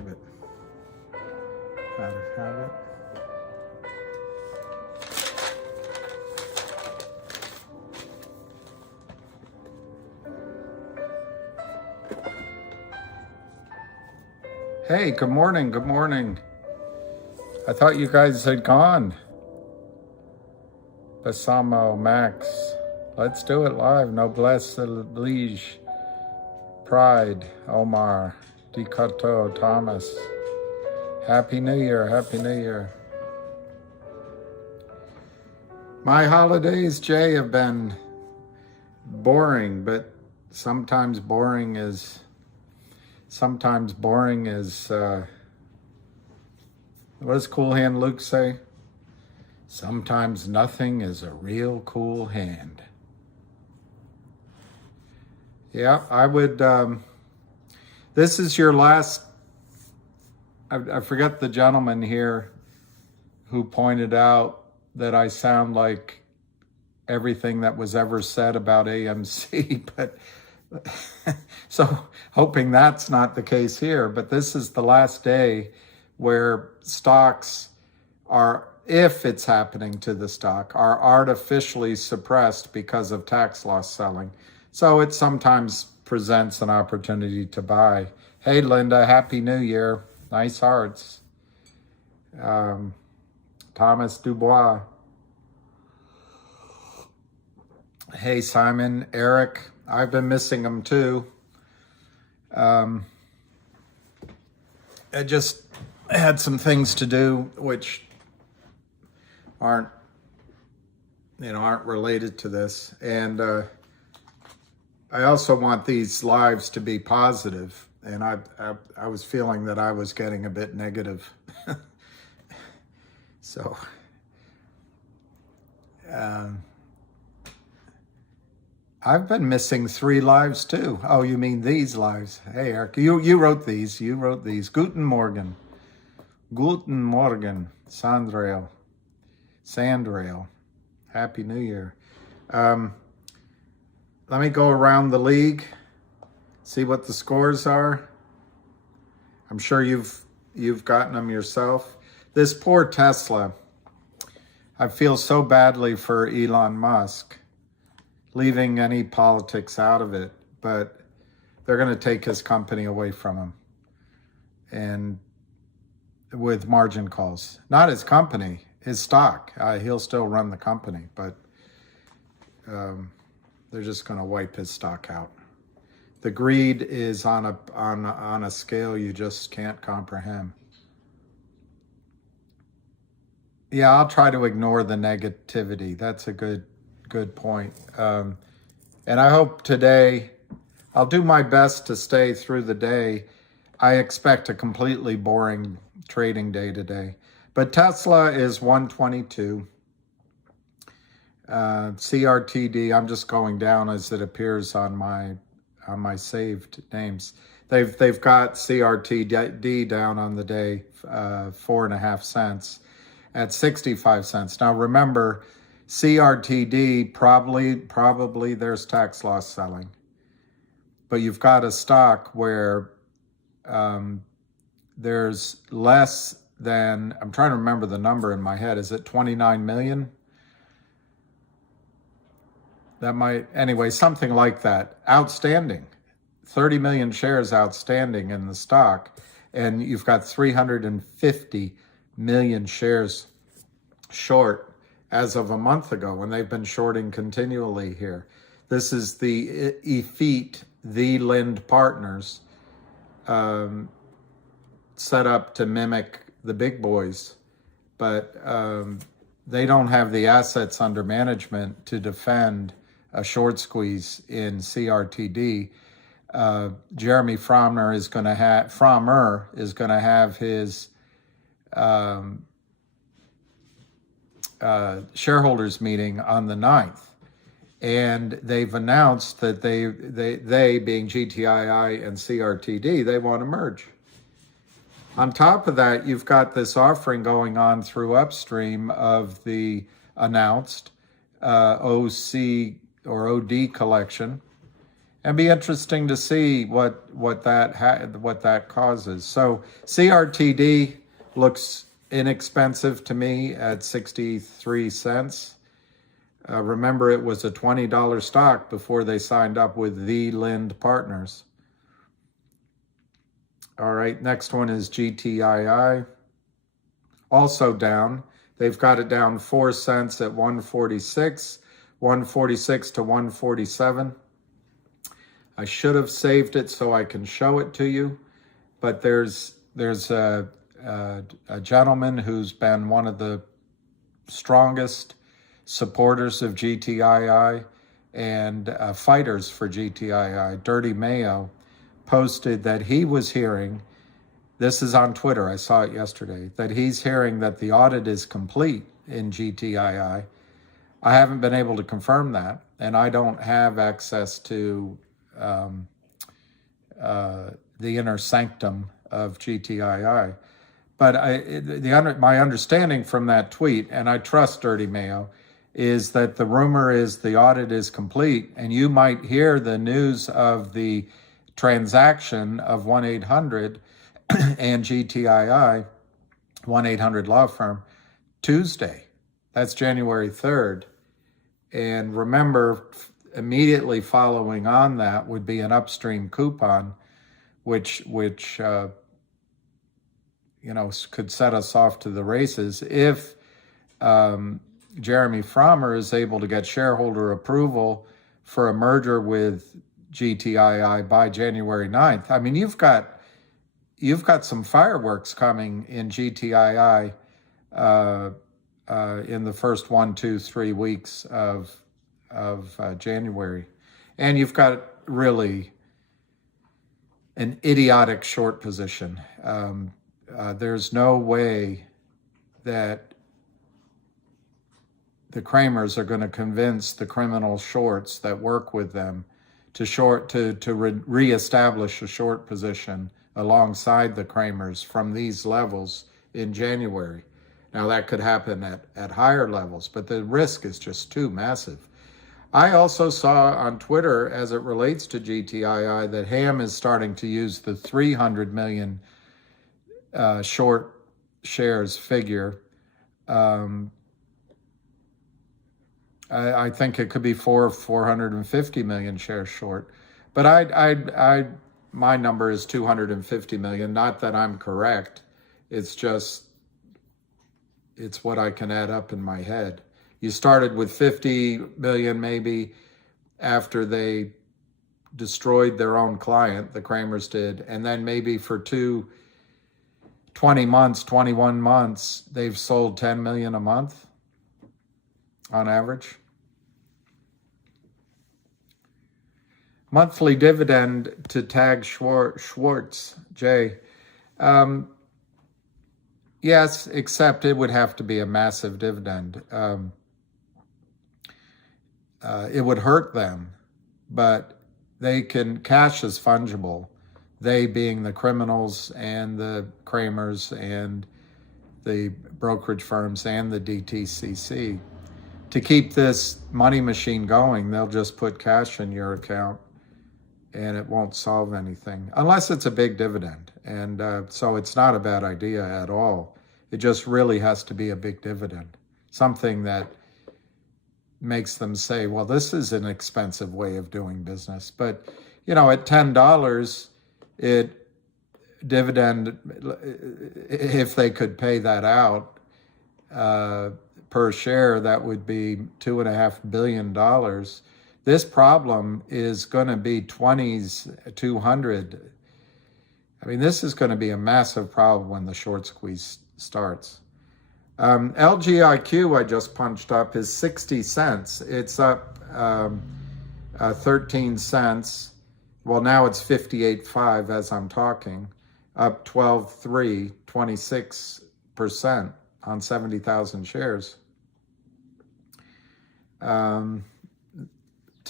have it. Gotta have it. Hey, good morning, good morning. I thought you guys had gone. Basamo, Max. Let's do it live. Noblesse oblige. Pride, Omar. Dicato, Thomas. Happy New Year, Happy New Year. My holidays, Jay, have been boring, but sometimes boring is what does Cool Hand Luke say? Sometimes nothing is a real cool hand. Yeah, I would, this is your last, I forget the gentleman here who pointed out that I sound like everything that was ever said about AMC, but so hoping that's not the case here, but this is the last day where stocks are, if it's happening to the stock, are artificially suppressed because of tax loss selling. So it sometimes presents an opportunity to buy. Hey, Linda, Happy New Year. Nice hearts. Thomas Dubois. Hey, Simon, Eric. I've been missing them too. I just had some things to do which aren't related to this. And I also want these lives to be positive. And I was feeling that I was getting a bit negative. So, I've been missing 3 lives too. Oh, you mean these lives? Hey, Eric, you wrote these. You wrote these. Guten Morgen. Guten Morgen, Sandrail. Happy New Year. Let me go around the league, see what the scores are. I'm sure you've gotten them yourself. This poor Tesla. I feel so badly for Elon Musk, leaving any politics out of it, but they're going to take his company away from him, and with margin calls. Not his company, his stock. He'll still run the company, but they're just going to wipe his stock out. The greed is on a scale you just can't comprehend. Yeah, I'll try to ignore the negativity. That's a good point. And I hope today, I'll do my best to stay through the day. I expect a completely boring trading day today. But Tesla is 122. CRTD, I'm just going down as it appears on my saved names. They've got CRTD down on the day 4.5 cents at 65 cents. Now remember, CRTD probably there's tax loss selling, but you've got a stock where there's less than, I'm trying to remember the number in my head. Is it 29 million? That might, anyway, something like that. Outstanding. 30 million shares outstanding in the stock, and you've got 350 million shares short as of a month ago, when they've been shorting continually here. This is the Effete, the Lind Partners, set up to mimic the big boys, but they don't have the assets under management to defend a short squeeze in CRTD. Jeremy Frommer is going to have his shareholders meeting on the 9th, and they've announced that they being GTII and CRTD, they want to merge. On top of that, you've got this offering going on through Upstream of the announced OC or OD collection, and be interesting to see what that causes. So CRTD looks inexpensive to me at 63 cents. Remember, it was a $20 stock before they signed up with the Lind Partners. All right, next one is GTII. Also down. They've got it down 4 cents at 146, 146 to 147. I should have saved it so I can show it to you, but there's a gentleman who's been one of the strongest supporters of GTII and fighters for GTII. Dirty Mayo posted that he was hearing, this is on Twitter, I saw it yesterday, that he's hearing that the audit is complete in GTII. I haven't been able to confirm that, and I don't have access to the inner sanctum of GTII. But my understanding from that tweet, and I trust Dirty Mayo, is that the rumor is the audit is complete, and you might hear the news of the transaction of 1-800 and GTII, 1-800 law firm, Tuesday. That's January 3rd. And remember, immediately following on that would be an Upstream coupon, which could set us off to the races if Jeremy Frommer is able to get shareholder approval for a merger with GTII by January 9th. I mean, you've got some fireworks coming in GTII in the first 1, 2, 3 weeks of January, and you've got really an idiotic short position. There's no way that the Kramers are going to convince the criminal shorts that work with them to reestablish a short position alongside the Kramers from these levels in January. Now that could happen at higher levels, but the risk is just too massive. I also saw on Twitter, as it relates to GTII, that Ham is starting to use the 300 million short shares figure. I think it could be 450 million shares short, but my number is 250 million. Not that I'm correct. It's what I can add up in my head. You started with 50 million maybe after they destroyed their own client, the Kramers did, and then maybe for 21 months, they've sold 10 million a month on average. Monthly dividend to tag Schwartz, Jay. Yes, except it would have to be a massive dividend. It would hurt them, but cash is fungible. They being the criminals and the Kramers and the brokerage firms and the DTCC. To keep this money machine going, they'll just put cash in your account and it won't solve anything unless it's a big dividend. And so it's not a bad idea at all. It just really has to be a big dividend, something that makes them say, well, this is an expensive way of doing business. But, at $10, dividend, if they could pay that out per share, that would be $2.5 billion. This problem is going to be 200. I mean, this is going to be a massive problem when the short squeeze starts. LGIQ I just punched up is 60 cents. It's up 13 cents. Well, now it's 58.5 as I'm talking, up 12.3, 26% on 70,000 shares. To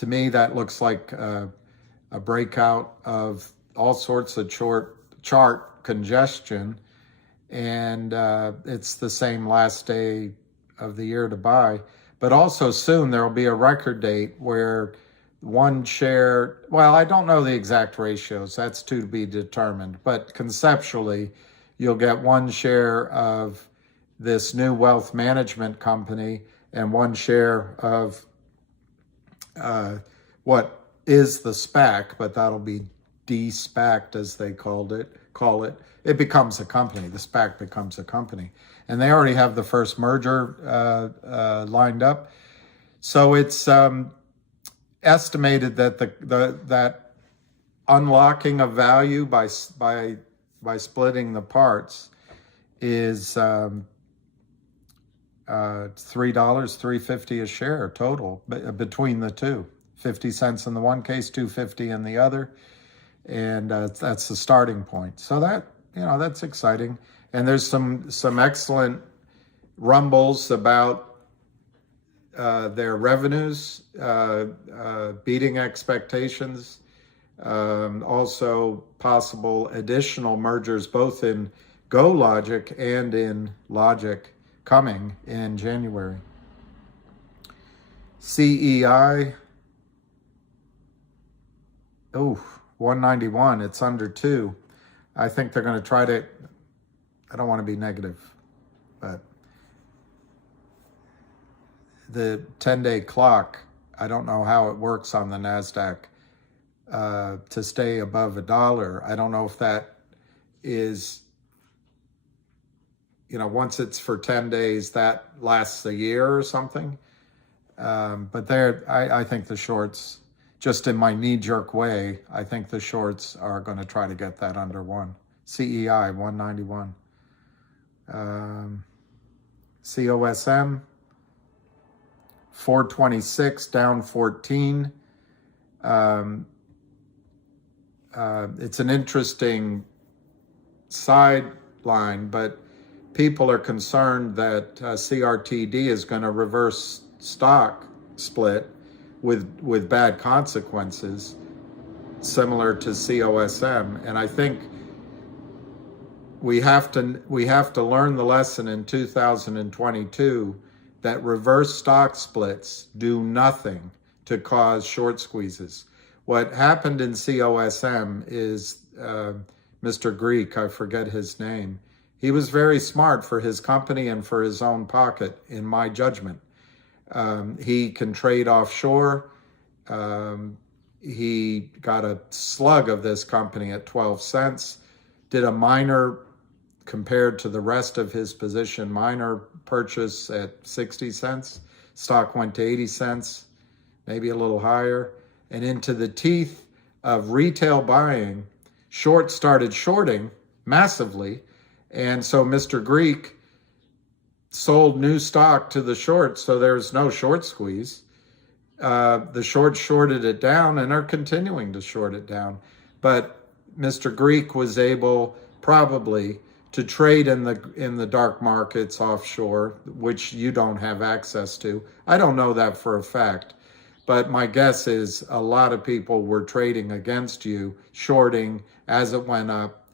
me, that looks like a breakout of all sorts of chart congestion. And it's the same last day of the year to buy. But also soon there will be a record date where one share, well, I don't know the exact ratios, that's to be determined, but conceptually, you'll get one share of this new wealth management company and one share of what is the SPAC, but that'll be de-SPACed as they call it. It becomes a company. The SPAC becomes a company. And they already have the first merger lined up. So it's estimated that that unlocking of value by splitting the parts is $3.50 a share total between the two. 50 cents in the one case, 250 in the other, and that's the starting point. So that, that's exciting. And there's some excellent rumbles about their revenues beating expectations. Also possible additional mergers both in GoLogic and in Logic coming in January. CEI, 191, it's under 2. I think they're going to try to, I don't want to be negative, but the 10-day clock, I don't know how it works on the NASDAQ to stay above $1. I don't know if that is, once it's for 10 days, that lasts a year or something. But I think the shorts, just in my knee-jerk way, I think the shorts are going to try to get that under 1. CEI, 191. COSM, 426, down 14. It's an interesting sideline, but people are concerned that CRTD is going to reverse stock split with bad consequences, similar to COSM. And I think we have to learn the lesson in 2022 that reverse stock splits do nothing to cause short squeezes. What happened in COSM is Mr. Greek, I forget his name, he was very smart for his company and for his own pocket, in my judgment. He can trade offshore. He got a slug of this company at 12 cents, did a minor, compared to the rest of his position, minor purchase at 60 cents. Stock went to 80 cents, maybe a little higher. And into the teeth of retail buying, short started shorting massively. And so Mr. Greek sold new stock to the short, so there's no short squeeze. The short shorted it down and are continuing to short it down. But Mr. Greek was able probably to trade in the dark markets offshore, which you don't have access to. I don't know that for a fact, but my guess is a lot of people were trading against you, shorting as it went up,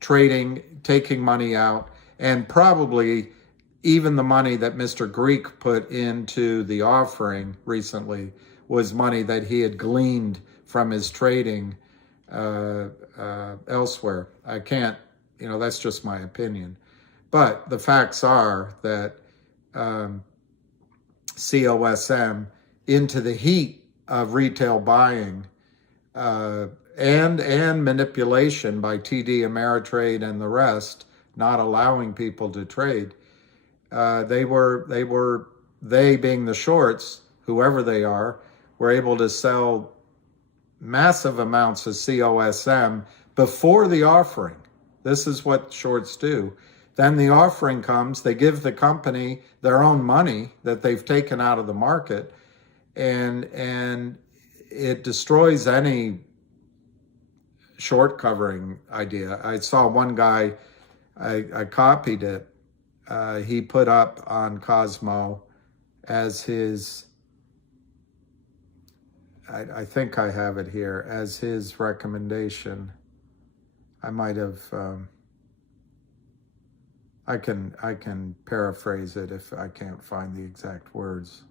trading, taking money out, and probably even the money that Mr. Greek put into the offering recently was money that he had gleaned from his trading elsewhere. I can't, that's just my opinion. But the facts are that COSM, into the heat of retail buying and manipulation by TD Ameritrade and the rest, not allowing people to trade, they being the shorts, whoever they are, were able to sell massive amounts of COSM before the offering. This is what shorts do. Then the offering comes, they give the company their own money that they've taken out of the market, and it destroys any short covering idea. I saw one guy, I copied it, he put up on Cosmo as his, I think I have it here, as his recommendation. I might have, I can paraphrase it if I can't find the exact words.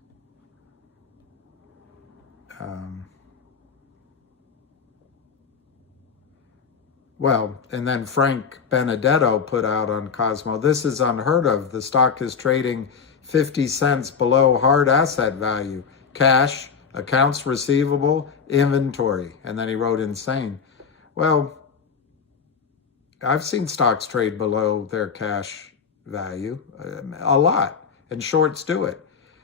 Well, and then Frank Benedetto put out on Cosmo, this is unheard of. The stock is trading 50 cents below hard asset value, cash, accounts receivable, inventory. And then he wrote insane. Well, I've seen stocks trade below their cash value a lot, and shorts do it.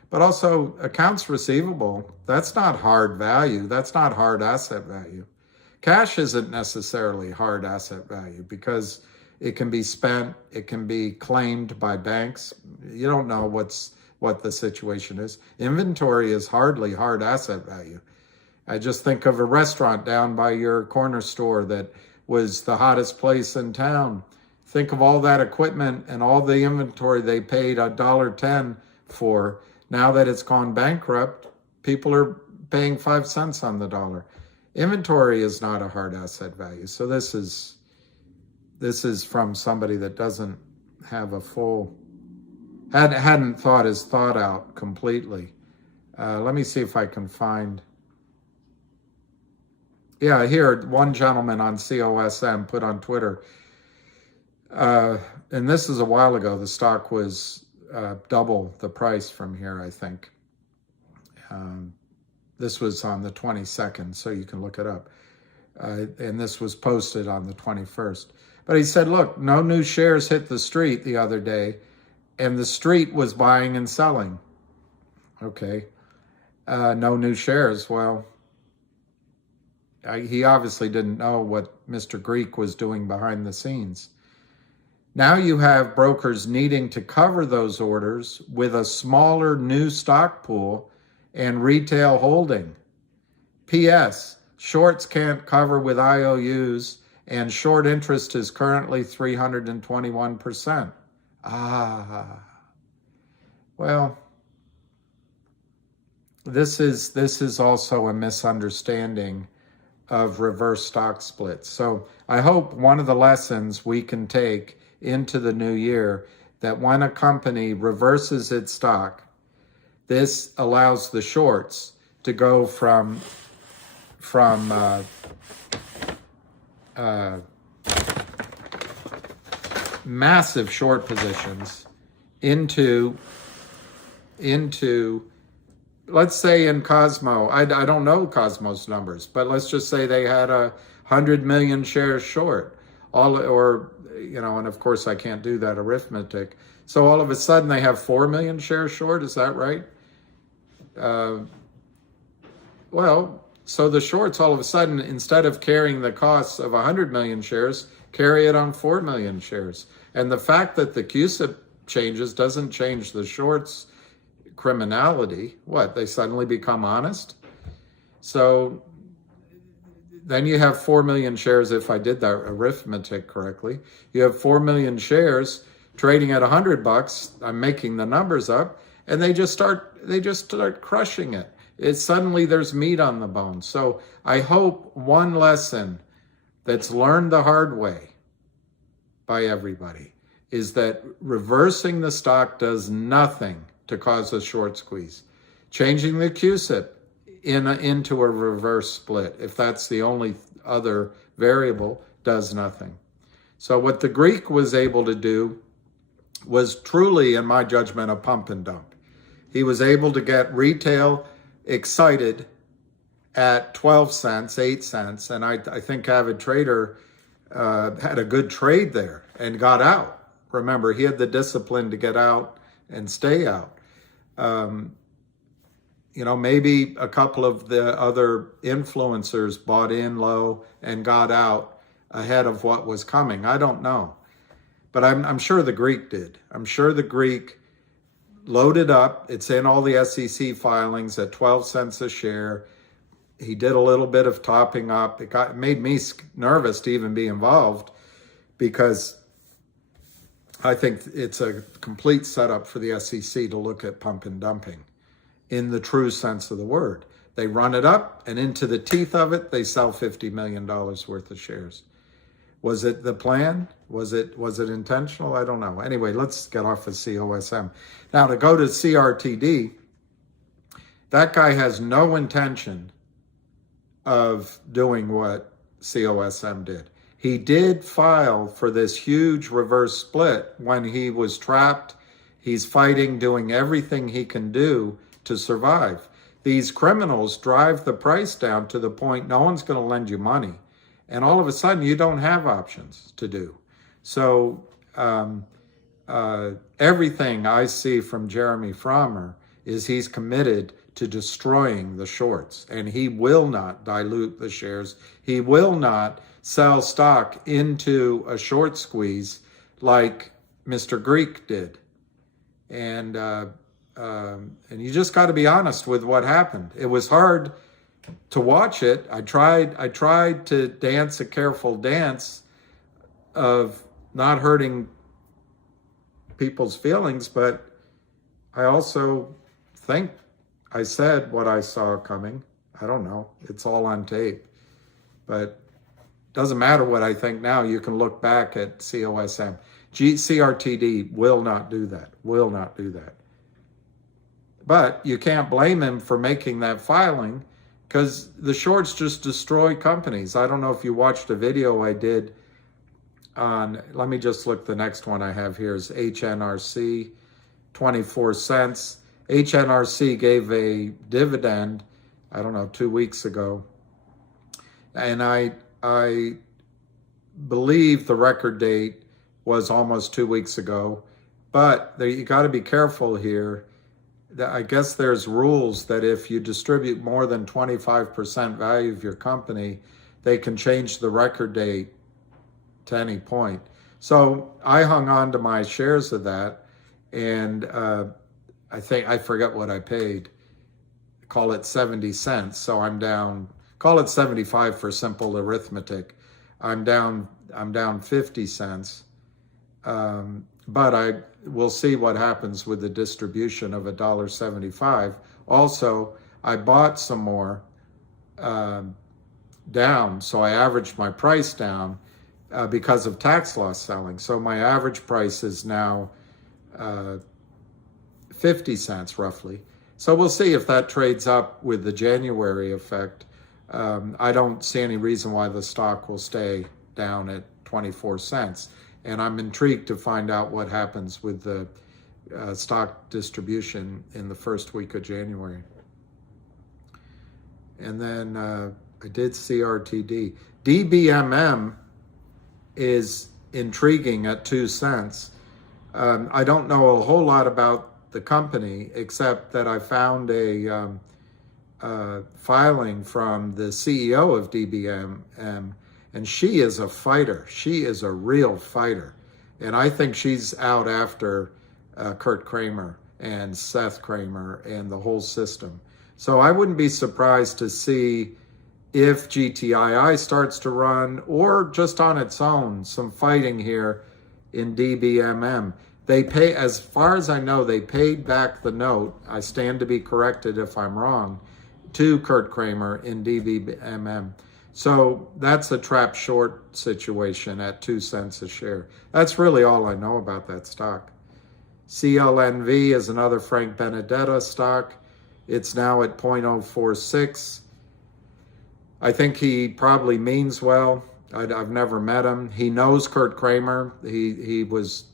But also accounts receivable, that's not hard value. That's not hard asset value. Cash isn't necessarily hard asset value because it can be spent, it can be claimed by banks. You don't know what the situation is. Inventory is hardly hard asset value. I just think of a restaurant down by your corner store that was the hottest place in town. Think of all that equipment and all the inventory they paid $1.10 for. Now that it's gone bankrupt, people are paying 5 cents on the dollar. Inventory is not a hard asset value. So this is from somebody that doesn't have a full, hadn't thought his thought out completely. Let me see if I can find. Yeah, here, one gentleman on COSM put on Twitter, and this is a while ago, the stock was double the price from here, I think. This was on the 22nd, so you can look it up. And this was posted on the 21st. But he said, look, no new shares hit the street the other day, and the street was buying and selling. Okay. No new shares. Well, he obviously didn't know what Mr. Greek was doing behind the scenes. Now you have brokers needing to cover those orders with a smaller new stock pool and retail holding. P.S. Shorts can't cover with IOUs, and short interest is currently 321%. Well, this is also a misunderstanding of reverse stock splits. So I hope one of the lessons we can take into the new year, that when a company reverses its stock, this allows the shorts to go from massive short positions into let's say in Cosmo, I don't know Cosmo's numbers, but let's just say they had 100 million shares short, and of course I can't do that arithmetic. So all of a sudden they have 4 million shares short, is that right? So the shorts all of a sudden, instead of carrying the costs of 100 million shares, carry it on 4 million shares. And the fact that the CUSIP changes doesn't change the shorts criminality. What, they suddenly become honest? So then you have 4 million shares, if I did that arithmetic correctly. You have 4 million shares trading at $100. I'm making the numbers up, and they just start crushing it. Suddenly there's meat on the bone. So I hope one lesson that's learned the hard way by everybody is that reversing the stock does nothing to cause a short squeeze. Changing the CUSIP into a reverse split, if that's the only other variable, does nothing. So what the Greek was able to do was truly, in my judgment, a pump and dump. He was able to get retail excited at 12 cents, 8 cents, and I think Avid Trader had a good trade there and got out. Remember, he had the discipline to get out and stay out. Maybe a couple of the other influencers bought in low and got out ahead of what was coming. I don't know. But I'm sure the Greek did. I'm sure the Greek loaded up. It's in all the SEC filings at 12 cents a share. He did a little bit of topping up. It made me nervous to even be involved because I think it's a complete setup for the SEC to look at pump and dumping in the true sense of the word. They run it up, and into the teeth of it, they sell $50 million worth of shares. Was it the plan? Was it intentional? I don't know. Anyway, let's get off of COSM. Now to go to CRTD, that guy has no intention of doing what COSM did. He did file for this huge reverse split when he was trapped. He's fighting, doing everything he can do to survive. These criminals drive the price down to the point no one's going to lend you money. And all of a sudden, you don't have options to do. So everything I see from Jeremy Frommer is he's committed to destroying the shorts, and he will not dilute the shares. He will not sell stock into a short squeeze like Mr. Greek did. And you just got to be honest with what happened. It was hard to watch it. I tried to dance a careful dance of not hurting people's feelings, but I also think I said what I saw coming. I don't know. It's all on tape. But doesn't matter what I think now. You can look back at COSM. CRTD will not do that. Will not do that. But you can't blame him for making that filing because the shorts just destroy companies. I don't know if you watched a video I did on, let me just look, the next one I have here is HNRC, 24 cents. HNRC gave a dividend, I don't know, 2 weeks ago. And I believe the record date was almost 2 weeks ago. But you got to be careful here. I guess there's rules that if you distribute more than 25% value of your company, they can change the record date to any point. So I hung on to my shares of that, and I forget what I paid. Call it 70 cents. So I'm down. Call it 75 for simple arithmetic. I'm down 50 cents. But we'll see what happens with the distribution of $1.75. Also, I bought some more down, so I averaged my price down because of tax loss selling. So my average price is now 50 cents roughly. So we'll see if that trades up with the January effect. I don't see any reason why the stock will stay down at 24 cents. And I'm intrigued to find out what happens with the stock distribution in the first week of January. And then I did CRTD. DBMM is intriguing at 2 cents. I don't know a whole lot about the company, except that I found a filing from the CEO of DBMM, and she is a fighter. She is a real fighter. And I think she's out after Kurt Kramer and Seth Kramer and the whole system. So I wouldn't be surprised to see if GTII starts to run, or just on its own, some fighting here in DBMM. They pay, as far as I know, they paid back the note. I stand to be corrected if I'm wrong, to Kurt Kramer in DBMM. So that's a trap short situation at 2 cents a share. That's really all I know about that stock. CLNV is another Frank Benedetta stock. It's now at 0.046. I think he probably means well. I've never met him. He knows Kurt Kramer. He was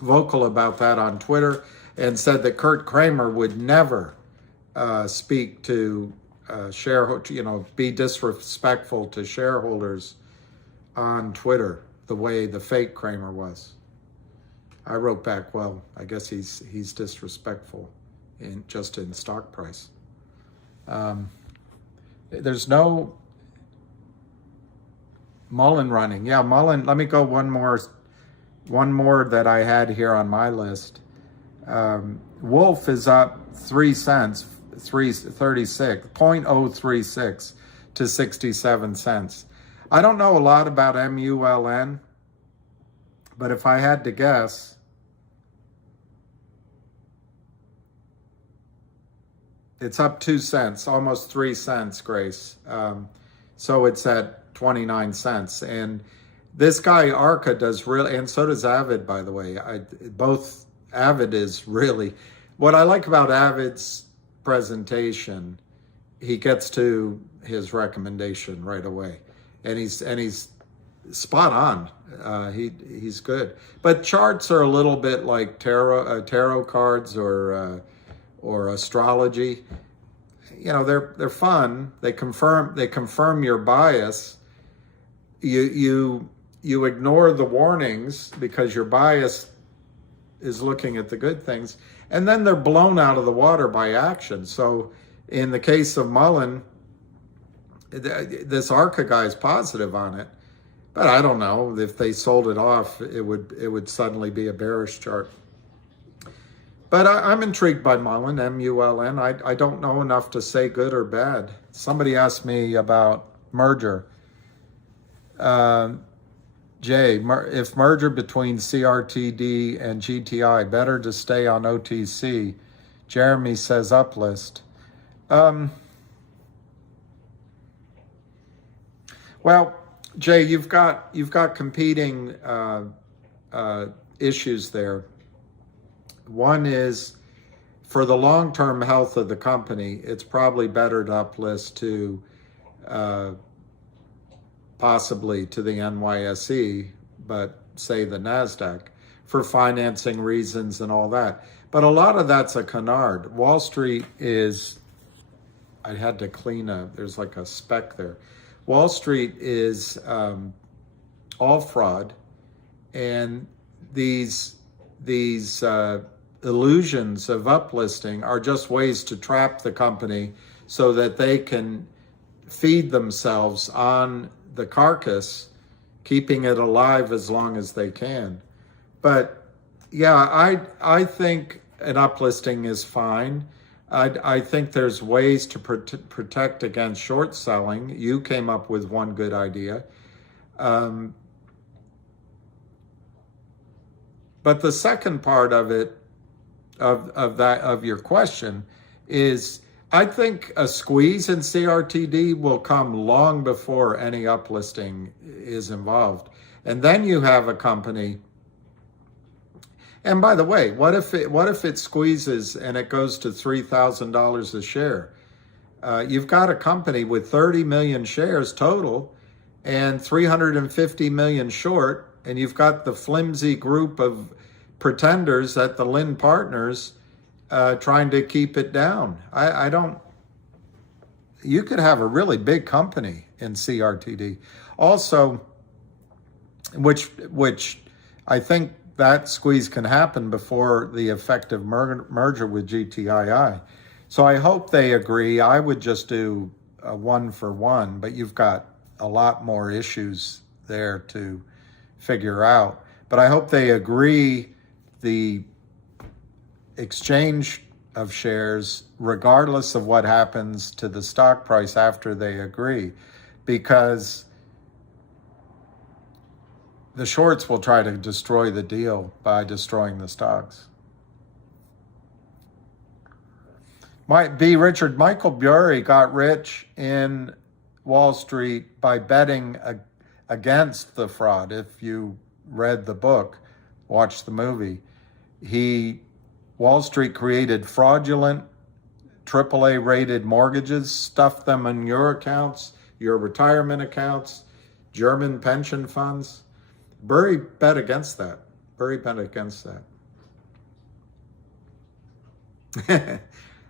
vocal about that on Twitter and said that Kurt Kramer would never speak to be disrespectful to shareholders on Twitter the way the fake Kramer was. I wrote back, well, I guess he's disrespectful in stock price. There's no Mullen running. Yeah, Mullen, let me go one more that I had here on my list. Wolf is up 3 cents, 0.036 to 67 cents. I don't know a lot about MULN, but if I had to guess, it's up 2 cents, almost 3 cents, Grace. So it's at 29 cents. And this guy, Arca, does really, and so does Avid, by the way. Both Avid is really, what I like about Avid's presentation he gets to his recommendation right away, and he's spot on. He's good, but charts are a little bit like tarot cards or astrology. You know, they're fun. They confirm your bias. You ignore the warnings because your bias is looking at the good things, and then they're blown out of the water by action. So in the case of Mullen, this ARCA guy is positive on it, but I don't know if they sold it off, it would suddenly be a bearish chart. But I'm intrigued by Mullen, M-U-L-N. I don't know enough to say good or bad. Somebody asked me about merger. Jay, if merger between CRTD and GTI, better to stay on OTC. Jeremy says uplist. Well, Jay, you've got competing issues there. One is, for the long-term health of the company, it's probably better to uplist to possibly to the NYSE, but say the NASDAQ, for financing reasons and all that. But a lot of that's a canard. Wall Street is, I had to clean there's like a speck there. Wall Street is all fraud, and these illusions of uplisting are just ways to trap the company so that they can feed themselves on the carcass, keeping it alive as long as they can. But yeah, I think an uplisting is fine. I think there's ways to protect against short selling. You came up with one good idea. But the second part of it, of your question, is I think a squeeze in CRTD will come long before any uplisting is involved. And then you have a company. And by the way, what if it squeezes and it goes to $3,000 a share? You've got a company with 30 million shares total and 350 million short, and you've got the flimsy group of pretenders at the Lynn Partners trying to keep it down. I don't. You could have a really big company in CRTD. Also, which I think that squeeze can happen before the effective merger with GTII. So I hope they agree. I would just do a 1-for-1, but you've got a lot more issues there to figure out. But I hope they agree the exchange of shares, regardless of what happens to the stock price after they agree, because the shorts will try to destroy the deal by destroying the stocks. Richard, Michael Burry got rich in Wall Street by betting against the fraud. If you read the book, watched the movie, Wall Street created fraudulent AAA rated mortgages, stuffed them in your accounts, your retirement accounts, German pension funds. Burry bet against that.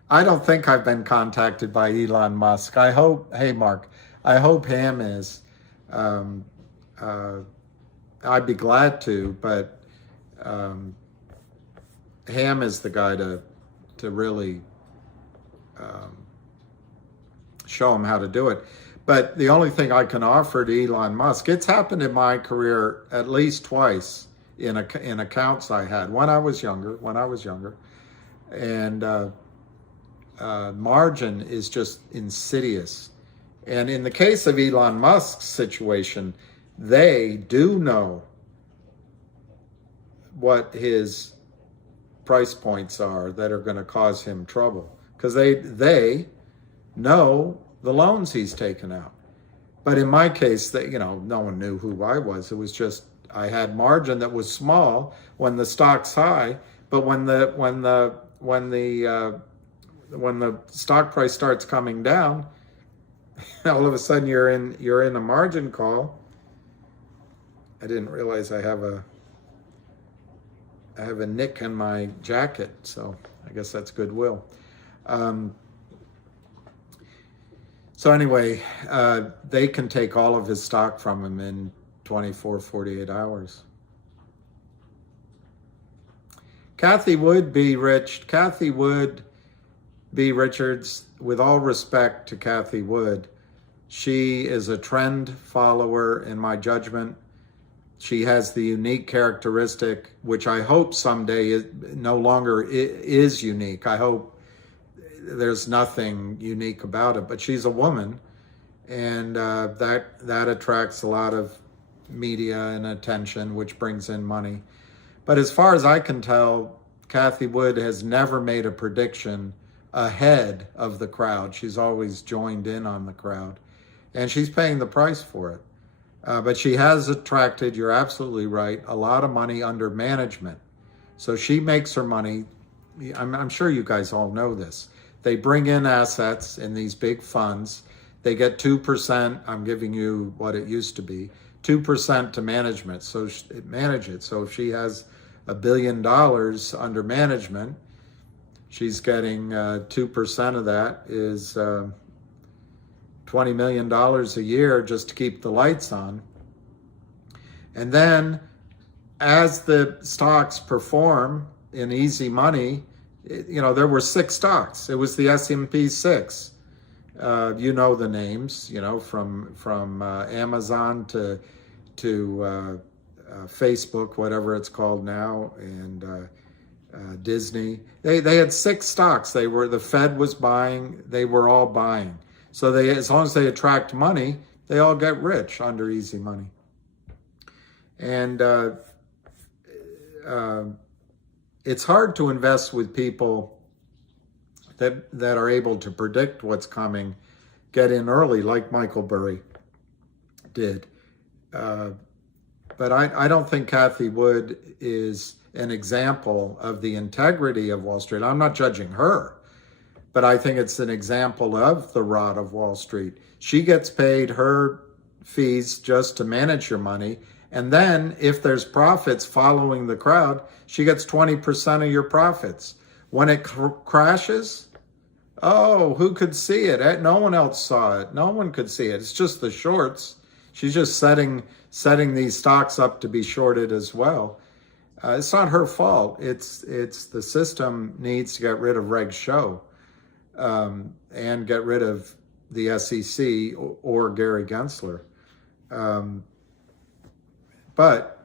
I don't think I've been contacted by Elon Musk. I hope, hey Mark, I hope Ham is. I'd be glad to, but Ham is the guy to really show him how to do it. But the only thing I can offer to Elon Musk, it's happened in my career at least twice in accounts I had when I was younger, and margin is just insidious. And in the case of Elon Musk's situation, they do know what his price points are that are going to cause him trouble, because they know the loans he's taken out. But in my case, no one knew who I was. It was just I had margin that was small when the stock's high, but when the when the stock price starts coming down, all of a sudden you're in a margin call. I didn't realize I have a nick in my jacket, so I guess that's goodwill. So anyway, they can take all of his stock from him in 24, 48 hours. Kathy Wood B. Richards, with all respect to Kathy Wood, she is a trend follower in my judgment. She has the unique characteristic, which I hope someday no longer is unique. I hope there's nothing unique about it, but she's a woman, and that attracts a lot of media and attention, which brings in money. But as far as I can tell, Kathy Wood has never made a prediction ahead of the crowd. She's always joined in on the crowd, and she's paying the price for it. But she has attracted, you're absolutely right, a lot of money under management. So she makes her money. I'm sure you guys all know this. They bring in assets in these big funds. They get 2%. I'm giving you what it used to be, 2% to management. So manage it. So if she has $1 billion under management, she's getting 2% of that is $20 million a year just to keep the lights on. And then as the stocks perform in easy money, there were 6 stocks. It was the S&P 6. You know the names, from Amazon to Facebook, whatever it's called now, and Disney. They had 6 stocks. The Fed was buying. They were all buying. So as long as they attract money, they all get rich under easy money. And it's hard to invest with people that are able to predict what's coming, get in early, like Michael Burry did. But I don't think Kathy Wood is an example of the integrity of Wall Street. I'm not judging her, but I think it's an example of the rot of Wall Street. She gets paid her fees just to manage your money. And then if there's profits following the crowd, she gets 20% of your profits. When it crashes, oh, who could see it? No one else saw it. No one could see it. It's just the shorts. She's just setting these stocks up to be shorted as well. It's not her fault. It's the system needs to get rid of Reg Show and get rid of the SEC or Gary Gensler. But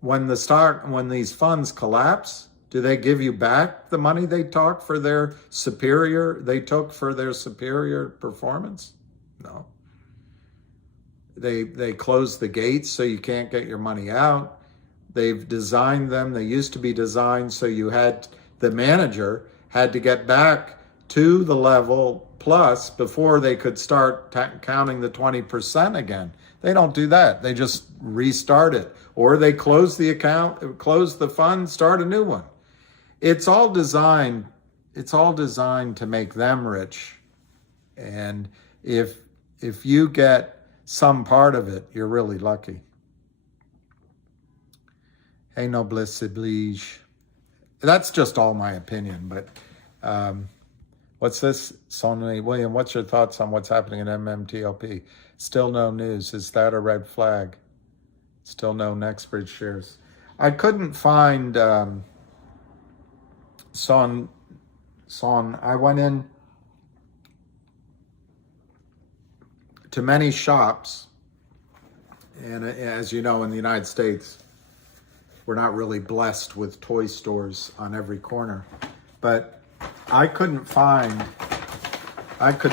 when these funds collapse, do they give you back the money they took for their superior performance? No. They close the gates so you can't get your money out. They've designed them. They used to be designed so the manager had to get back to the level plus before they could start counting the 20% again. They don't do that. They just restart it. Or they close the account, close the fund, start a new one. It's all designed to make them rich. And if you get some part of it, you're really lucky. Hey, noblesse oblige. That's just all my opinion, but what's this? Sonny William, what's your thoughts on what's happening in MMTLP? Still no news. Is that a red flag? Still no Nextbridge shares. I couldn't find Son. I went in to many shops, and as you know, in the United States, we're not really blessed with toy stores on every corner. But I could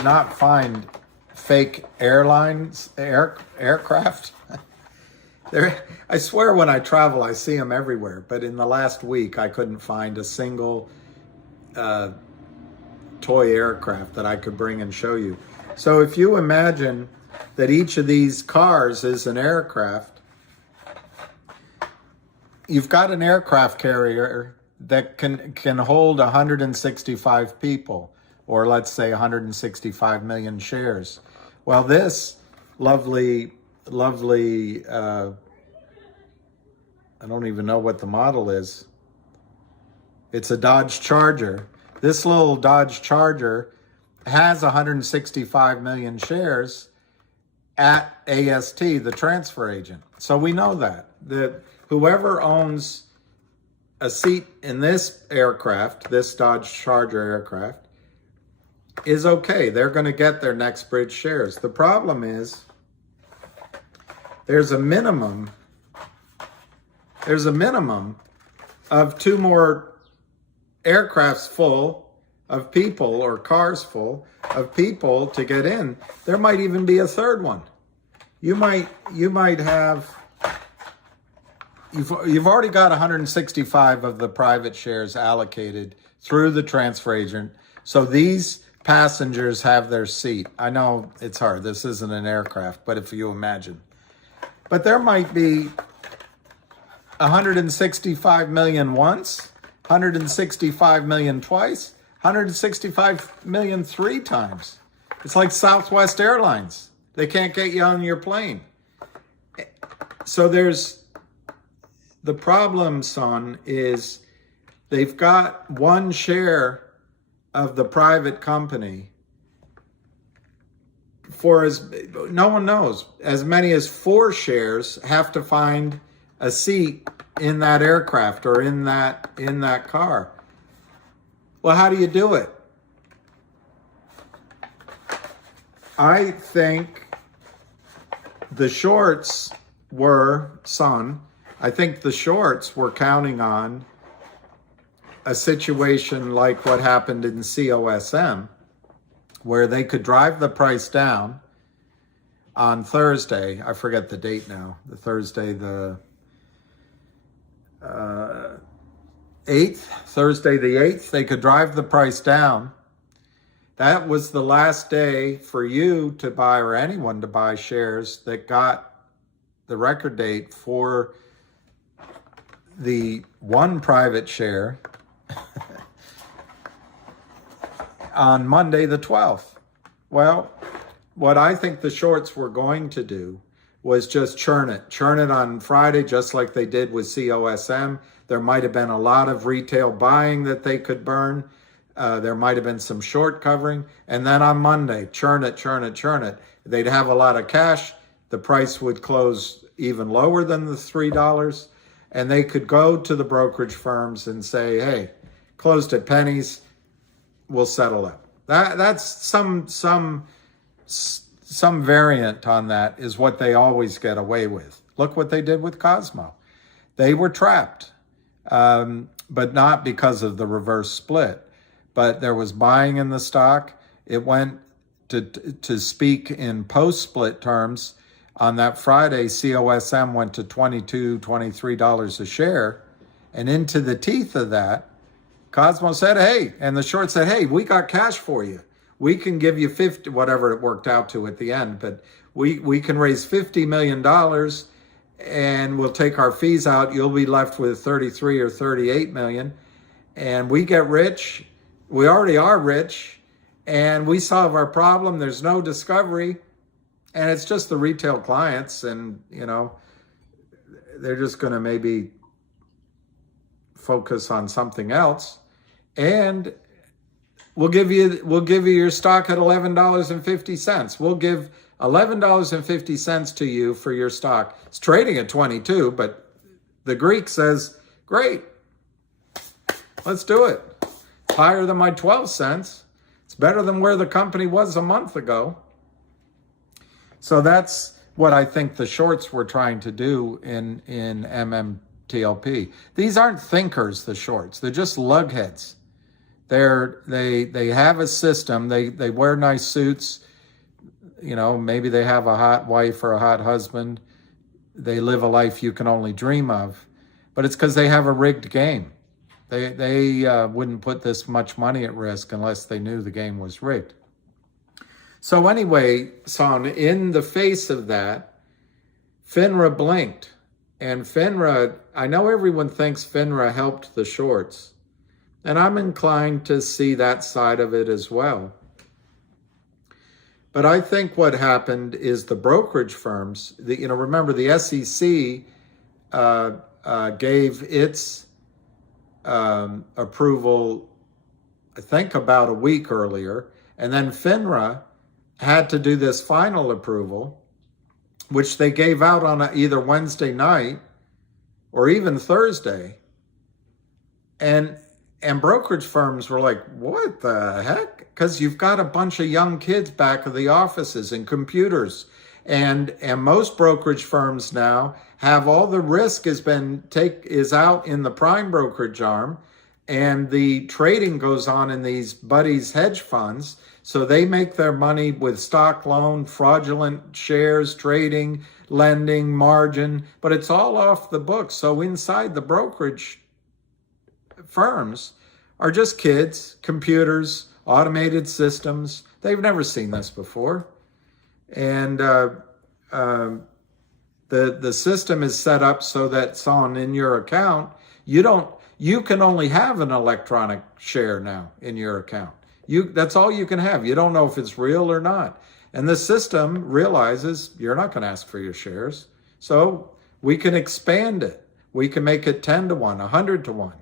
not find fake aircraft. I swear when I travel, I see them everywhere. But in the last week, I couldn't find a single toy aircraft that I could bring and show you. So if you imagine that each of these cars is an aircraft, you've got an aircraft carrier that can hold 165 people, or let's say 165 million shares. Well, this lovely, I don't even know what the model is. It's a Dodge Charger. This little Dodge Charger has 165 million shares at AST, the transfer agent. So we know that whoever owns a seat in this aircraft, this Dodge Charger aircraft, is okay. They're going to get their next bridge shares. The problem is there's a minimum of 2 more aircrafts full of people, or cars full of people to get in. There might even be a third one. You might have, you've already got 165 of the private shares allocated through the transfer agent. So these passengers have their seat. I know it's hard. This isn't an aircraft, but if you imagine. But there might be 165 million once, 165 million twice, 165 million 3 times. It's like Southwest Airlines. They can't get you on your plane. So there's the problem, son, is they've got 1 share of the private company for, as no one knows, as many as 4 shares have to find a seat in that aircraft or in that car. Well, how do you do it? I think the shorts were, I think the shorts were counting on a situation like what happened in COSM, where they could drive the price down on Thursday. I forget the date now. The Thursday, the 8th, Thursday the 8th, they could drive the price down. That was the last day for you to buy, or anyone to buy, shares that got the record date for the 1 private share on Monday the 12th. Well, what I think the shorts were going to do was just churn it on Friday, just like they did with COSM. There might have been a lot of retail buying that they could burn. There might have been some short covering. And then on Monday, churn it. They'd have a lot of cash. The price would close even lower than the $3. And they could go to the brokerage firms and say, hey, closed at pennies, we'll settle it. That's some variant on that is what they always get away with. Look what they did with Cosmo. They were trapped, but not because of the reverse split. But there was buying in the stock. It went to speak in post-split terms. On that Friday, COSM went to $22, $23 a share. And into the teeth of that, Cosmo said, hey, and the short said, hey, we got cash for you. We can give you 50, whatever it worked out to at the end, but we can raise $50 million and we'll take our fees out. You'll be left with 33 or 38 million. And we get rich. We already are rich and we solve our problem. There's no discovery. And it's just the retail clients, and they're just going to maybe focus on something else. And we'll give you your stock at $11.50. We'll give $11.50 to you for your stock. It's trading at 22, but the Greek says, great, let's do it. It's higher than my 12 cents. It's better than where the company was a month ago. So that's what I think the shorts were trying to do in MMTLP. These aren't thinkers, the shorts. They're just lugheads. They have a system. They wear nice suits. Maybe they have a hot wife or a hot husband. They live a life you can only dream of. But it's because they have a rigged game. They wouldn't put this much money at risk unless they knew the game was rigged. So anyway, son, in the face of that, FINRA blinked. And FINRA, I know everyone thinks FINRA helped the shorts. And I'm inclined to see that side of it as well. But I think what happened is the brokerage firms, remember the SEC gave its approval, I think, about a week earlier. And then FINRA had to do this final approval, which they gave out on either Wednesday night or even Thursday. And brokerage firms were like, what the heck? Because you've got a bunch of young kids back of the offices and computers. And most brokerage firms now have all the risk is out in the prime brokerage arm, and the trading goes on in these buddies hedge funds. So they make their money with stock loan, fraudulent shares, trading, lending, margin, but it's all off the books. So inside the brokerage firms are just kids, computers, automated systems. They've never seen this before. And the system is set up so that it's on in your account. You can only have an electronic share now in your account. That's all you can have. You don't know if it's real or not. And the system realizes you're not going to ask for your shares. So we can expand it. We can make it 10 to 1, 100 to 1.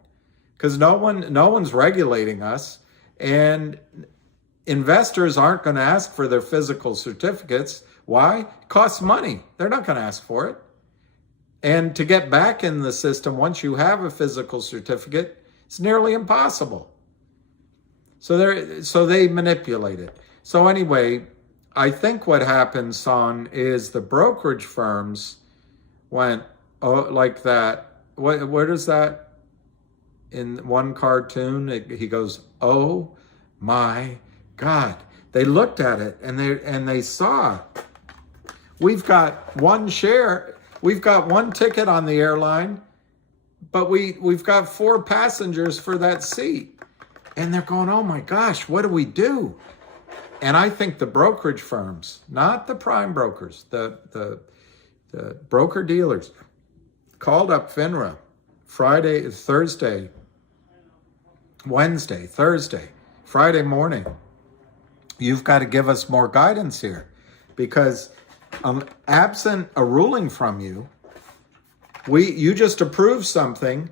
Because no one's regulating us. And investors aren't going to ask for their physical certificates. Why? It costs money. They're not going to ask for it. And to get back in the system once you have a physical certificate, it's nearly impossible. So they manipulate it. So anyway, I think what happened, Son, is the brokerage firms went, oh, like that. What is that? In one cartoon, he goes, oh my God. They looked at it and they saw, we've got one share, we've got one ticket on the airline, but we've got 4 passengers for that seat. And they're going, oh my gosh, what do we do? And I think the brokerage firms, not the prime brokers, the broker dealers, called up FINRA Friday, Thursday, Wednesday, Thursday, Friday morning. You've got to give us more guidance here, because absent a ruling from you, you just approved something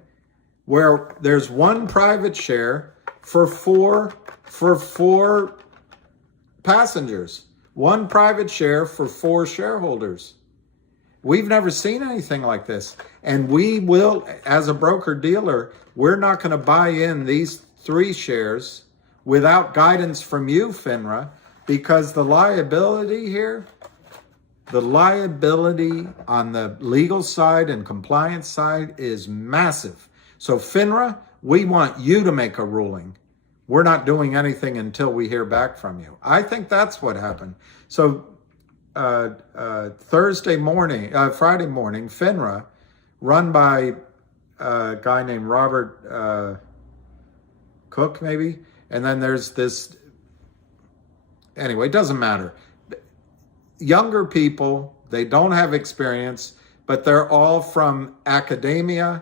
where there's one private share for four passengers, one private share for 4 shareholders. We've never seen anything like this. And we will, as a broker dealer, we're not going to buy in these 3 shares without guidance from you, FINRA, because the liability here, the liability on the legal side and compliance side is massive. So FINRA, we want you to make a ruling. We're not doing anything until we hear back from you. I think that's what happened. So Friday morning, FINRA, run by a guy named Robert Cook, maybe. And then there's this, anyway, it doesn't matter. Younger people, they don't have experience, but they're all from academia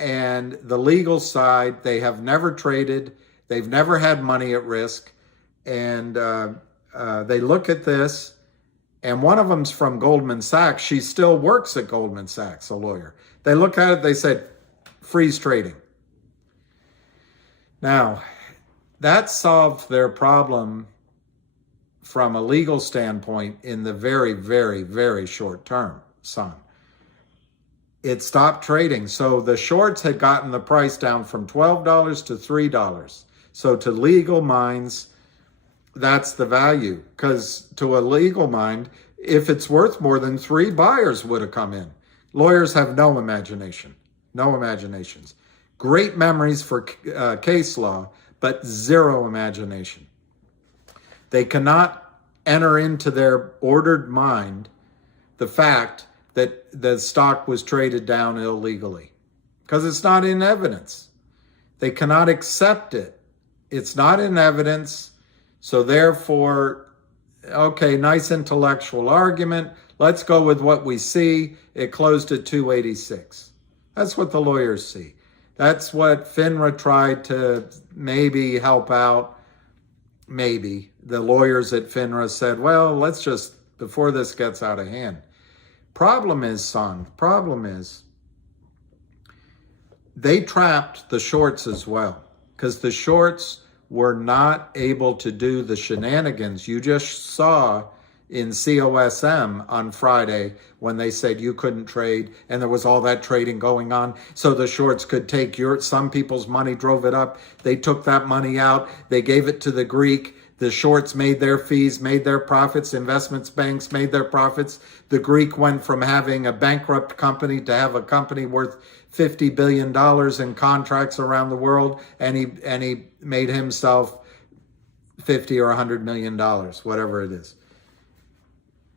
and the legal side. They have never traded. They've never had money at risk. And they look at this, and one of them's from Goldman Sachs. She still works at Goldman Sachs, a lawyer. They look at it, they said, freeze trading. Now, that solved their problem from a legal standpoint in the very, very, very short term, son. It stopped trading. So the shorts had gotten the price down from $12 to $3. So to legal minds, that's the value. Because to a legal mind, if it's worth more than 3, buyers would have come in. Lawyers have no imagination, no imaginations. Great memories for case law, but zero imagination. They cannot enter into their ordered mind the fact that the stock was traded down illegally, because it's not in evidence. They cannot accept it. It's not in evidence. So therefore, okay, nice intellectual argument. Let's go with what we see. It closed at 286. That's what the lawyers see. That's what FINRA tried to maybe help out. Maybe the lawyers at FINRA said, well, let's just, before this gets out of hand. Problem is, they trapped the shorts as well, because the shorts were not able to do the shenanigans you just saw in COSM on Friday when they said you couldn't trade and there was all that trading going on. So the shorts could take some people's money, drove it up. They took that money out. They gave it to the Greek. The shorts made their fees, made their profits. Investments banks made their profits. The Greek went from having a bankrupt company to have a company worth $50 billion in contracts around the world. And he made himself $50 or $100 million, whatever it is.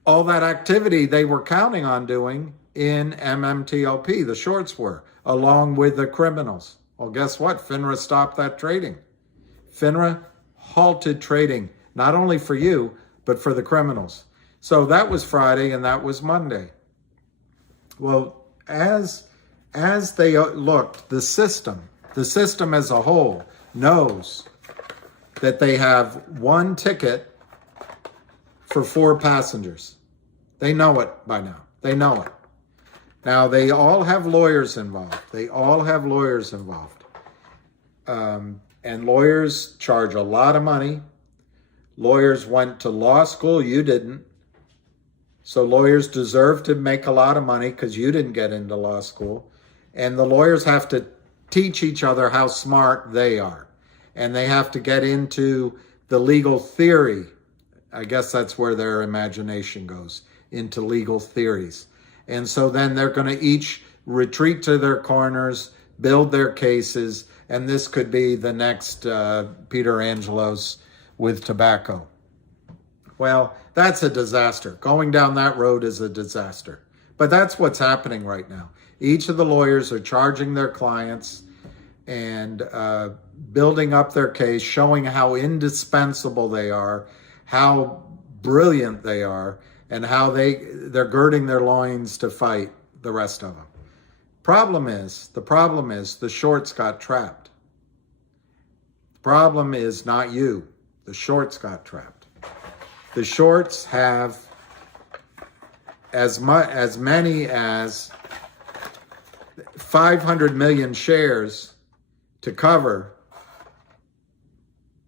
All that activity they were counting on doing in MMTLP, the shorts were, along with the criminals. Well, guess what? FINRA stopped that trading. FINRA halted trading, not only for you, but for the criminals. So that was Friday and that was Monday. Well, as they looked, the system as a whole knows that they have one ticket for 4 passengers. They know it by now. They know it. Now, they all have lawyers involved. And lawyers charge a lot of money. Lawyers went to law school. You didn't. So lawyers deserve to make a lot of money because you didn't get into law school. And the lawyers have to teach each other how smart they are. And they have to get into the legal theory. I guess that's where their imagination goes, into legal theories. And so then they're going to each retreat to their corners, build their cases, and this could be the next Peter Angelos with tobacco. Well, that's a disaster. Going down that road is a disaster. But that's what's happening right now. Each of the lawyers are charging their clients and building up their case, showing how indispensable they are, how brilliant they are, and how they're girding their loins to fight the rest of them. The problem is the shorts got trapped. The problem is not you. The shorts got trapped. The shorts have as many as 500 million shares to cover,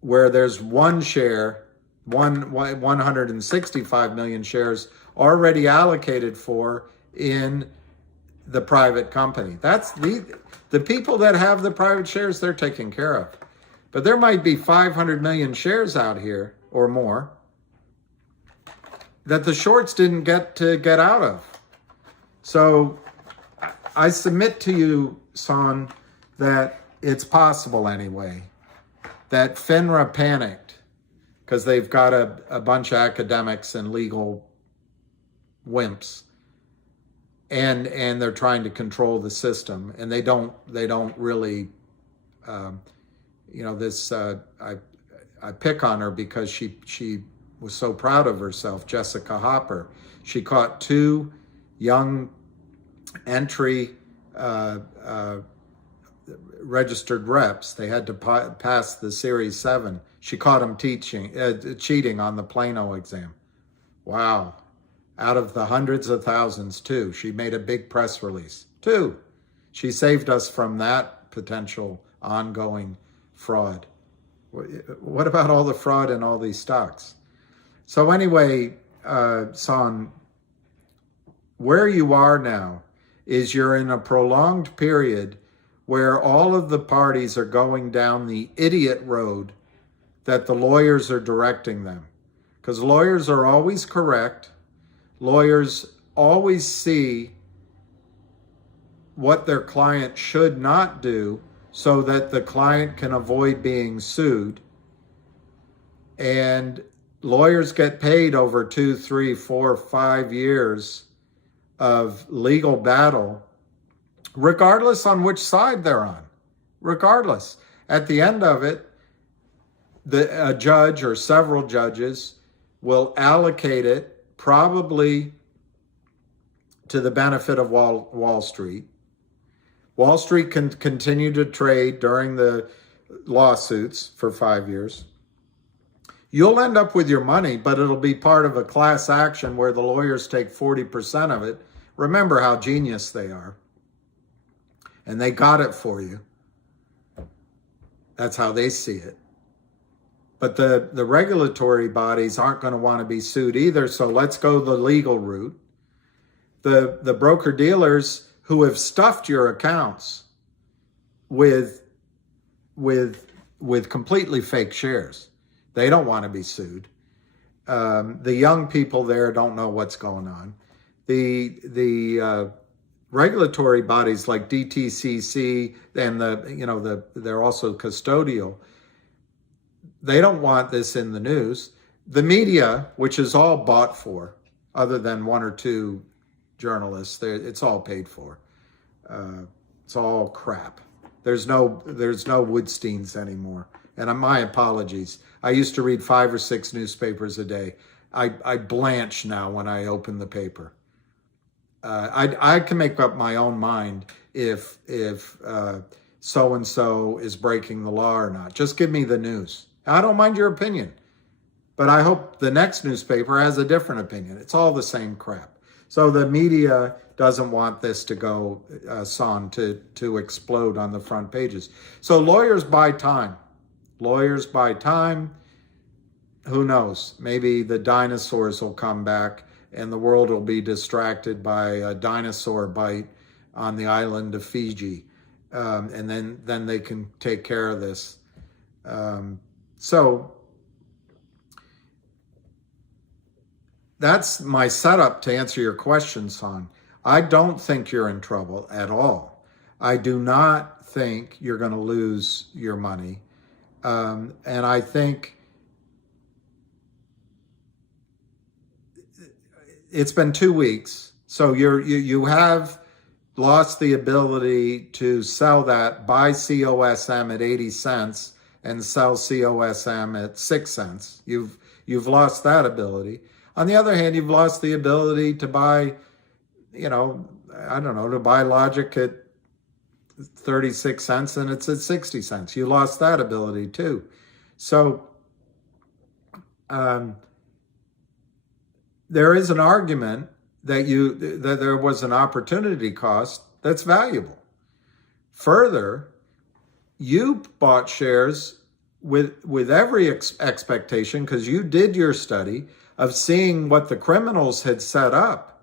where there's one share, 165 million shares already allocated for in the private company. That's the people that have the private shares, they're taken care of. But there might be 500 million shares out here or more that the shorts didn't get out of. So I submit to you, Son, that it's possible anyway that FINRA panicked because they've got a bunch of academics and legal wimps, and they're trying to control the system, and they don't really, this. I pick on her because she was so proud of herself, Jessica Hopper. She caught 2 young entry registered reps. They had to pass the Series 7. She caught them cheating on the Plano exam. Wow. Out of the hundreds of thousands, 2. She made a big press release. 2. She saved us from that potential ongoing fraud. What about all the fraud in all these stocks? So anyway, Son, where you are now is you're in a prolonged period where all of the parties are going down the idiot road that the lawyers are directing them. Because lawyers are always correct. Lawyers always see what their client should not do so that the client can avoid being sued. And lawyers get paid over 2, 3, 4, 5 years of legal battle, regardless on which side they're on. Regardless. At the end of it, a judge or several judges will allocate it probably to the benefit of Wall Street. Wall Street can continue to trade during the lawsuits for 5 years. You'll end up with your money, but it'll be part of a class action where the lawyers take 40% of it. Remember how genius they are. And they got it for you. That's how they see it. But the regulatory bodies aren't going to want to be sued either, so let's go the legal route. The broker-dealers who have stuffed your accounts with completely fake shares, they don't want to be sued. The young people there don't know what's going on. The regulatory bodies like DTCC and they're also custodial. They don't want this in the news. The media, which is all bought for, other than one or two journalists, it's all paid for. It's all crap. There's no Woodsteins anymore. And my apologies. I used to read 5 or 6 newspapers a day. I blanch now when I open the paper. I can make up my own mind if so-and-so is breaking the law or not. Just give me the news. I don't mind your opinion, but I hope the next newspaper has a different opinion. It's all the same crap. So the media doesn't want this to go to explode on the front pages. So lawyers buy time. Lawyers buy time. Who knows? Maybe the dinosaurs will come back and the world will be distracted by a dinosaur bite on the island of Fiji. And then they can take care of this. So that's my setup to answer your question, Son. I don't think you're in trouble at all. I do not think you're going to lose your money. And I think it's been 2 weeks. So you have lost the ability to sell that, buy COSM at 80 cents and sell COSM at 6 cents. You've lost that ability. On the other hand, you've lost the ability to buy, to buy Logic at 36 cents and it's at 60 cents. You lost that ability too. So there is an argument that there was an opportunity cost that's valuable. Further, you bought shares with every expectation, because you did your study of seeing what the criminals had set up,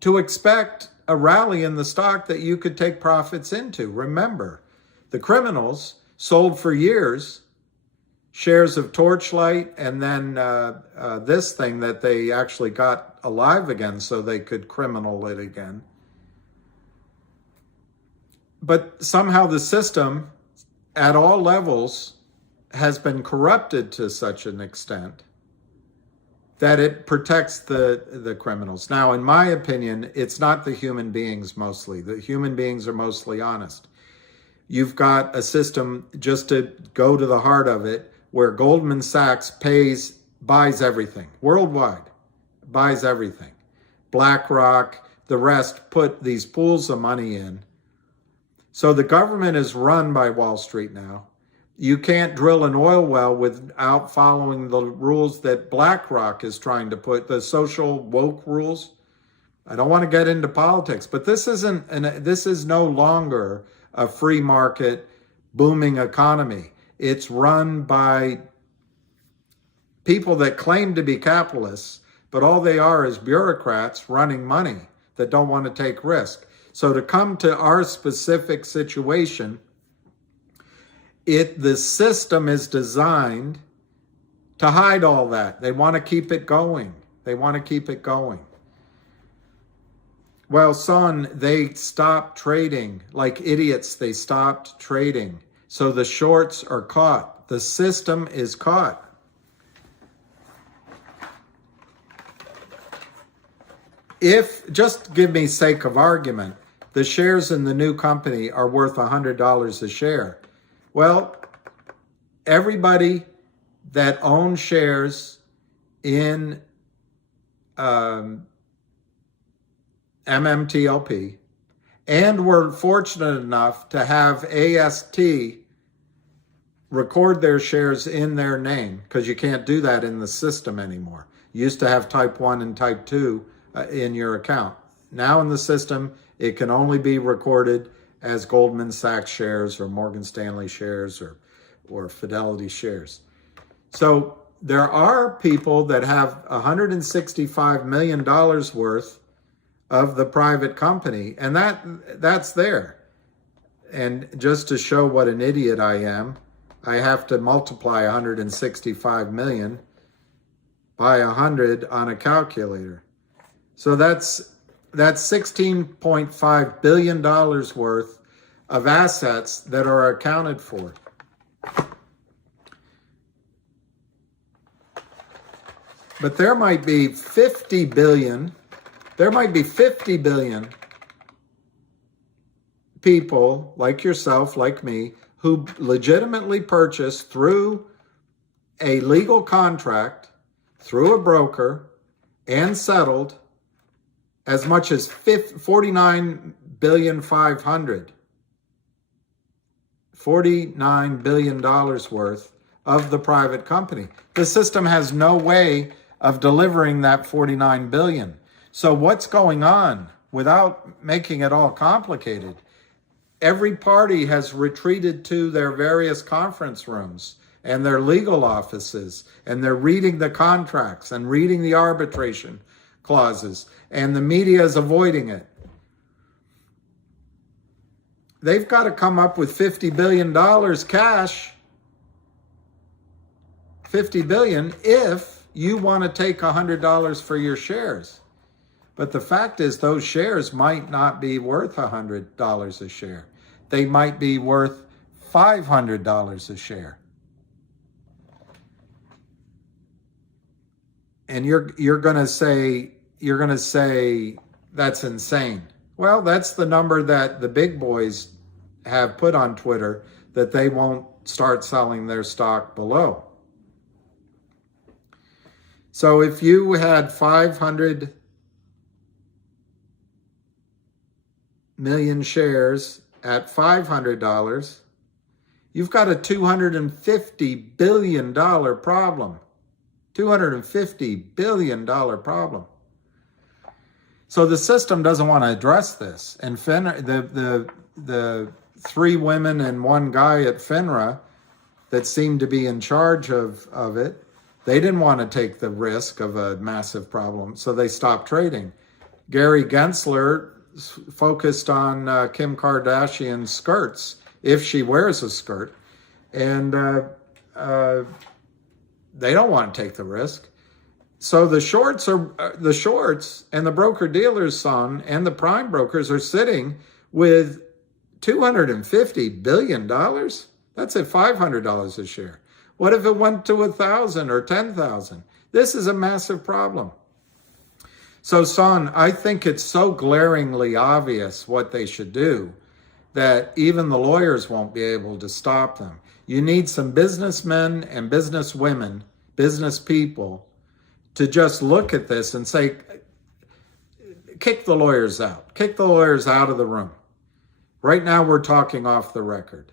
to expect a rally in the stock that you could take profits into. Remember, the criminals sold for years shares of Torchlight and then this thing that they actually got alive again so they could criminal it again. But somehow the system at all levels has been corrupted to such an extent that it protects the criminals. Now, in my opinion, it's not the human beings mostly. The human beings are mostly honest. You've got a system, just to go to the heart of it, where Goldman Sachs buys everything worldwide, buys everything. BlackRock, the rest put these pools of money in. So the government is run by Wall Street now. You can't drill an oil well without following the rules that BlackRock is trying to put, the social woke rules. I don't want to get into politics, but this is no longer a free market, booming economy. It's run by people that claim to be capitalists, but all they are is bureaucrats running money that don't want to take risk. So to come to our specific situation, the system is designed to hide all that. They want to keep it going. They want to keep it going. Well, son, they stopped trading. Like idiots, they stopped trading. So the shorts are caught. The system is caught. If, just give me sake of argument, the shares in the new company are worth $100 a share. Well, everybody that owns shares in MMTLP and were fortunate enough to have AST record their shares in their name, because you can't do that in the system anymore. You used to have type 1 and type 2 in your account. Now in the system, it can only be recorded as Goldman Sachs shares or Morgan Stanley shares or Fidelity shares. So there are people that have $165 million worth of the private company, and that's there. And just to show what an idiot I am, I have to multiply 165 million by 100 on a calculator. So that's $16.5 billion worth of assets that are accounted for. But there might be 50 billion people like yourself, like me, who legitimately purchased through a legal contract, through a broker, and settled as much as $49 billion worth of the private company. The system has no way of delivering that 49 billion. So what's going on, without making it all complicated? Every party has retreated to their various conference rooms and their legal offices, and they're reading the contracts and reading the arbitration clauses, and the media is avoiding it. They've got to come up with $50 billion cash, $50 billion, if you want to take $100 for your shares. But the fact is, those shares might not be worth $100 a share. They might be worth $500 a share. And you're going to say that's insane. Well, that's the number that the big boys have put on Twitter, that they won't start selling their stock below. So if you had 500 million shares at $500, you've got a $250 billion problem. $250 billion problem. So the system doesn't want to address this. And the three women and one guy at FINRA that seemed to be in charge of it, they didn't want to take the risk of a massive problem, so they stopped trading. Gary Gensler focused on Kim Kardashian's skirts, if she wears a skirt, and they don't want to take the risk. So the shorts and the broker dealers, son, and the prime brokers are sitting with $250 billion. That's at $500 a share. What if it went to 1,000 or 10,000? This is a massive problem. So, son, I think it's so glaringly obvious what they should do that even the lawyers won't be able to stop them. You need some businessmen and businesswomen, business people, to just look at this and say, kick the lawyers out. Kick the lawyers out of the room. Right now we're talking off the record.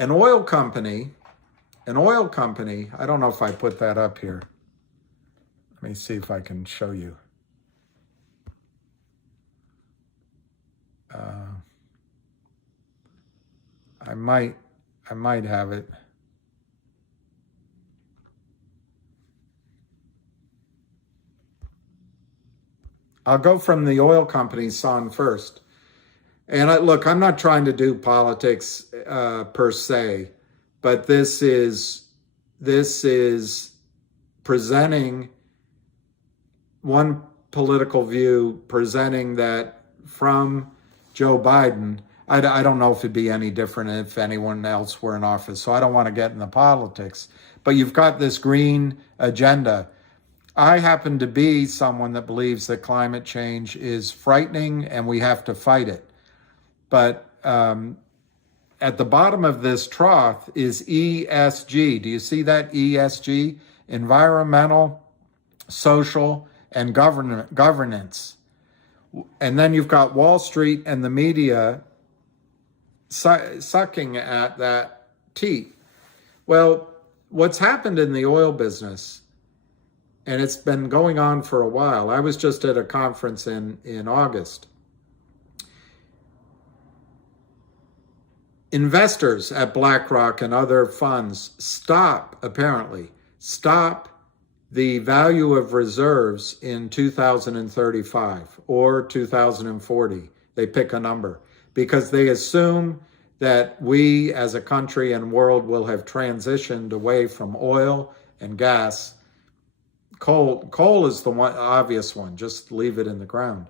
An oil company, I don't know if I put that up here. Let me see if I can show you. I might have it. I'll go from the oil companies on first. And look, I'm not trying to do politics per se, but this is presenting one political view, presenting that from Joe Biden. I don't know if it'd be any different if anyone else were in office, so I don't want to get in the politics. But you've got this green agenda. I happen to be someone that believes that climate change is frightening and we have to fight it. But at the bottom of this trough is ESG. Do you see that ESG? Environmental, social, and governance. And then you've got Wall Street and the media sucking at that teat. Well, what's happened in the oil business, and it's been going on for a while. I was just at a conference in August. Investors at BlackRock and other funds stop the value of reserves in 2035 or 2040. They pick a number because they assume that we as a country and world will have transitioned away from oil and gas. Coal is the one obvious one, just leave it in the ground.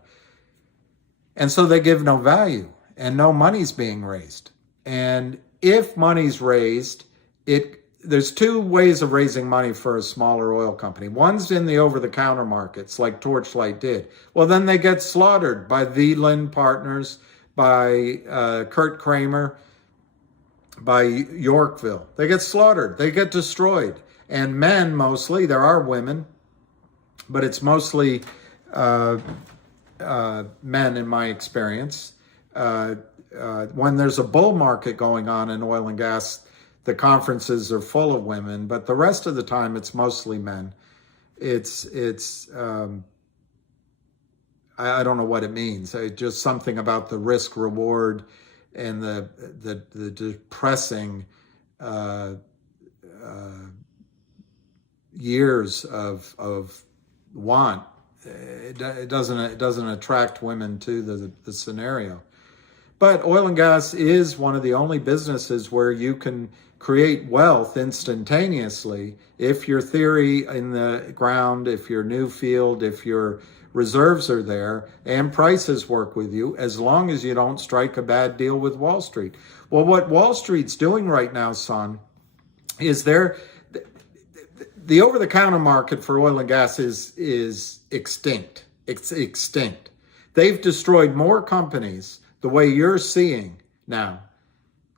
And so they give no value and no money's being raised. And if money's raised, there's two ways of raising money for a smaller oil company. One's in the over-the-counter markets, like Torchlight did. Well, then they get slaughtered by Veland Partners, by Kurt Kramer, by Yorkville. They get slaughtered. They get destroyed. And men, mostly, there are women, but it's mostly men in my experience. When there's a bull market going on in oil and gas, the conferences are full of women, but the rest of the time it's mostly men. I don't know what it means. Just something about the risk reward and the depressing years of want. It doesn't attract women to the scenario. But oil and gas is one of the only businesses where you can create wealth instantaneously if your theory in the ground, if your new field, if your reserves are there and prices work with you, as long as you don't strike a bad deal with Wall Street. Well, what Wall Street's doing right now, son, is the over-the-counter market for oil and gas is extinct. It's extinct. They've destroyed more companies the way you're seeing now.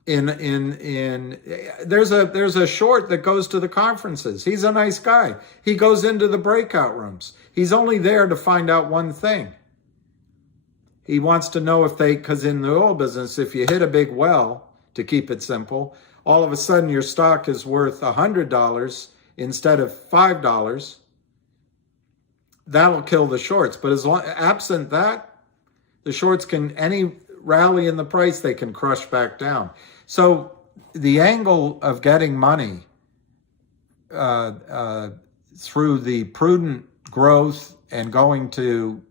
There's a short that goes to the conferences. He's a nice guy. He goes into the breakout rooms. He's only there to find out one thing. He wants to know because in the oil business, if you hit a big well, to keep it simple, all of a sudden your stock is worth $100 instead of $5. That'll kill the shorts. But absent that, the shorts any rally in the price, they can crush back down. So the angle of getting money through the prudent growth and going to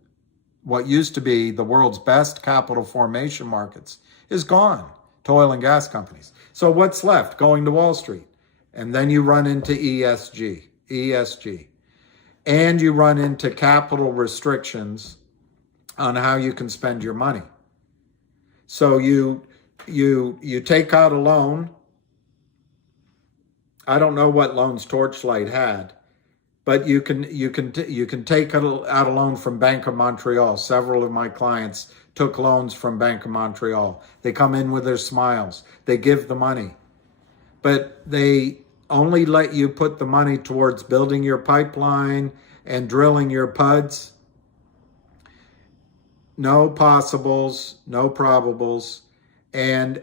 what used to be the world's best capital formation markets is gone to oil and gas companies. So what's left? Going to Wall Street. And then you run into ESG. And you run into capital restrictions on how you can spend your money. So you take out a loan. I don't know what loans Torchlight had, but you can take out a loan from Bank of Montreal. Several of my clients took loans from Bank of Montreal. They come in with their smiles. They give the money, but they only let you put the money towards building your pipeline and drilling your PUDs. No possibles, no probables, and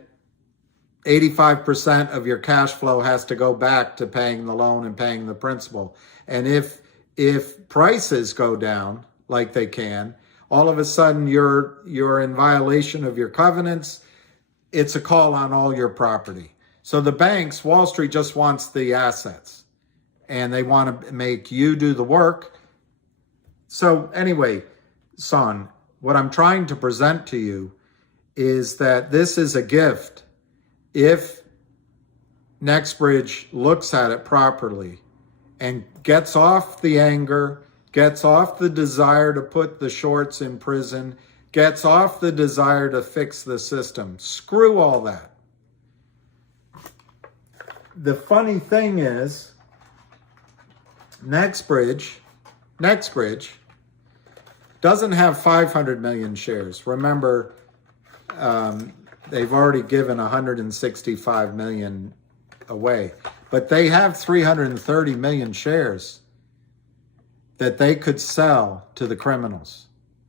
85% of your cash flow has to go back to paying the loan and paying the principal. And if prices go down like they can, all of a sudden you're in violation of your covenants. It's a call on all your property. So the banks, Wall Street just wants the assets, and they want to make you do the work. So anyway, son, what I'm trying to present to you is that this is a gift if NextBridge looks at it properly and gets off the anger, gets off the desire to put the shorts in prison, gets off the desire to fix the system. Screw all that. The funny thing is, NextBridge doesn't have 500 million shares. Remember, they've already given 165 million away, but they have 330 million shares that they could sell to the criminals.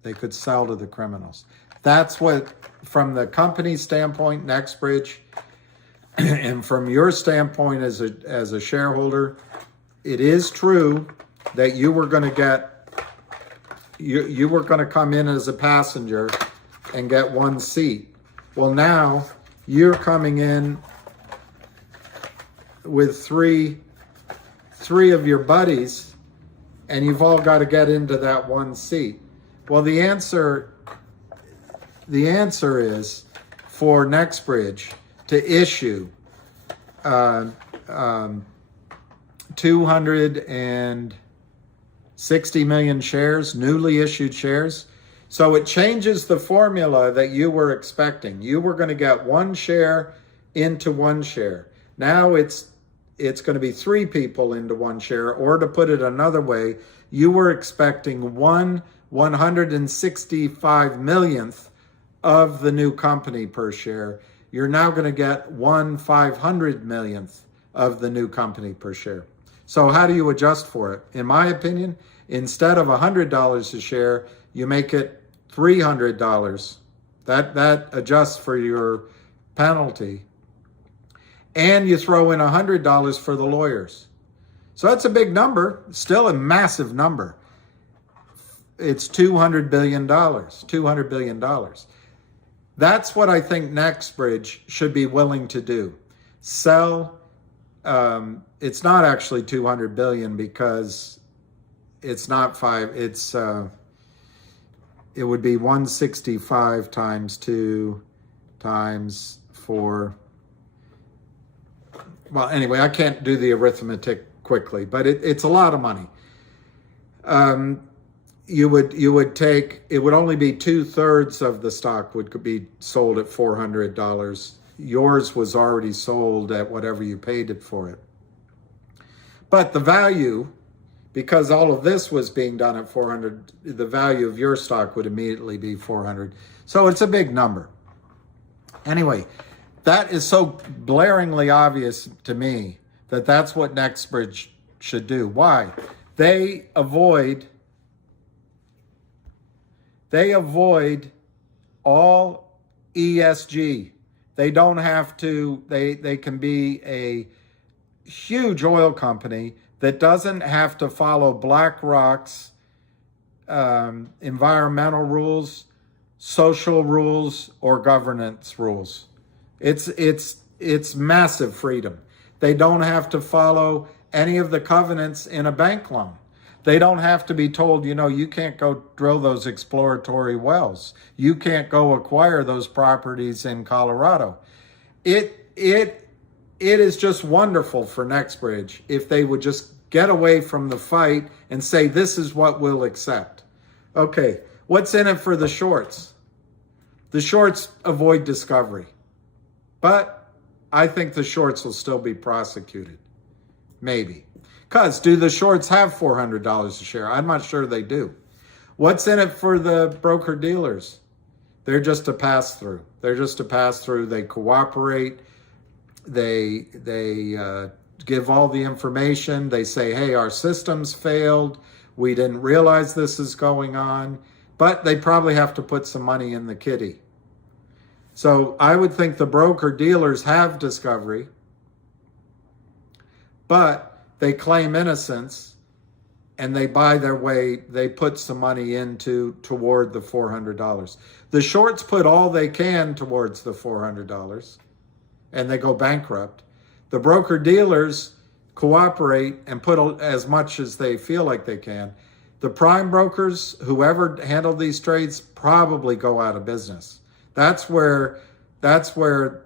They could sell to the criminals. That's what, from the company standpoint, NextBridge, and from your standpoint as a shareholder, it is true that you were going to get, you were going to come in as a passenger and get one seat. Well, now you're coming in with three of your buddies, and you've all got to get into that one seat. Well, the answer is for NextBridge to issue 260 million shares, newly issued shares. So it changes the formula that you were expecting. You were going to get one share into one share. Now it's going to be three people into one share, or to put it another way, you were expecting 1/165 millionth of the new company per share. You're now going to get 1/500 millionth of the new company per share. So how do you adjust for it? In my opinion, instead of $100 a share, you make it $300. That adjusts for your penalty. And you throw in $100 for the lawyers. So that's a big number, still a massive number. It's $200 billion, $200 billion. That's what I think NextBridge should be willing to do. Sell, it's not actually 200 billion because it's not it would be 165 times 2 times 4. Well, anyway, I can't do the arithmetic quickly, but it's a lot of money. You would take, it would only be 2/3 of the stock would be sold at $400. Yours was already sold at whatever you paid it for it. But the value, because all of this was being done at 400, the value of your stock would immediately be 400. So it's a big number. Anyway, that is so blaringly obvious to me that that's what NextBridge should do. Why? They avoid all ESG. They don't have to, they can be a huge oil company that doesn't have to follow BlackRock's environmental rules, social rules, or governance rules. It's massive freedom. They don't have to follow any of the covenants in a bank loan. They don't have to be told, you can't go drill those exploratory wells. You can't go acquire those properties in Colorado. It is just wonderful for NextBridge if they would just get away from the fight and say, this is what we'll accept. Okay, what's in it for the shorts? The shorts avoid discovery. But I think the shorts will still be prosecuted. Maybe. Because do the shorts have $400 a share? I'm not sure they do. What's in it for the broker-dealers? They're just a pass-through. They're just a pass-through. They cooperate. They give all the information. They say, hey, our systems failed. We didn't realize this is going on. But they probably have to put some money in the kitty. So I would think the broker-dealers have discovery, but they claim innocence and they buy their way, they put some money toward the $400. The shorts put all they can towards the $400 and they go bankrupt. The broker-dealers cooperate and put as much as they feel like they can. The prime brokers, whoever handled these trades, probably go out of business. That's where it's a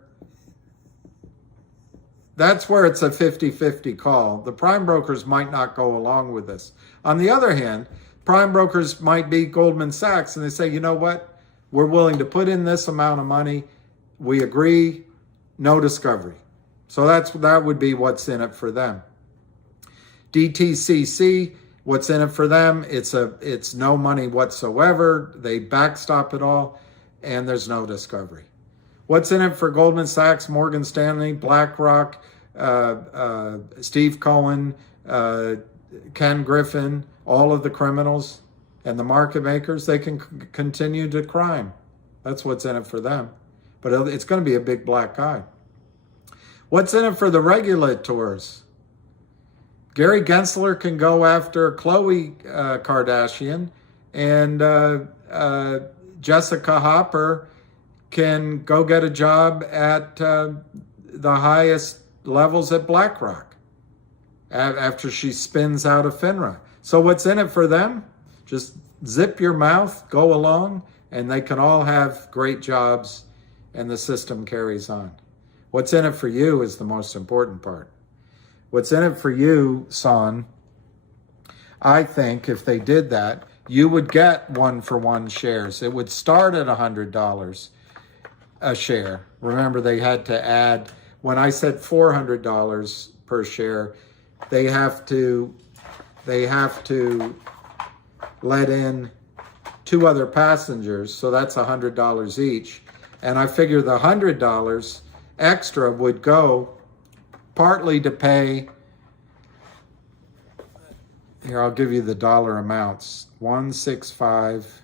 50-50 call. The prime brokers might not go along with this. On the other hand, prime brokers might be Goldman Sachs and they say, you know what? We're willing to put in this amount of money. We agree, no discovery. So that would be what's in it for them. DTCC, what's in it for them? It's no money whatsoever. They backstop it all and there's no discovery. What's in it for Goldman Sachs, Morgan Stanley, BlackRock, Steve Cohen, Ken Griffin, all of the criminals? and the market makers, they can continue to crime. That's what's in it for them. But it's going to be a big black eye. What's in it for the regulators? Gary Gensler can go after Khloe Kardashian, and Jessica Hopper can go get a job at the highest levels at BlackRock after she spins out of FINRA. So what's in it for them? Just zip your mouth, go along, and they can all have great jobs, and the system carries on. What's in it for you is the most important part. What's in it for you, son, I think if they did that, you would get 1-for-1 shares. It would start at $100 a share. Remember, they had to add, when I said $400 per share, they have to let in 2 other passengers, so that's $100 each. And I figure the $100 extra would go partly to pay, here I'll give you the dollar amounts, 165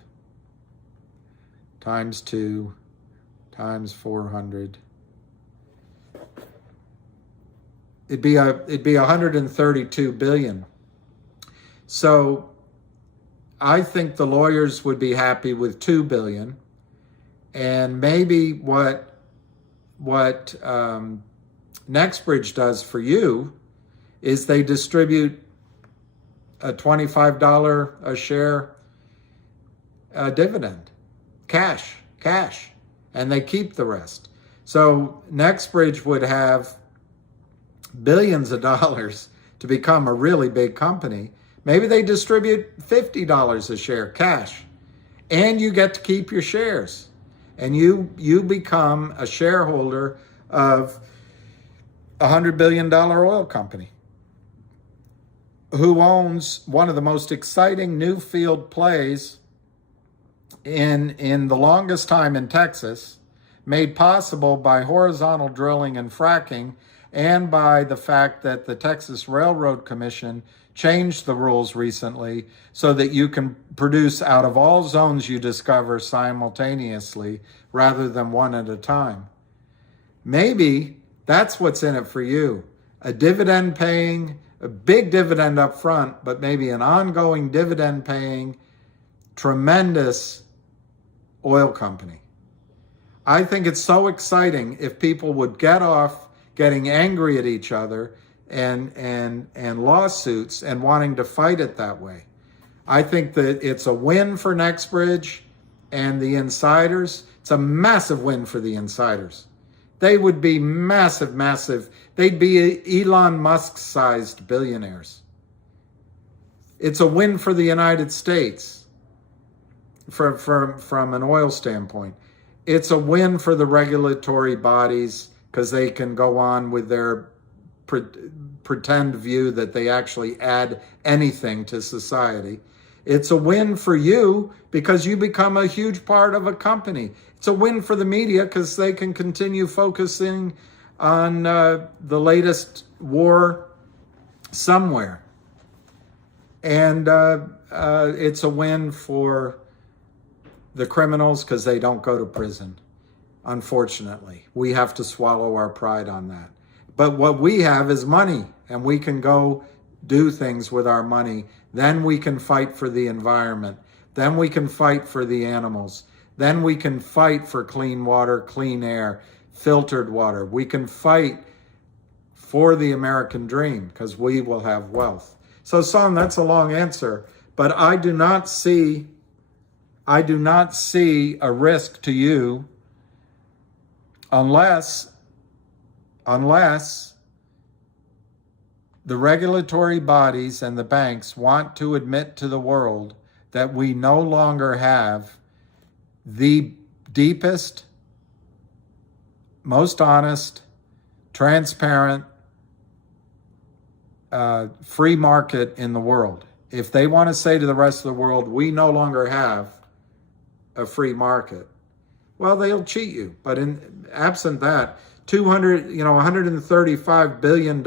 times 2 times 400. It'd be 132 billion. So I think the lawyers would be happy with 2 billion, and maybe what Nextbridge does for you is they distribute a $25 a share dividend, cash, and they keep the rest. So Nextbridge would have billions of dollars to become a really big company. Maybe they distribute $50 a share cash, and you get to keep your shares, and you become a shareholder of a $100 billion oil company who owns one of the most exciting new field plays in the longest time in Texas, made possible by horizontal drilling and fracking, and by the fact that the Texas Railroad Commission changed the rules recently so that you can produce out of all zones you discover simultaneously rather than one at a time. Maybe that's what's in it for you. A dividend paying, a big dividend up front, but maybe an ongoing dividend paying, tremendous oil company. I think it's so exciting if people would get off getting angry at each other and lawsuits and wanting to fight it that way. I think that it's a win for Nextbridge and the insiders. It's a massive win for the insiders. They would be massive. They'd be Elon Musk-sized billionaires. It's a win for the United States from an oil standpoint. It's a win for the regulatory bodies because they can go on with their pretend view that they actually add anything to society. It's a win for you because you become a huge part of a company. It's a win for the media because they can continue focusing on the latest war somewhere. And it's a win for the criminals because they don't go to prison. Unfortunately, we have to swallow our pride on that. But what we have is money, and we can go do things with our money. Then we can fight for the environment. Then we can fight for the animals. Then we can fight for clean water, clean air, filtered water. We can fight for the American dream because we will have wealth. So, son, that's a long answer, but I do not see a risk to you unless the regulatory bodies and the banks want to admit to the world that we no longer have the deepest, most honest, transparent, free market in the world. If they want to say to the rest of the world, we no longer have a free market, well, they'll cheat you. But in absent that, $135 billion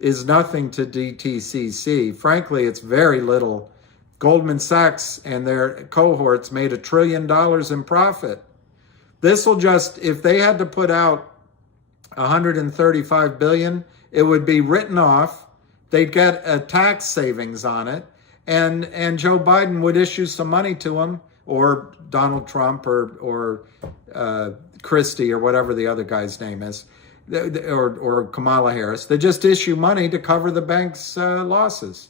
is nothing to DTCC. Frankly, it's very little Goldman Sachs and their cohorts made $1 trillion in profit. This will just, if they had to put out 135 billion, it would be written off. They'd get a tax savings on it, and Joe Biden would issue some money to them, or Donald Trump, or Christie, or whatever the other guy's name is, or Kamala Harris. They just issue money to cover the bank's losses.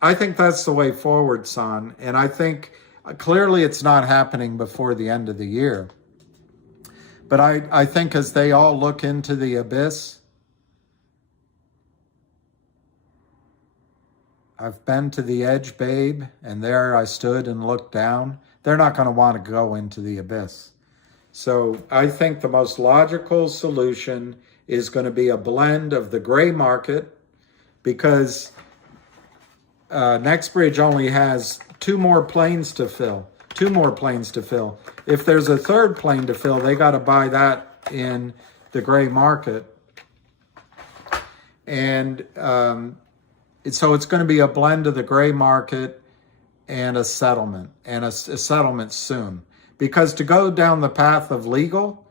I think that's the way forward, son, and I think clearly it's not happening before the end of the year. But I think as they all look into the abyss, I've been to the edge, babe, and there I stood and looked down. They're not going to want to go into the abyss. So I think the most logical solution is going to be a blend of the gray market, because NextBridge only has 2 more planes to fill. 2 more planes to fill. If there's a 3rd plane to fill, they got to buy that in the gray market. And so it's going to be a blend of the gray market and a settlement, and a settlement soon. Because to go down the path of legal,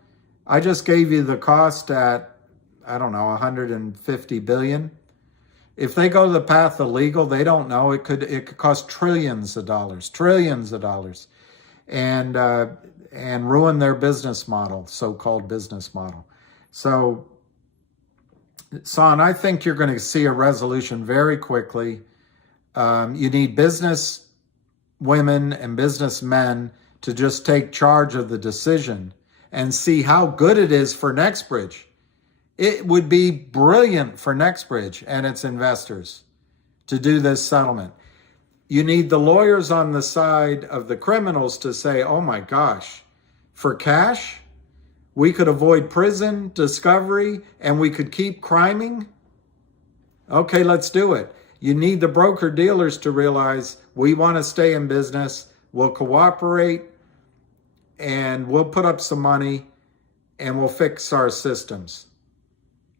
I just gave you the cost at, I don't know, 150 billion. If they go the path of legal, they don't know. It could cost trillions of dollars, and ruin their business model, so-called business model. So, Son, I think you're going to see a resolution very quickly. You need business women and businessmen to just take charge of the decision and see how good it is for NextBridge. It would be brilliant for NextBridge and its investors to do this settlement. You need the lawyers on the side of the criminals to say, oh my gosh, for cash, we could avoid prison, discovery, and we could keep criming. Okay, let's do it. You need the broker-dealers to realize we want to stay in business, we'll cooperate, and we'll put up some money, and we'll fix our systems.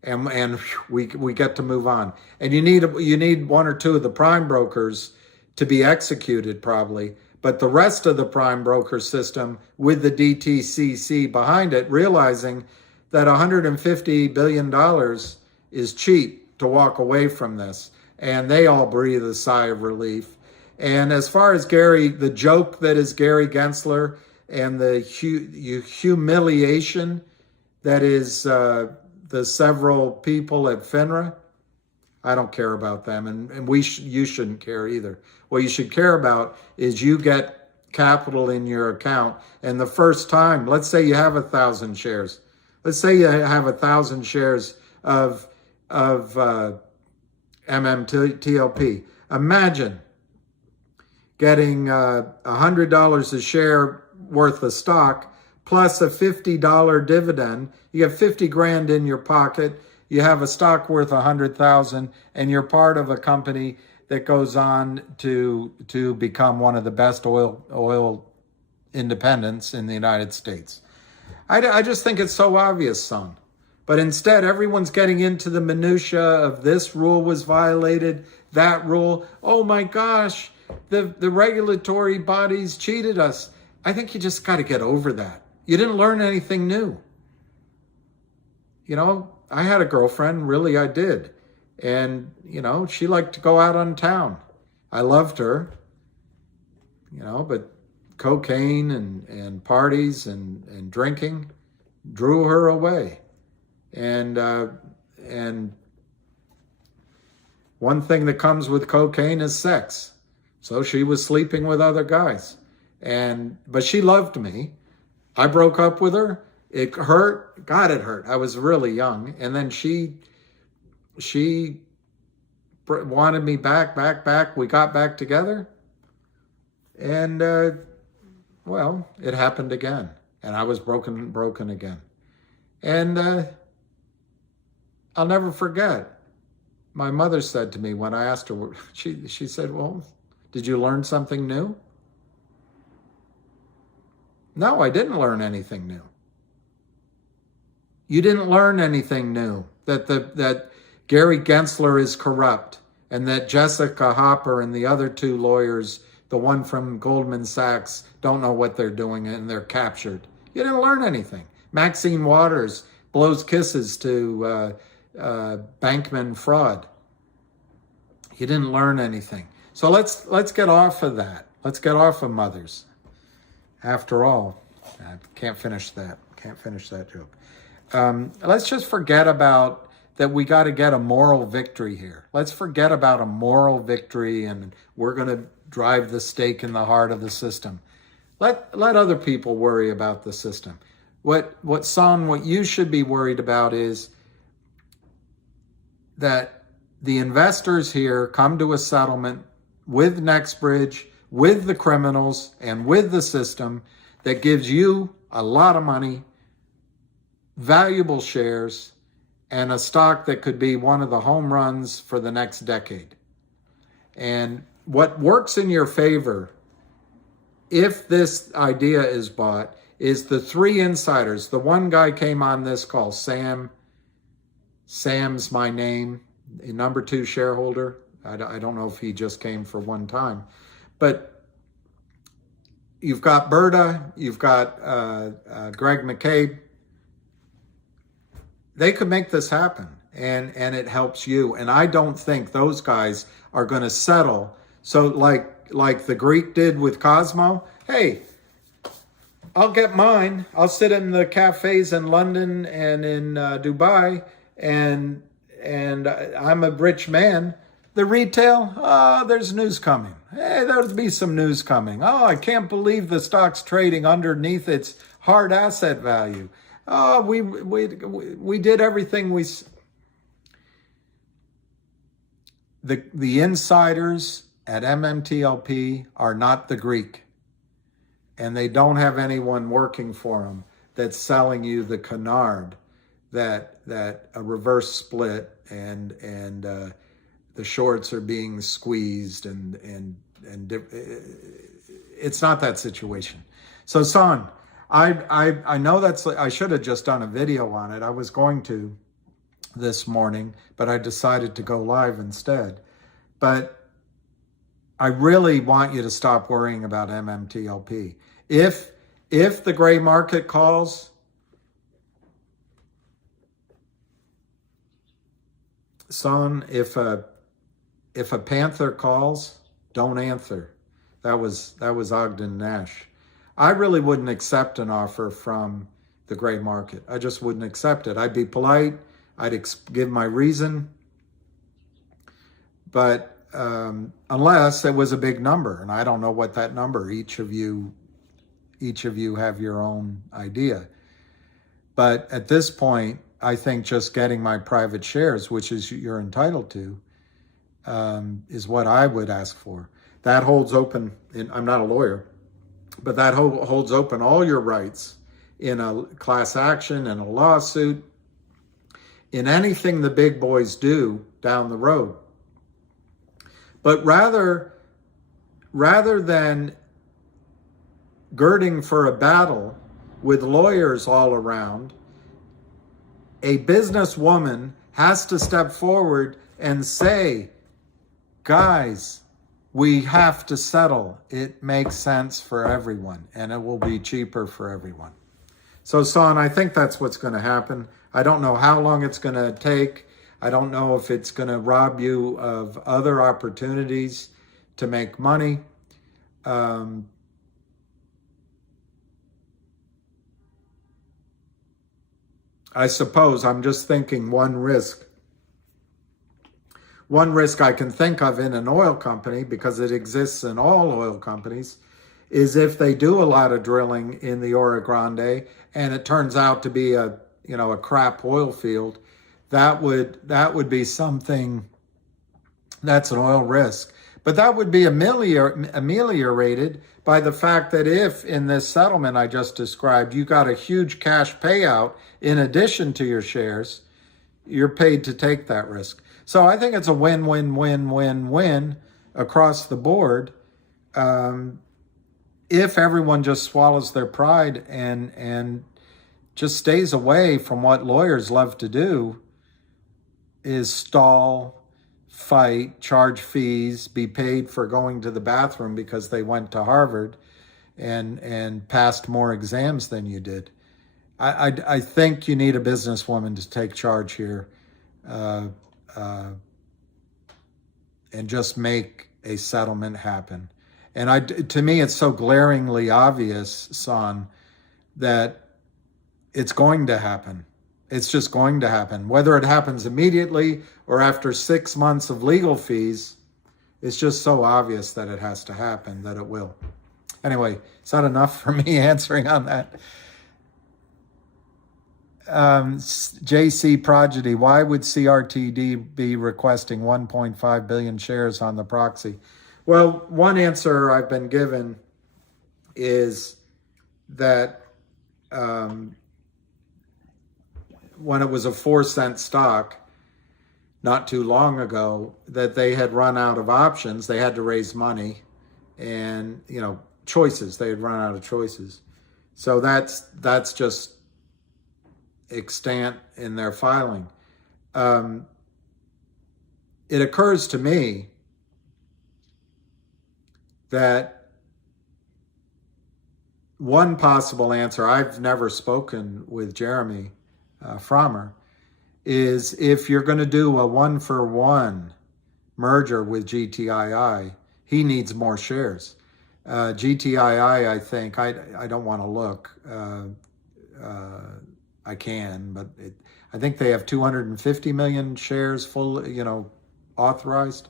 And we get to move on. And you need 1 or 2 of the prime brokers to be executed probably, but the rest of the prime broker system with the DTCC behind it, realizing that $150 billion is cheap to walk away from this. And they all breathe a sigh of relief. And as far as Gary, the joke that is Gary Gensler and the humiliation that is the several people at FINRA, I don't care about them, and you shouldn't care either. What you should care about is you get capital in your account, and the first time, let's say you have 1,000 shares. Let's say you have 1,000 shares of MMTLP. Imagine getting $100 a share worth of stock plus a $50 dividend. You have 50 grand in your pocket. You have a stock worth 100,000, and you're part of a company that goes on to become one of the best oil independents in the United States. I just think it's so obvious, son. But instead, everyone's getting into the minutia of this rule was violated, that rule. Oh my gosh, the regulatory bodies cheated us. I think you just got to get over that. You didn't learn anything new. You know, I had a girlfriend, really I did. And, you know, she liked to go out on town. I loved her, you know, but cocaine and parties and drinking drew her away. And one thing that comes with cocaine is sex. So she was sleeping with other guys. But she loved me. I broke up with her. It hurt. God, it hurt. I was really young. And then she wanted me back. We got back together. And, well, it happened again. And I was broken again. And I'll never forget. My mother said to me when I asked her, she said, well, did you learn something new? No, I didn't learn anything new. You didn't learn anything new. That Gary Gensler is corrupt and that Jessica Hopper and the other two lawyers, the one from Goldman Sachs, don't know what they're doing and they're captured. You didn't learn anything. Maxine Waters blows kisses to Bankman fraud. You didn't learn anything. So let's get off of that. Let's get off of mothers. After all, I can't finish that. Can't finish that joke. Let's just forget about that. We got to get a moral victory here. Let's forget about a moral victory and we're going to drive the stake in the heart of the system. Let other people worry about the system. What you should be worried about is that the investors here come to a settlement with NextBridge, with the criminals, and with the system that gives you a lot of money, valuable shares, and a stock that could be one of the home runs for the next decade. And what works in your favor, if this idea is bought, is the three insiders. The one guy came on this call, Sam's my name, a number 2 shareholder. I don't know if he just came for one time. But you've got Berta, you've got Greg McCabe. They could make this happen, and it helps you. And I don't think those guys are going to settle. So like the Greek did with Cosmo, hey, I'll get mine. I'll sit in the cafes in London and in Dubai, and I'm a rich man. The retail, there's news coming. Hey, there'll be some news coming. Oh, I can't believe the stock's trading underneath its hard asset value. Oh, we did everything we. The insiders at MMTLP are not the Greek, and they don't have anyone working for them that's selling you the canard that a reverse split and the shorts are being squeezed and it's not that situation. So son, I know I should have just done a video on it. I was going to this morning, but I decided to go live instead. But I really want you to stop worrying about MMTLP. If the gray market calls, son, if a panther calls, don't answer. That was Ogden Nash. I really wouldn't accept an offer from the gray market. I just wouldn't accept it. I'd be polite. I'd give my reason. But unless it was a big number, and I don't know what that number, each of you have your own idea. But at this point, I think just getting my private shares, which is you're entitled to, is what I would ask for. That holds open, I'm not a lawyer, but that holds open all your rights in a class action, in a lawsuit, in anything the big boys do down the road. But rather than girding for a battle with lawyers all around, a businesswoman has to step forward and say, guys, we have to settle. It makes sense for everyone, and it will be cheaper for everyone. So, son, I think that's what's going to happen. I don't know how long it's going to take. I don't know if it's going to rob you of other opportunities to make money. I suppose I'm just thinking one risk I can think of in an oil company, because it exists in all oil companies, is if they do a lot of drilling in the Oro Grande and it turns out to be a crap oil field, that would be something that's an oil risk. But that would be ameliorated by the fact that if in this settlement I just described, you got a huge cash payout in addition to your shares, you're paid to take that risk. So I think it's a win-win-win-win-win across the board. If everyone just swallows their pride and just stays away from what lawyers love to do, is stall, fight, charge fees, be paid for going to the bathroom because they went to Harvard and passed more exams than you did. I think you need a businesswoman to take charge here and just make a settlement happen. And to me, it's so glaringly obvious, son, that it's going to happen. It's just going to happen. Whether it happens immediately or after 6 months of legal fees, it's just so obvious that it has to happen, that it will. Anyway, is that enough for me answering on that? JC Prodigy, why would CRTD be requesting 1.5 billion shares on the proxy? Well, one answer I've been given is that when it was a 4-cent stock not too long ago, that they had run out of options. They had to raise money and, choices. They had run out of choices. So that's just extant in their filing. It occurs to me that one possible answer, I've never spoken with Jeremy Frommer, is if you're going to do a 1-for-1 merger with GTII, he needs more shares. GTII, I think, I don't want to look. I can, but I think they have 250 million shares full, authorized.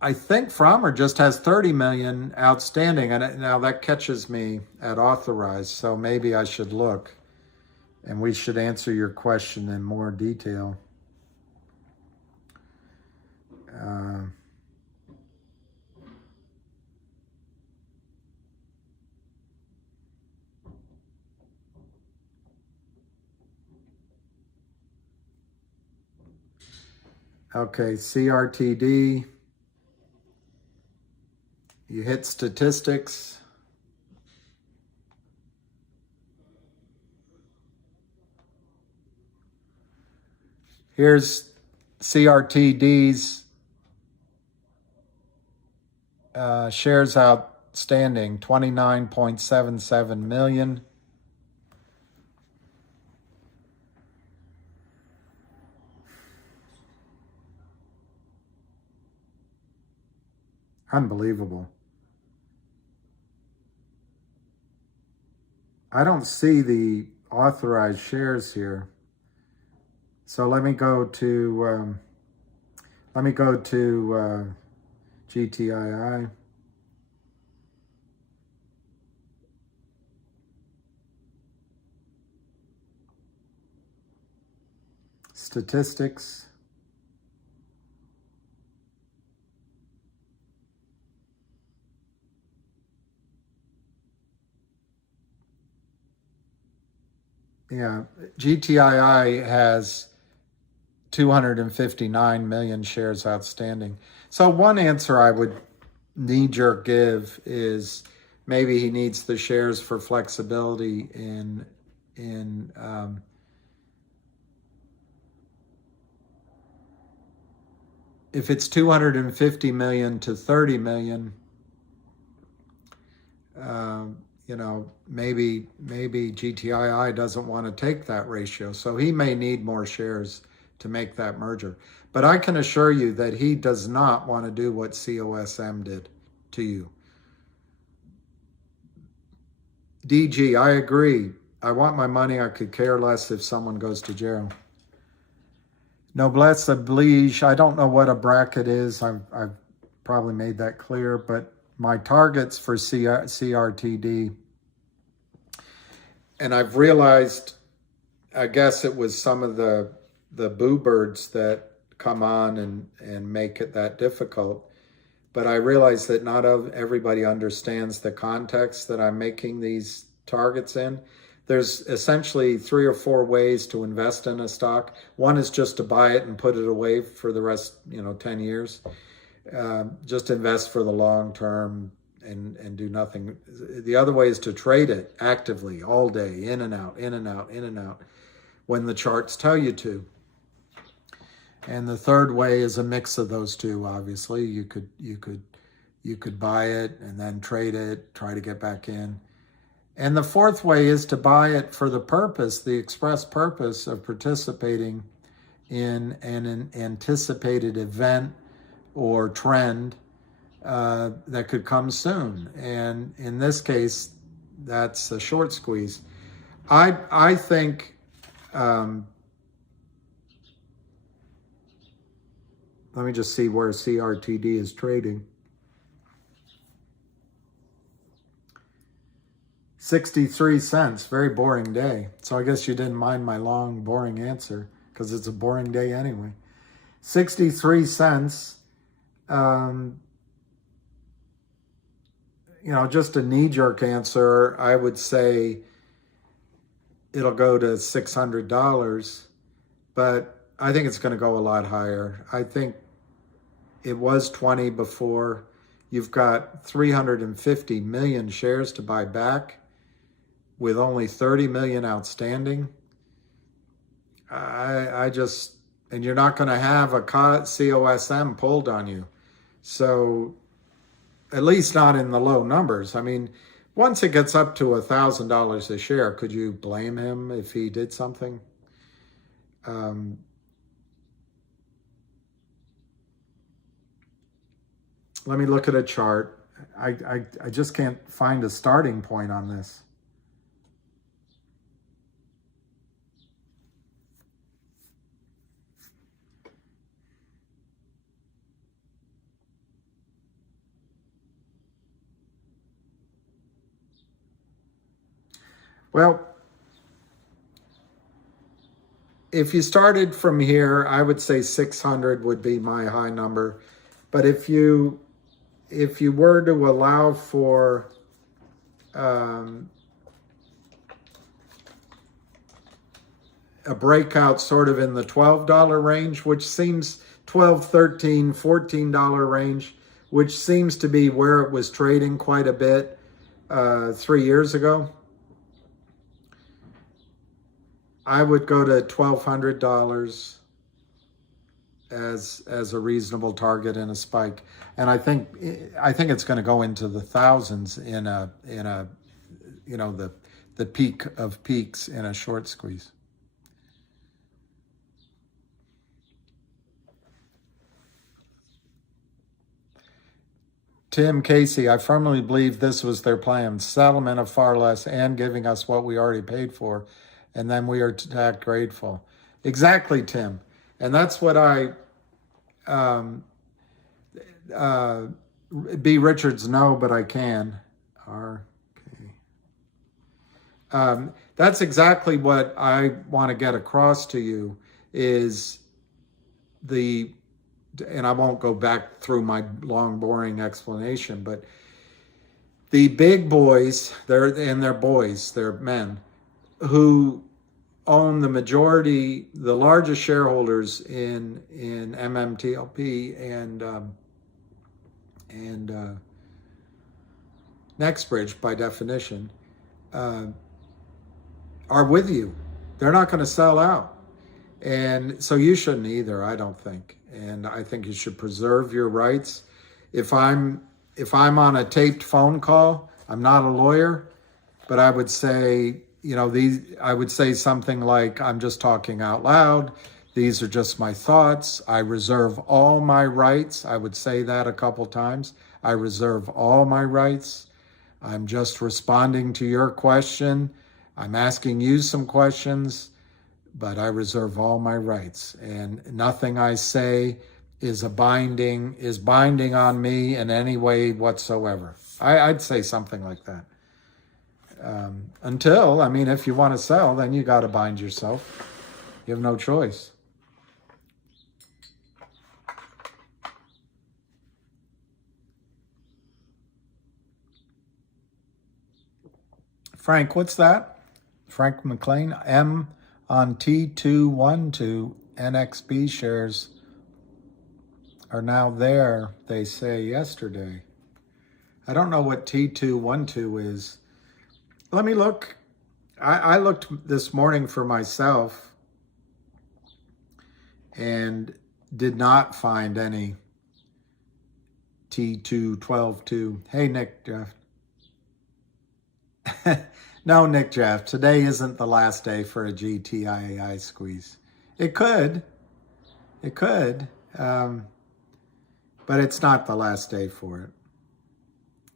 I think Frommer just has 30 million outstanding, and now that catches me at authorized, so maybe I should look, and we should answer your question in more detail. Okay, CRTD. You hit statistics. Here's CRTD's shares outstanding, 29.77 million. Unbelievable. I don't see the authorized shares here. So let me go to GTII. Statistics. Yeah, GTII has 259 million shares outstanding. So one answer I would knee-jerk give is maybe he needs the shares for flexibility in if it's 250 million to 30 million, maybe GTII doesn't want to take that ratio. So he may need more shares to make that merger. But I can assure you that he does not want to do what COSM did to you. DG, I agree. I want my money. I could care less if someone goes to jail. Noblesse oblige. I don't know what a bracket is. I've probably made that clear, but my targets for CRTD, and I've realized, I guess it was some of the boo birds that come on and make it that difficult, but I realize that not everybody understands the context that I'm making these targets in. There's essentially 3 or 4 ways to invest in a stock. One is just to buy it and put it away for the rest, 10 years. Just invest for the long term and do nothing. The other way is to trade it actively all day, in and out, in and out, in and out, when the charts tell you to. And the third way is a mix of those two. Obviously, you could buy it and then trade it, try to get back in. And the fourth way is to buy it for the express purpose of participating in an anticipated event or trend that could come soon. And in this case, that's a short squeeze. I think let me just see where CRTD is trading. 63 cents, very boring day. So I guess you didn't mind my long, boring answer because it's a boring day anyway. 63 cents, just a knee-jerk answer, I would say it'll go to $600, but I think it's going to go a lot higher. I think it was 20 before. You've got 350 million shares to buy back with only 30 million outstanding. And you're not going to have a COSM pulled on you. So at least not in the low numbers. I mean, once it gets up to $1,000 a share, could you blame him if he did something? Let me look at a chart. I just can't find a starting point on this. Well, if you started from here, I would say 600 would be my high number. But if you were to allow for a breakout sort of in the $12 range, which seems $12, $13, $14 range, which seems to be where it was trading quite a bit 3 years ago, I would go to $1,200 as a reasonable target in a spike, and I think it's going to go into the thousands in a the peak of peaks in a short squeeze. Tim Casey, I firmly believe this was their plan: settlement of far less and giving us what we already paid for, and then we are to act grateful. Exactly, Tim. And that's what B. Richards, no, but I can. That's exactly what I want to get across to you is and I won't go back through my long, boring explanation, but the big boys, they're men, who own the majority, the largest shareholders in MMTLP and NextBridge by definition, are with you. They're not going to sell out. And so you shouldn't either, I don't think. And I think you should preserve your rights. If I'm on a taped phone call, I'm not a lawyer, but I would say, I would say something like, I'm just talking out loud. These are just my thoughts. I reserve all my rights. I would say that a couple times. I reserve all my rights. I'm just responding to your question. I'm asking you some questions, but I reserve all my rights. And nothing I say is binding on me in any way whatsoever. I'd say something like that. Until, if you want to sell, then you got to bind yourself. You have no choice. Frank, what's that? Frank McLean, M on T212 NXB shares are now there, they say yesterday. I don't know what T212 is. Let me look. I looked this morning for myself, and did not find any T212.2. Hey, Nick Jeff. No, Nick Jeff, today isn't the last day for a GTII squeeze. It could, but it's not the last day for it.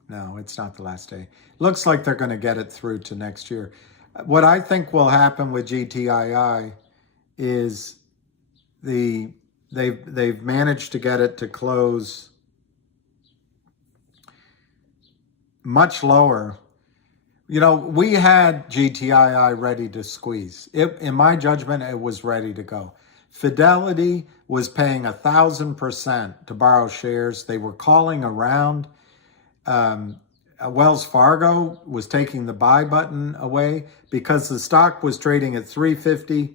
No, it's not the last day. Looks like they're going to get it through to next year. What I think will happen with GTII is they've managed to get it to close much lower. You know, we had GTII ready to squeeze. In my judgment, it was ready to go. Fidelity was paying 1,000% to borrow shares. They were calling around. Wells Fargo was taking the buy button away because the stock was trading at $3.50,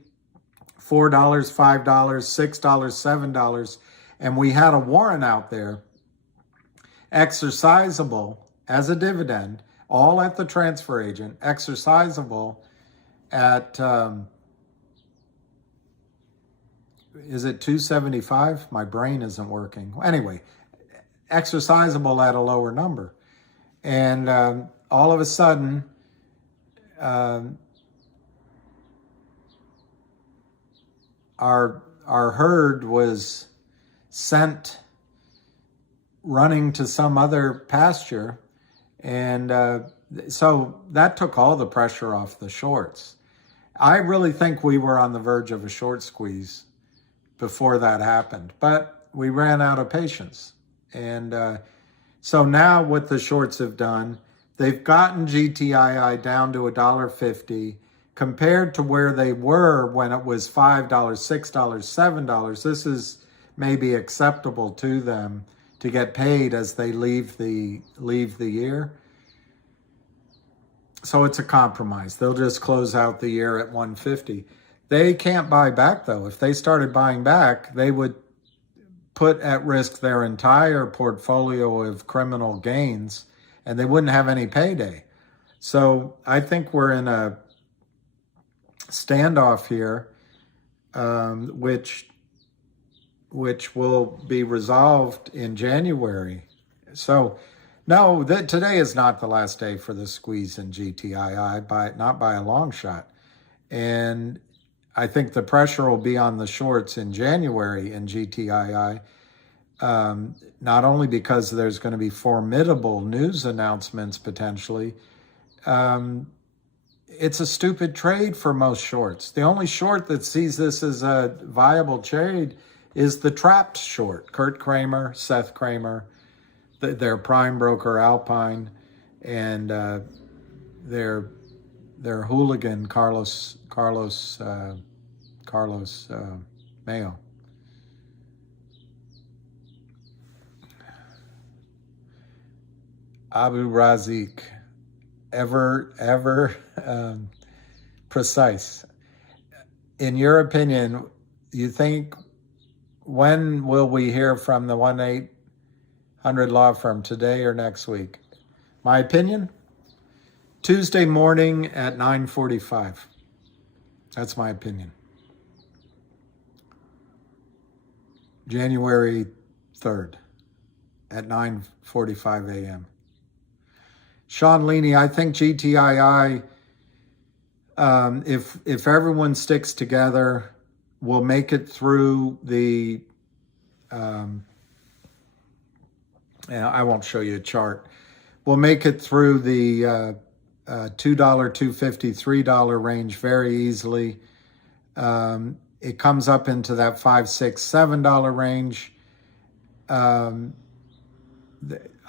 $4, $5, $6, $7, and we had a warrant out there exercisable as a dividend, all at the transfer agent, exercisable at, is it 275? My brain isn't working. Anyway, exercisable at a lower number. And all of a sudden, our herd was sent running to some other pasture. And so that took all the pressure off the shorts. I really think we were on the verge of a short squeeze before that happened, but we ran out of patience. And so now what the shorts have done, they've gotten GTII down to $1.50 compared to where they were when it was $5, $6, $7. This is maybe acceptable to them to get paid as they leave the year. So it's a compromise. They'll just close out the year at 150. They can't buy back though. If they started buying back, they would put at risk their entire portfolio of criminal gains and they wouldn't have any payday. So I think we're in a standoff here, which will be resolved in January. So no, today is not the last day for the squeeze in GTII, not by a long shot. And I think the pressure will be on the shorts in January in GTII, not only because there's going to be formidable news announcements potentially. It's a stupid trade for most shorts. The only short that sees this as a viable trade is the trapped short. Kurt Kramer, Seth Kramer, their prime broker Alpine, and their hooligan Carlos Mayo. Abu Razik, ever precise. In your opinion, you think, when will we hear from the 1-800 law firm, today or next week? My opinion, Tuesday morning at 9:45. That's my opinion. January 3rd at 9:45 a.m. Sean Leaney, I think GTII, if everyone sticks together, will make it through the, I won't show you a chart. We'll make it through the $2, $2.50, $3 range very easily. It comes up into that $5, $6, $7 range.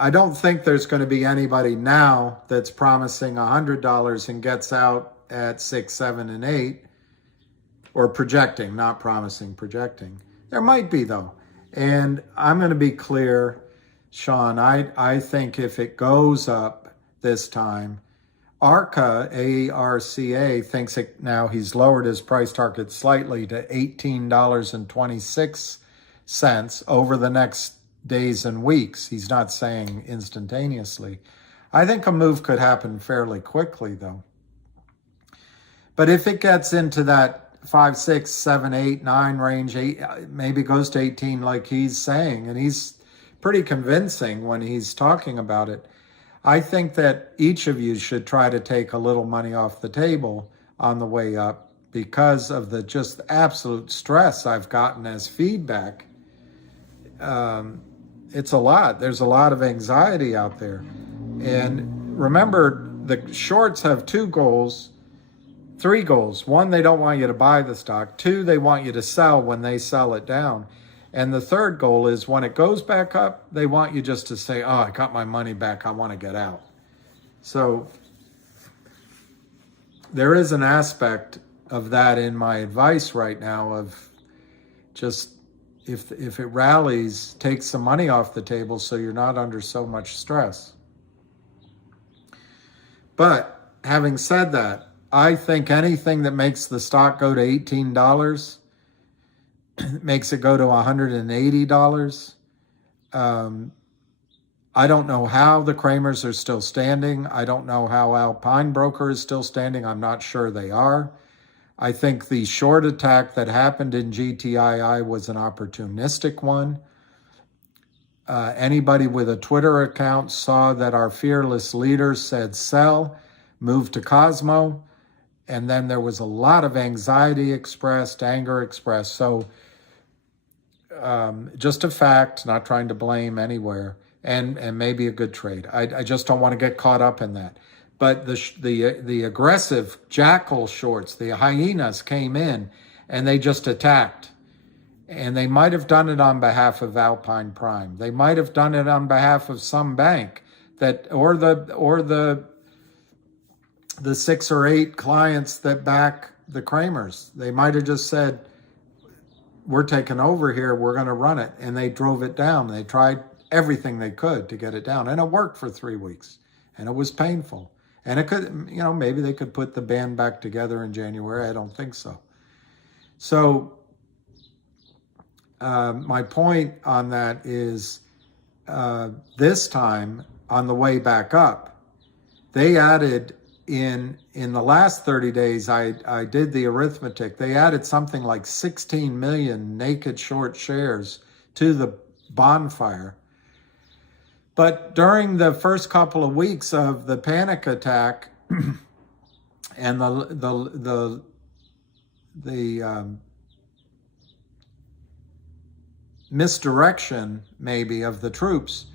I don't think there's going to be anybody now that's promising $100 and gets out at 6, 7, and 8, or projecting, not promising, projecting. There might be though. And I'm going to be clear, Sean, I think if it goes up this time, ARCA, ARCA, thinks it, now he's lowered his price target slightly to $18.26 over the next days and weeks. He's not saying instantaneously. I think a move could happen fairly quickly though. But if it gets into that 5, 6, 7, 8, 9 range, 8, maybe goes to 18 like he's saying, and he's pretty convincing when he's talking about it. I think that each of you should try to take a little money off the table on the way up because of the just absolute stress I've gotten as feedback. It's a lot. There's a lot of anxiety out there. And remember, the shorts have 3 goals. 1, they don't want you to buy the stock. 2, they want you to sell when they sell it down. And the third goal is when it goes back up, they want you just to say, oh, I got my money back, I want to get out. So there is an aspect of that in my advice right now of just, if it rallies, take some money off the table so you're not under so much stress. But having said that, I think anything that makes the stock go to $18, makes it go to $180. I don't know how the Kramers are still standing. I don't know how Alpine Broker is still standing. I'm not sure they are. I think the short attack that happened in GTII was an opportunistic one. Anybody with a Twitter account saw that our fearless leader said sell, move to Cosmo, and then there was a lot of anxiety expressed, anger expressed. So just a fact, not trying to blame anywhere, and maybe a good trade. I just don't want to get caught up in that. But the aggressive jackal shorts, the hyenas came in and they just attacked. And they might have done it on behalf of Alpine Prime. They might have done it on behalf of some bank or the 6 or 8 clients that back the Kramers. They might have just said, we're taking over here, we're going to run it. And they drove it down. They tried everything they could to get it down. And it worked for 3 weeks. And it was painful. And it could, maybe they could put the band back together in January. I don't think so. So my point on that is this time on the way back up, they added in the last 30 days, I did the arithmetic. They added something like 16 million naked short shares to the bonfire. But during the first couple of weeks of the panic attack and the misdirection maybe of the troops,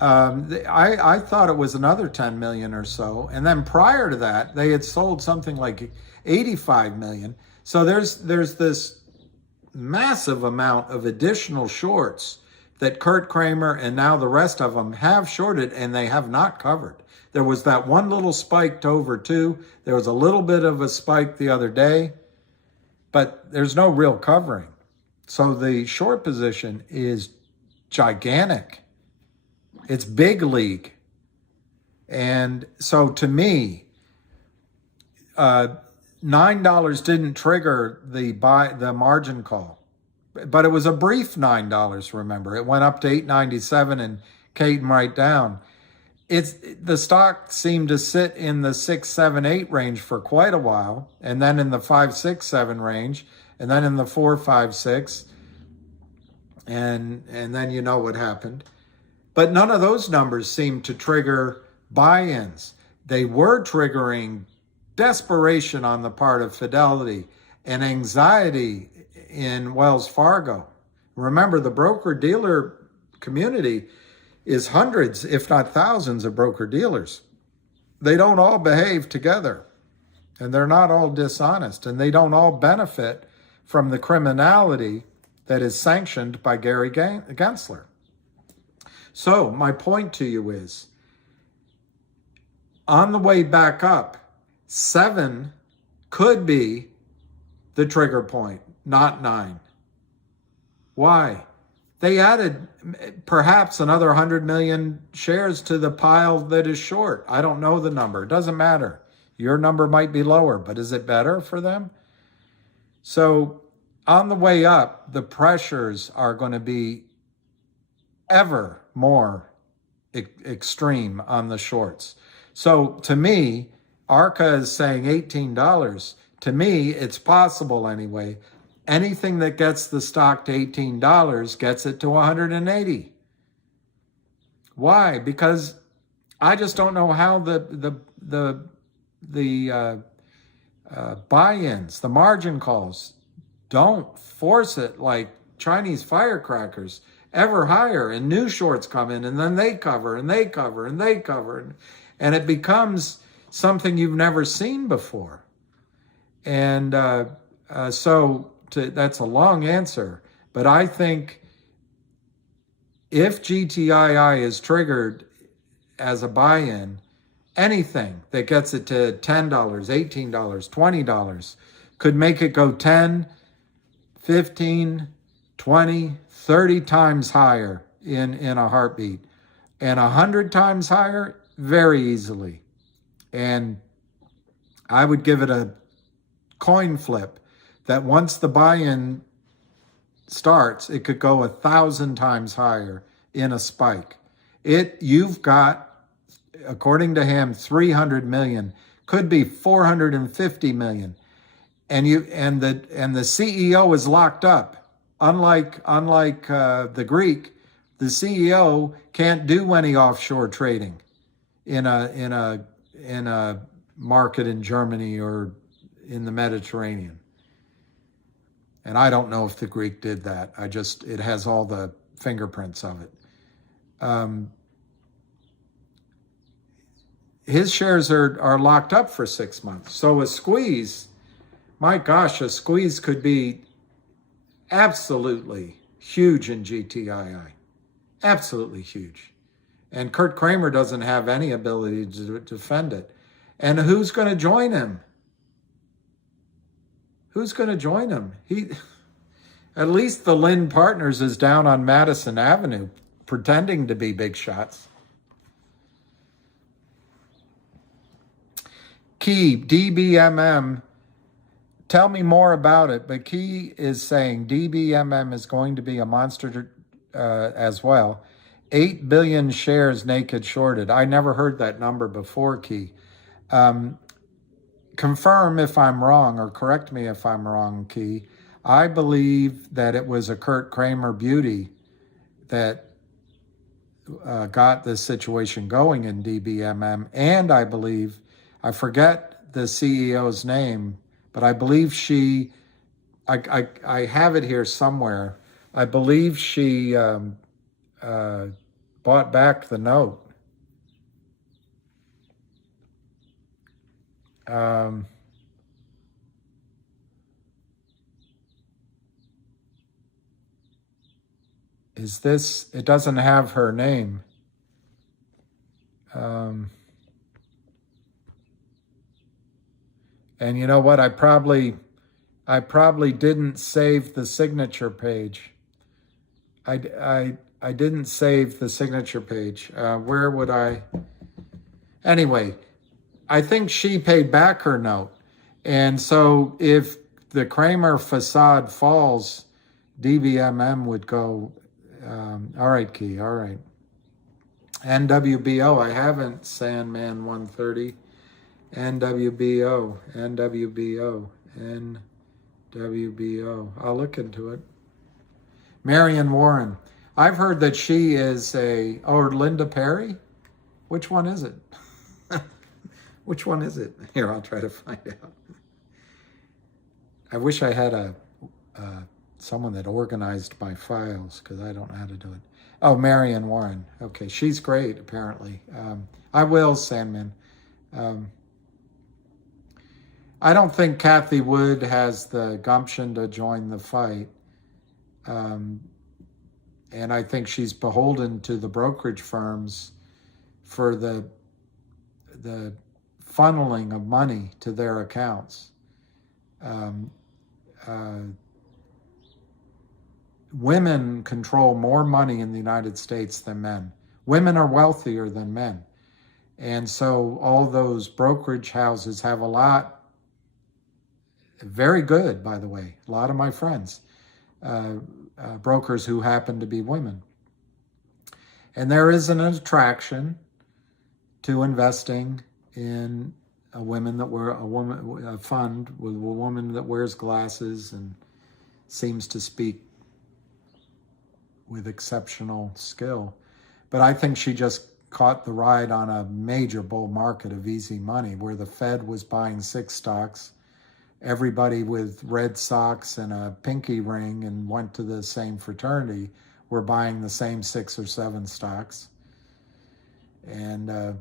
I thought it was another 10 million or so. And then prior to that, they had sold something like 85 million. So there's this massive amount of additional shorts that Kurt Kramer and now the rest of them have shorted and they have not covered. There was that one little spike to over 2. There was a little bit of a spike the other day, but there's no real covering. So the short position is gigantic. It's big league. And so to me, $9 didn't trigger the margin call. But it was a brief $9, remember. It went up to $8.97 and came right down. The stock seemed to sit in the 6, 7, 8 range for quite a while, and then in the 5, 6, 7 range, and then in the 4, 5, 6, and then you know what happened. But none of those numbers seemed to trigger buy-ins. They were triggering desperation on the part of Fidelity and anxiety in Wells Fargo. Remember, the broker-dealer community is hundreds, if not thousands, of broker-dealers. They don't all behave together, and they're not all dishonest, and they don't all benefit from the criminality that is sanctioned by Gary Gensler. So my point to you is, on the way back up, 7 could be the trigger point, not 9. Why? They added perhaps another 100 million shares to the pile that is short. I don't know the number. It doesn't matter. Your number might be lower, but is it better for them? So on the way up, the pressures are going to be ever more extreme on the shorts. So to me, ARCA is saying $18. To me, it's possible anyway. Anything that gets the stock to $18 gets it to 180. Why? Because I just don't know how the buy-ins, the margin calls, don't force it like Chinese firecrackers ever higher, and new shorts come in, and then they cover, and they cover, and they cover, and it becomes something you've never seen before. And that's a long answer, but I think if GTII is triggered as a buy-in, anything that gets it to $10, $18, $20 could make it go 10, 15, 20, 30 times higher in a heartbeat, and 100 times higher very easily. And I would give it a coin flip that once the buy-in starts, it could go 1,000 times higher in a spike. You've got, according to him, 300 million, could be 450 million. And the CEO is locked up. Unlike the Greek, the CEO can't do any offshore trading in a market in Germany or in the Mediterranean. And I don't know if the Greek did that. It has all the fingerprints of it. His shares are locked up for 6 months. So a squeeze, my gosh, a squeeze could be absolutely huge in GTII. Absolutely huge. And Kurt Kramer doesn't have any ability to defend it. And who's going to join him? Who's going to join him? At least the Lynn Partners is down on Madison Avenue pretending to be big shots. Key, DBMM, tell me more about it, but Key is saying DBMM is going to be a monster as well. 8 billion shares naked shorted. I never heard that number before, Key. Confirm if I'm wrong, or correct me if I'm wrong, Key. I believe that it was a Kurt Kramer beauty that got this situation going in DBMM, and I believe, I forget the CEO's name, but I believe I have it here somewhere. I believe she bought back the note. It doesn't have her name. And you know what? I probably didn't save the signature page. I didn't save the signature page. Where would I? Anyway, I think she paid back her note. And so if the Kramer facade falls, DBMM would go, all right, Key, all right. NWBO, I haven't, Sandman 130. NWBO. I'll look into it. Marion Warren. I've heard that she is Linda Perry? Which one is it? Which one is it? Here, I'll try to find out. I wish I had someone that organized my files, because I don't know how to do it. Oh, Marion Warren. Okay, she's great, apparently. I will, Sandman. I don't think Kathy Wood has the gumption to join the fight. And I think she's beholden to the brokerage firms for the funneling of money to their accounts. Women control more money in the United States than men. Women are wealthier than men. And so all those brokerage houses have a lot, very good, by the way, a lot of my friends, brokers who happen to be women. And there is an attraction to investing in a fund with a woman that wears glasses and seems to speak with exceptional skill. But I think she just caught the ride on a major bull market of easy money where the Fed was buying 6 stocks. Everybody with red socks and a pinky ring and went to the same fraternity were buying the same 6 or 7 stocks. And,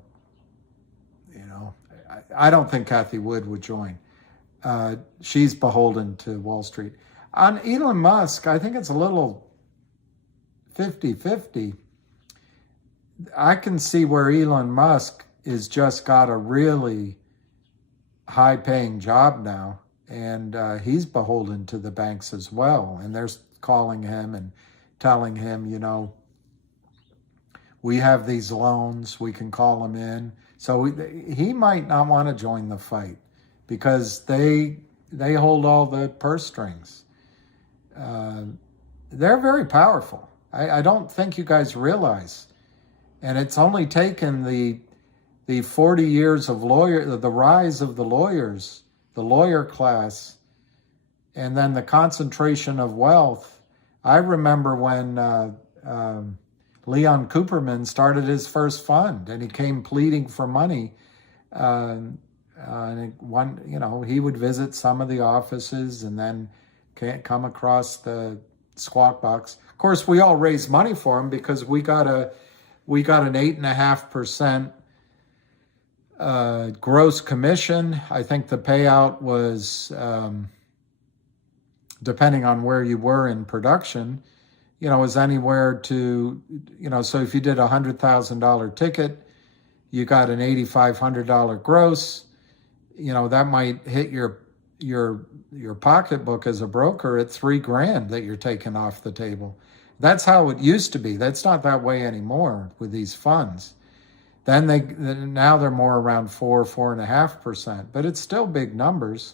I don't think Cathie Wood join. She's beholden to Wall Street. On Elon Musk, I think it's a little 50-50. I can see where Elon Musk is just got a really high-paying job now, and he's beholden to the banks as well. And they're calling him and telling him, we have these loans, we can call them in. So he might not want to join the fight because they hold all the purse strings. They're very powerful. I don't think you guys realize. And it's only taken the 40 years of the rise of the lawyers, the lawyer class, and then the concentration of wealth. I remember when Leon Cooperman started his first fund, and he came pleading for money. And he would visit some of the offices and then come across the squawk box. Of course, we all raised money for him because we got an 8.5% gross commission. I think the payout was, depending on where you were in production, was anywhere to, so if you did a $100,000 ticket, you got an $8,500 gross. That might hit your pocketbook as a broker at $3,000 that you're taking off the table. That's how it used to be. That's not that way anymore with these funds. Now they're more around 4.5%, but it's still big numbers.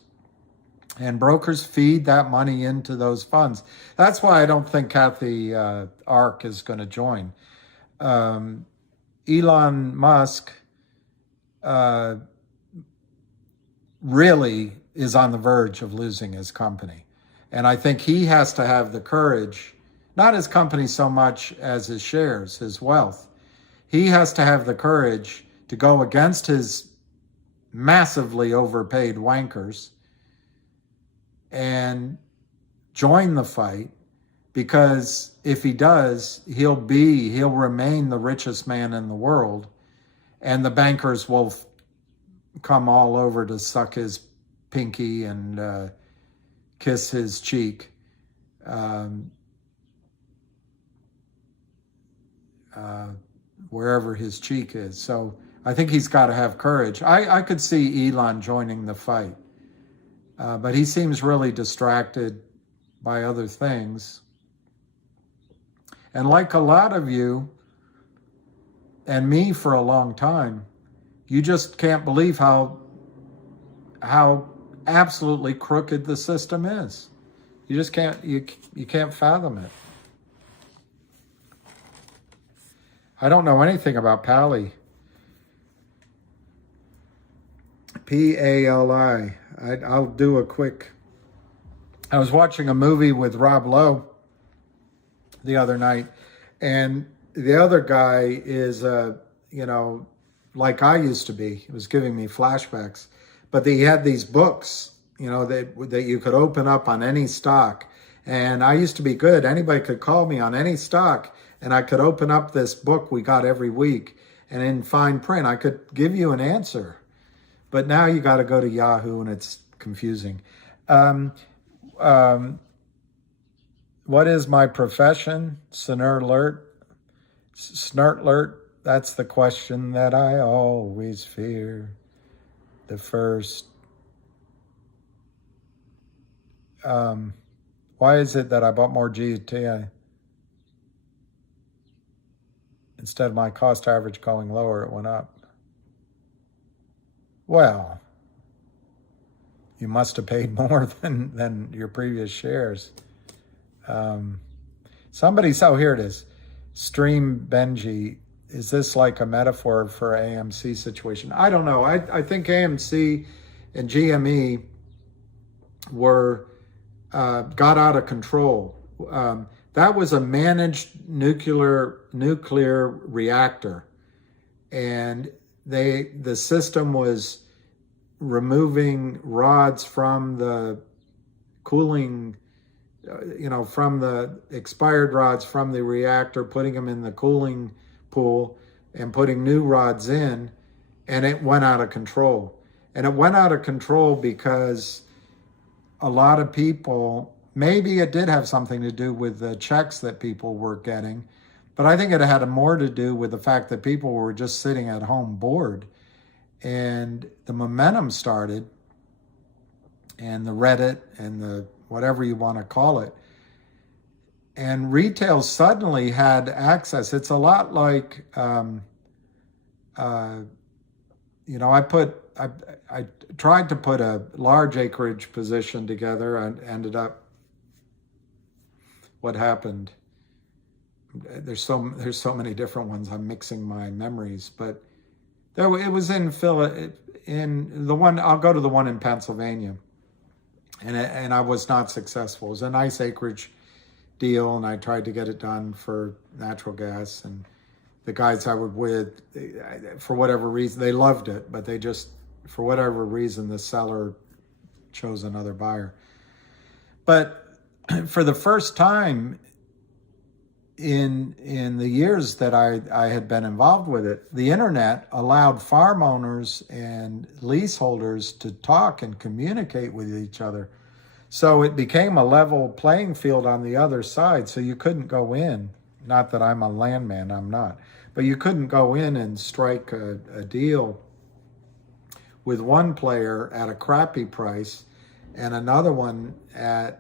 And brokers feed that money into those funds. That's why I don't think Cathie Ark is going to join. Elon Musk really is on the verge of losing his company. And I think he has to have the courage, not his company so much as his shares, his wealth. He has to have the courage to go against his massively overpaid wankers and join the fight, because if he does, he'll remain the richest man in the world, and the bankers will come all over to suck his pinky and kiss his cheek. Wherever his cheek is. So I think he's got to have courage. I could see Elon joining the fight. But he seems really distracted by other things. And like a lot of you and me for a long time, you just can't believe how absolutely crooked the system is. You just can't, you can't fathom it. I don't know anything about Pali. P-A-L-I. I'll do a quick. I was watching a movie with Rob Lowe the other night, and the other guy is, like I used to be. It was giving me flashbacks. But he had these books, that you could open up on any stock. And I used to be good. Anybody could call me on any stock, and I could open up this book we got every week, and in fine print, I could give you an answer. But now you got to go to Yahoo, and it's confusing. What is my profession? Snurtlert. That's the question that I always fear. The first. Why is it that I bought more GTII? Instead of my cost average going lower, it went up. Well, you must have paid more than your previous shares. Here it is. Stream Benji. is this like a metaphor for AMC situation? I don't know. I think AMC and GME were got out of control. That was a managed nuclear reactor, and the system was removing rods from the cooling, from the expired rods from the reactor, putting them in the cooling pool and putting new rods in, and it went out of control. And it went out of control because a lot of people, maybe it did have something to do with the checks that people were getting, but I think it had more to do with the fact that people were just sitting at home bored, and the momentum started, and the Reddit and the whatever you want to call it, and retail suddenly had access. It's a lot like, I tried to put a large acreage position together and ended up, what happened? There's so many different ones. I'm mixing my memories, but it was in the one. I'll go to the one in Pennsylvania, and I was not successful. It was a nice acreage deal, and I tried to get it done for natural gas, and the guys I was with, for whatever reason, they loved it, but they just, for whatever reason, the seller chose another buyer. But for the first time in the years that I had been involved with it, the internet allowed farm owners and leaseholders to talk and communicate with each other. So it became a level playing field on the other side. So you couldn't go in, not that I'm a landman, I'm not, but you couldn't go in and strike a deal with one player at a crappy price and another one at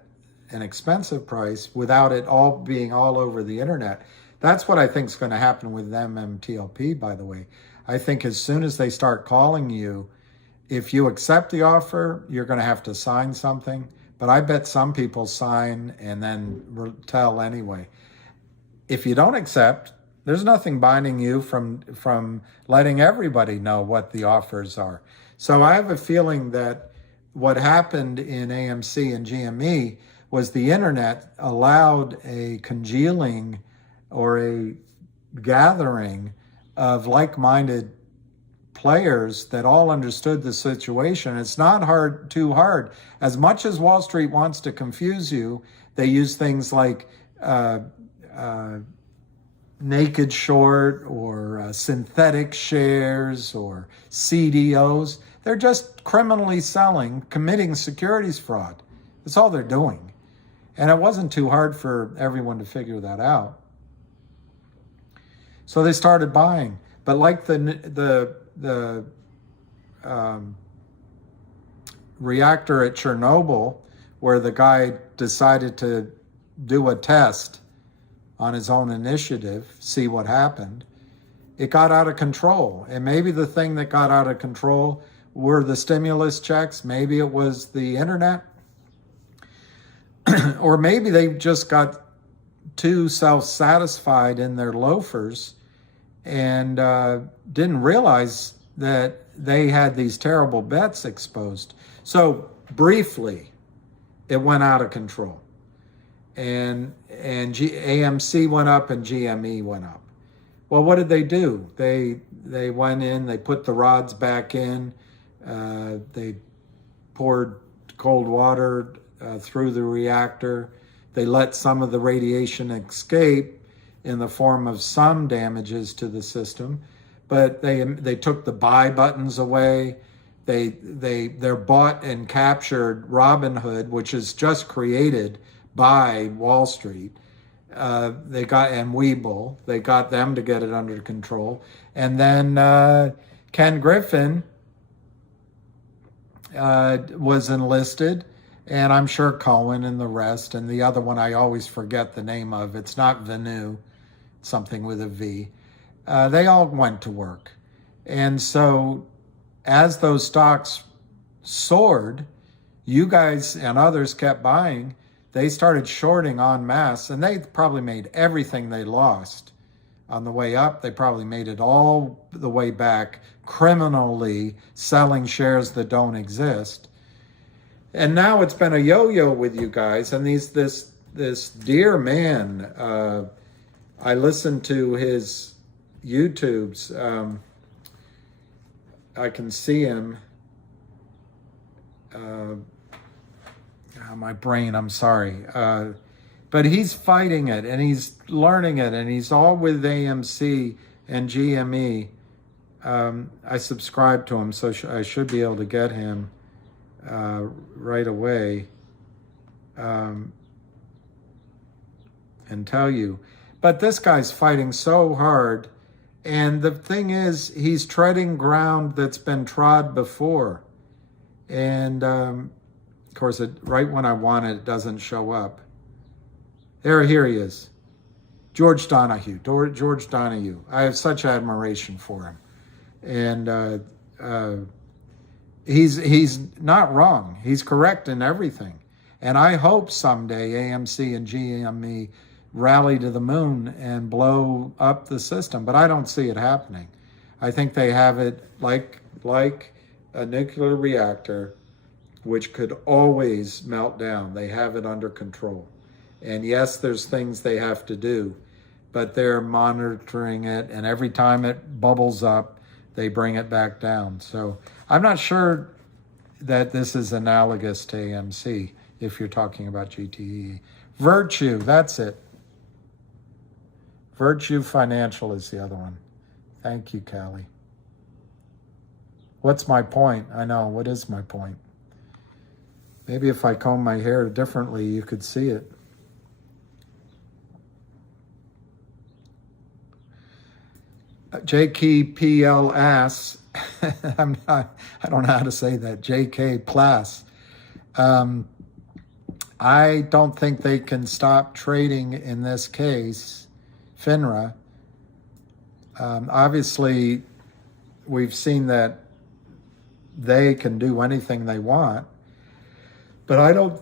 an expensive price without it all being all over the internet. That's what I think is going to happen with MMTLP, by the way. I think as soon as they start calling you, if you accept the offer, you're going to have to sign something. But I bet some people sign and then tell anyway. If you don't accept, there's nothing binding you from letting everybody know what the offers are. So I have a feeling that what happened in AMC and GME was the internet allowed a congealing or a gathering of like-minded players that all understood the situation. It's not too hard. As much as Wall Street wants to confuse you, they use things like naked short or synthetic shares or CDOs. They're just criminally committing securities fraud. That's all they're doing. And it wasn't too hard for everyone to figure that out. So they started buying. But like the reactor at Chernobyl, where the guy decided to do a test on his own initiative, see what happened, it got out of control. And maybe the thing that got out of control were the stimulus checks. Maybe it was the internet. Or maybe they just got too self-satisfied in their loafers and didn't realize that they had these terrible bets exposed. So briefly, it went out of control. And AMC went up and GME went up. Well, what did they do? They went in, they put the rods back in, they poured cold water through the reactor. They let some of the radiation escape in the form of some damages to the system, but they took the buy buttons away. They're bought and captured Robinhood, which is just created by Wall Street. They got Webull. They got them to get it under control, and then Ken Griffin was enlisted. And I'm sure Cohen and the rest, and the other one I always forget the name of. It's not Venu, something with a V. They all went to work. And so as those stocks soared, you guys and others kept buying. They started shorting en masse, and they probably made everything they lost on the way up. They probably made it all the way back, criminally selling shares that don't exist. And now it's been a yo-yo with you guys. And this dear man, I listened to his YouTubes. I can see him. My brain, I'm sorry. But he's fighting it, and he's learning it, and he's all with AMC and GME. I subscribe to him, so I should be able to get him right away and tell you. But this guy's fighting so hard, and the thing is, he's treading ground that's been trod before. And of course, right when I want it, it doesn't show up. Here he is. George Donahue. George Donahue. I have such admiration for him. And he's not wrong. He's correct in everything. And I hope someday AMC and GME rally to the moon and blow up the system. But I don't see it happening. I think they have it like a nuclear reactor, which could always melt down. They have it under control. And yes, there's things they have to do, but they're monitoring it, and every time it bubbles up, they bring it back down. So I'm not sure that this is analogous to AMC if you're talking about GTIILIVE. Virtue, that's it. Virtue Financial is the other one. Thank you, Callie. What's my point? I know, what is my point? Maybe if I comb my hair differently, you could see it. JKPL asks, I don't know how to say that, JK Plus. I don't think they can stop trading in this case, FINRA. Obviously, we've seen that they can do anything they want, but I don't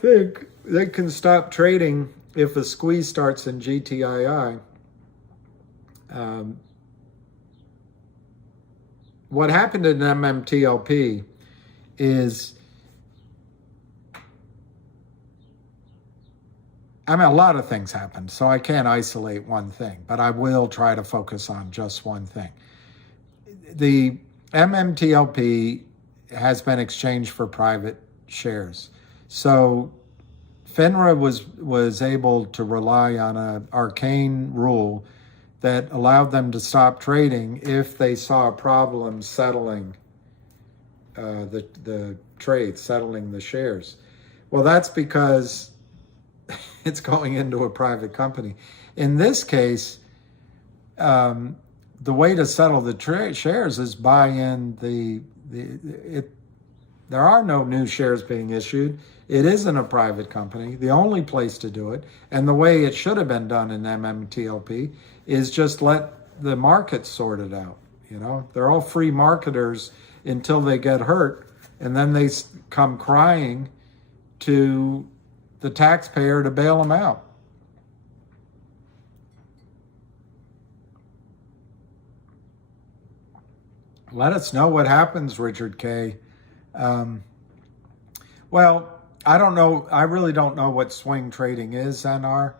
think they can stop trading if a squeeze starts in GTII. What happened in MMTLP is, a lot of things happened, so I can't isolate one thing, but I will try to focus on just one thing. The MMTLP has been exchanged for private shares. So FINRA was able to rely on an arcane rule that allowed them to stop trading if they saw a problem settling the trade, settling the shares. Well, that's because it's going into a private company. In this case, the way to settle the shares is buy in there are no new shares being issued. It isn't a private company. The only place to do it, and the way it should have been done in MMTLP, is just let the market sort it out. You know, they're all free marketers until they get hurt, and then they come crying to the taxpayer to bail them out. Let us know what happens, Richard K. Well, I don't know. I really don't know what swing trading is, NR,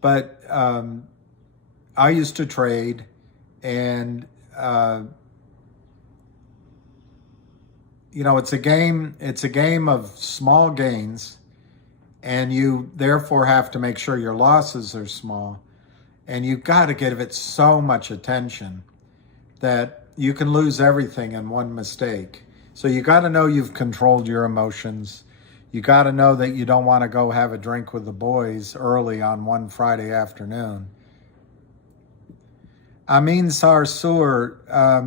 but I used to trade, and it's a game. It's a game of small gains, and you therefore have to make sure your losses are small, and you've got to give it so much attention that you can lose everything in one mistake. So you got to know you've controlled your emotions. You got to know that you don't want to go have a drink with the boys early on one Friday afternoon. Amin Sarsour,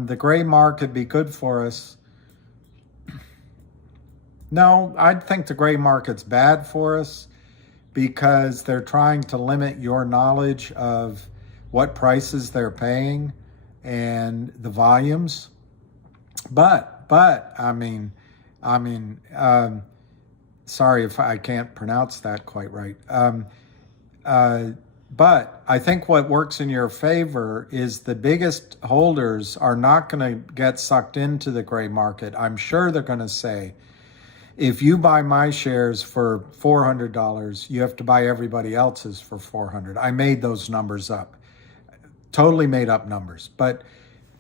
the gray market be good for us. No, I think the gray market's bad for us because they're trying to limit your knowledge of what prices they're paying and the volumes. But sorry if I can't pronounce that quite right. But I think what works in your favor is the biggest holders are not going to get sucked into the gray market. I'm sure they're going to say, if you buy my shares for $400, you have to buy everybody else's for $400. I made those numbers up, totally made up numbers. But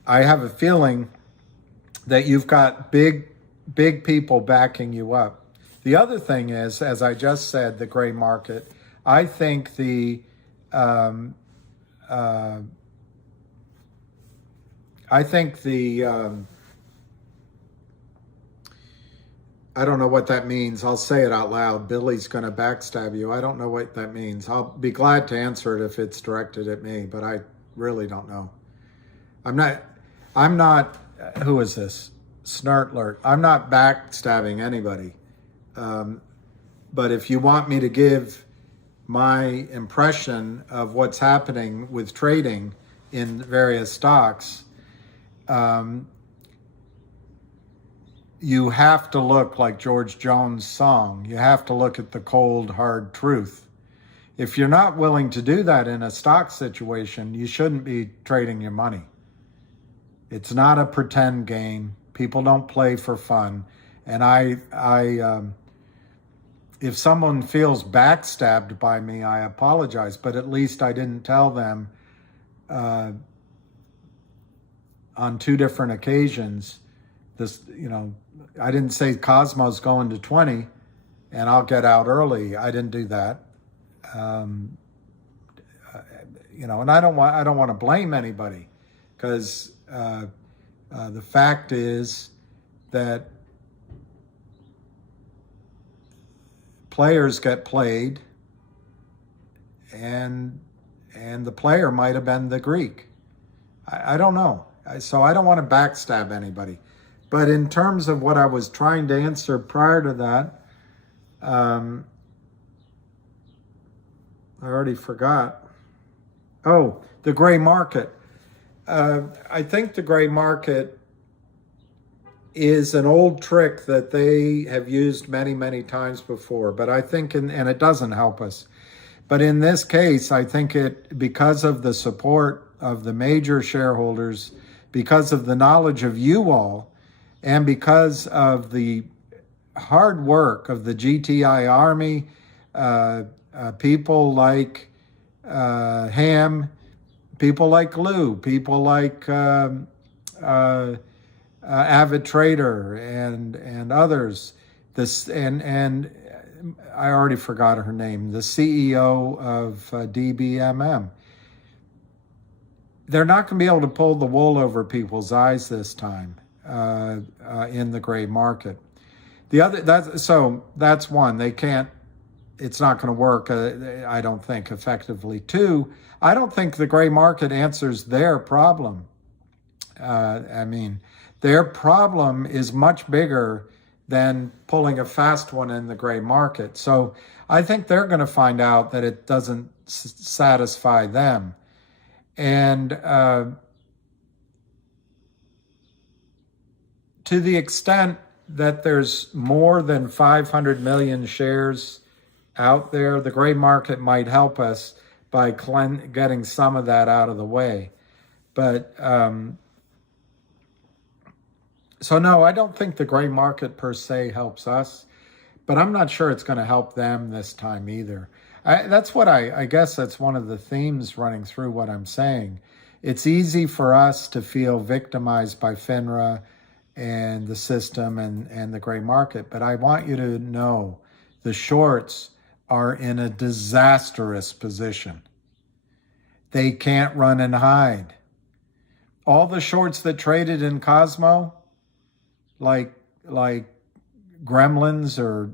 I have a feeling that you've got big people backing you up. The other thing is, as I just said, the gray market, I think the I don't know what that means. I'll say it out loud. Billy's going to backstab you. I don't know what that means. I'll be glad to answer it if it's directed at me, but I really don't know. I'm not, who is this? Snartlert. I'm not backstabbing anybody. But if you want me to give my impression of what's happening with trading in various stocks, you have to look like George Jones' song. You have to look at the cold, hard truth. If you're not willing to do that in a stock situation, you shouldn't be trading your money. It's not a pretend game. People don't play for fun. And if someone feels backstabbed by me, I apologize, but at least I didn't tell them on 2 different occasions, I didn't say Cosmo's going to 20 and I'll get out early. I didn't do that. And I don't want to blame anybody, because the fact is that players get played, and the player might have been the Greek. I don't know. So I don't want to backstab anybody. But in terms of what I was trying to answer prior to that, I already forgot. Oh, the gray market. I think the gray market is an old trick that they have used many, many times before. But I think, and it doesn't help us. But in this case, I think because of the support of the major shareholders, because of the knowledge of you all, and because of the hard work of the GTI Army, people like Ham, people like Lou, people like Avid Trader and others. And I already forgot her name, the CEO of DBMM. They're not going to be able to pull the wool over people's eyes this time in the gray market. That's one. They can't. It's not going to work. I don't think effectively. 2, I don't think the gray market answers their problem. Their problem is much bigger than pulling a fast one in the gray market. So I think they're going to find out that it doesn't satisfy them. And to the extent that there's more than 500 million shares out there, the gray market might help us by getting some of that out of the way. But so no, I don't think the gray market per se helps us, but I'm not sure it's going to help them this time either. I guess that's one of the themes running through what I'm saying. It's easy for us to feel victimized by FINRA and the system and the gray market, but I want you to know the shorts are in a disastrous position. They can't run and hide. All the shorts that traded in Cosmo, like gremlins or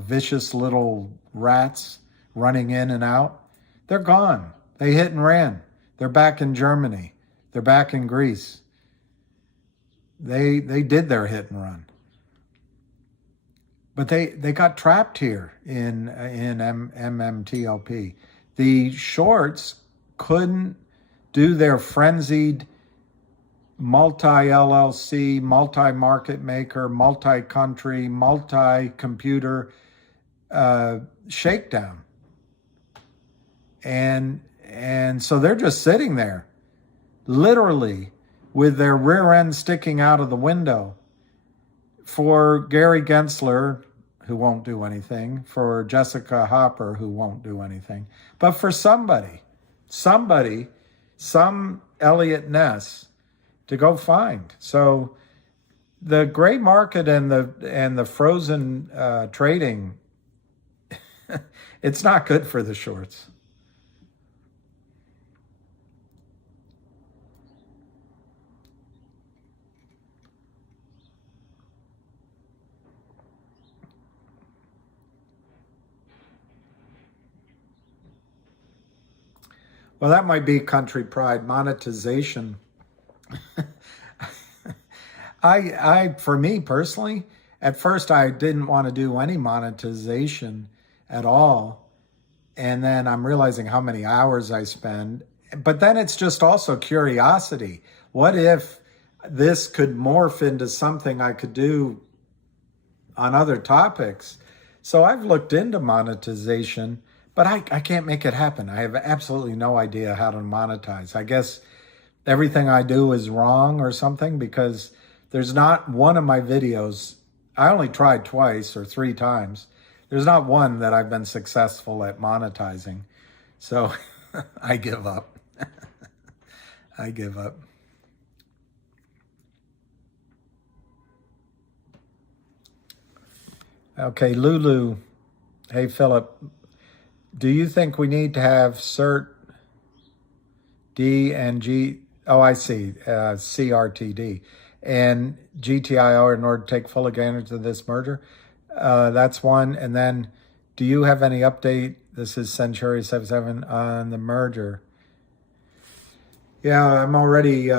vicious little rats running in and out, they're gone. They hit and ran. They're back in Germany. They're back in Greece. They did their hit and run. But they got trapped here in MMTLP. The shorts couldn't do their frenzied multi-LLC, multi-market maker, multi-country, multi-computer shakedown. And so they're just sitting there, literally, with their rear end sticking out of the window. For Gary Gensler, who won't do anything, for Jessica Hopper, who won't do anything, but for somebody, some Elliot Ness to go find. So the gray market and the frozen trading, it's not good for the shorts. Well, that might be country pride, monetization. For me personally, at first I didn't want to do any monetization at all. And then I'm realizing how many hours I spend. But then it's just also curiosity. What if this could morph into something I could do on other topics? So I've looked into monetization, but I can't make it happen. I have absolutely no idea how to monetize. I guess everything I do is wrong or something, because there's not one of my videos, I only tried twice or 3 times. There's not one that I've been successful at monetizing. So I give up. I give up. Okay, Lulu. Hey, Philip. Do you think we need to have CRTD and CRTD and GTII in order to take full advantage of this merger? That's one. And then, do you have any update? This is Century 77 on the merger. Yeah, I'm already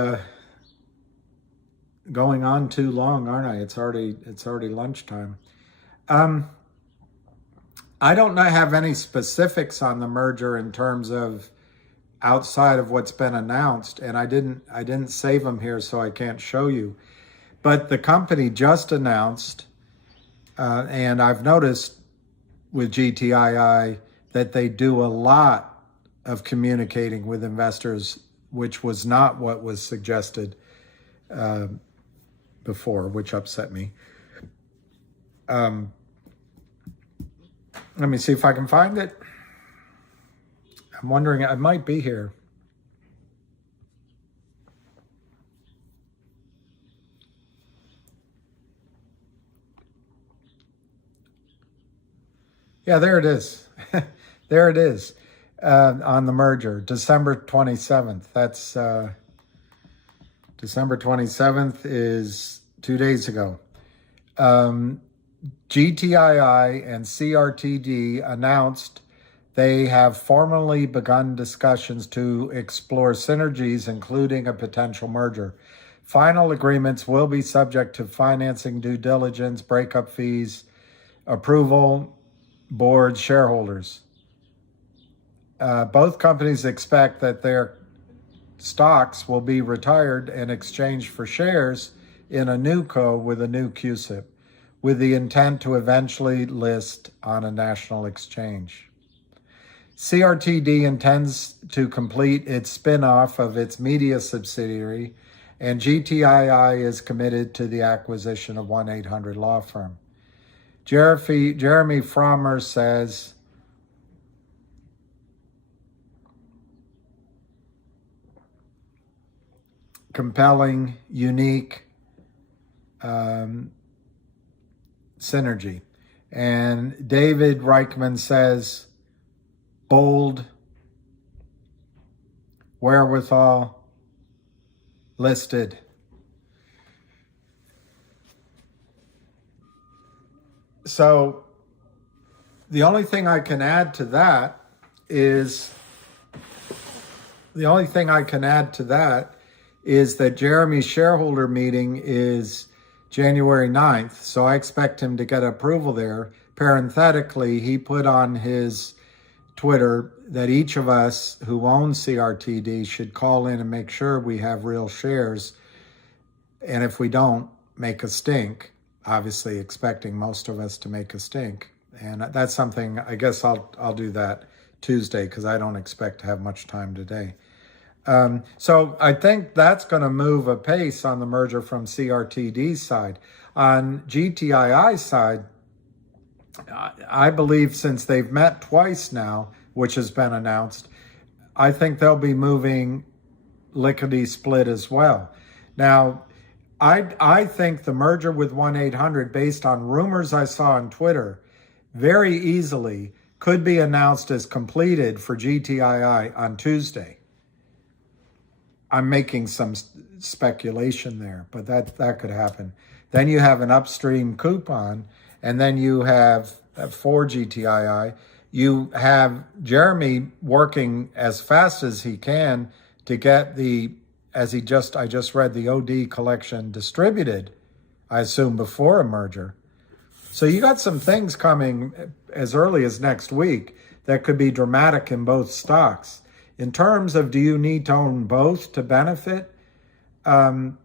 going on too long, aren't I? It's already lunchtime. I don't have any specifics on the merger in terms of outside of what's been announced, and I didn't save them here, so I can't show you. But the company just announced, and I've noticed with GTII that they do a lot of communicating with investors, which was not what was suggested before, which upset me. Let me see if I can find it. I'm wondering, it might be here. Yeah, there it is. There it is on the merger, December 27th. That's December 27th is 2 days ago. GTII and CRTD announced they have formally begun discussions to explore synergies, including a potential merger. Final agreements will be subject to financing, due diligence, breakup fees, approval, board, shareholders. Both companies expect that their stocks will be retired and exchanged for shares in a new co with a new CUSIP, with the intent to eventually list on a national exchange. CRTD intends to complete its spin-off of its media subsidiary, and GTII is committed to the acquisition of 1-800 law firm. Jeremy Frommer says, compelling, unique, synergy. And David Reichman says, bold, wherewithal, listed. So the only thing I can add to that is that Jeremy's shareholder meeting is January 9th, so I expect him to get approval there. Parenthetically, he put on his Twitter that each of us who own CRTD should call in and make sure we have real shares, and if we don't, make a stink, obviously expecting most of us to make a stink. And that's something, I guess I'll do that Tuesday because I don't expect to have much time today. So I think that's going to move a pace on the merger from CRTD's side. On GTII side, I believe since they've met twice now, which has been announced, I think they'll be moving lickety split as well. Now, I think the merger with 1-800, based on rumors I saw on Twitter, very easily could be announced as completed for GTII on Tuesday. I'm making some speculation there, but that could happen. Then you have an Upstream coupon, and then you have for GTII, you have Jeremy working as fast as he can to get I just read the OD collection distributed, I assume before a merger. So you got some things coming as early as next week that could be dramatic in both stocks. In terms of do you need to own both to benefit? No.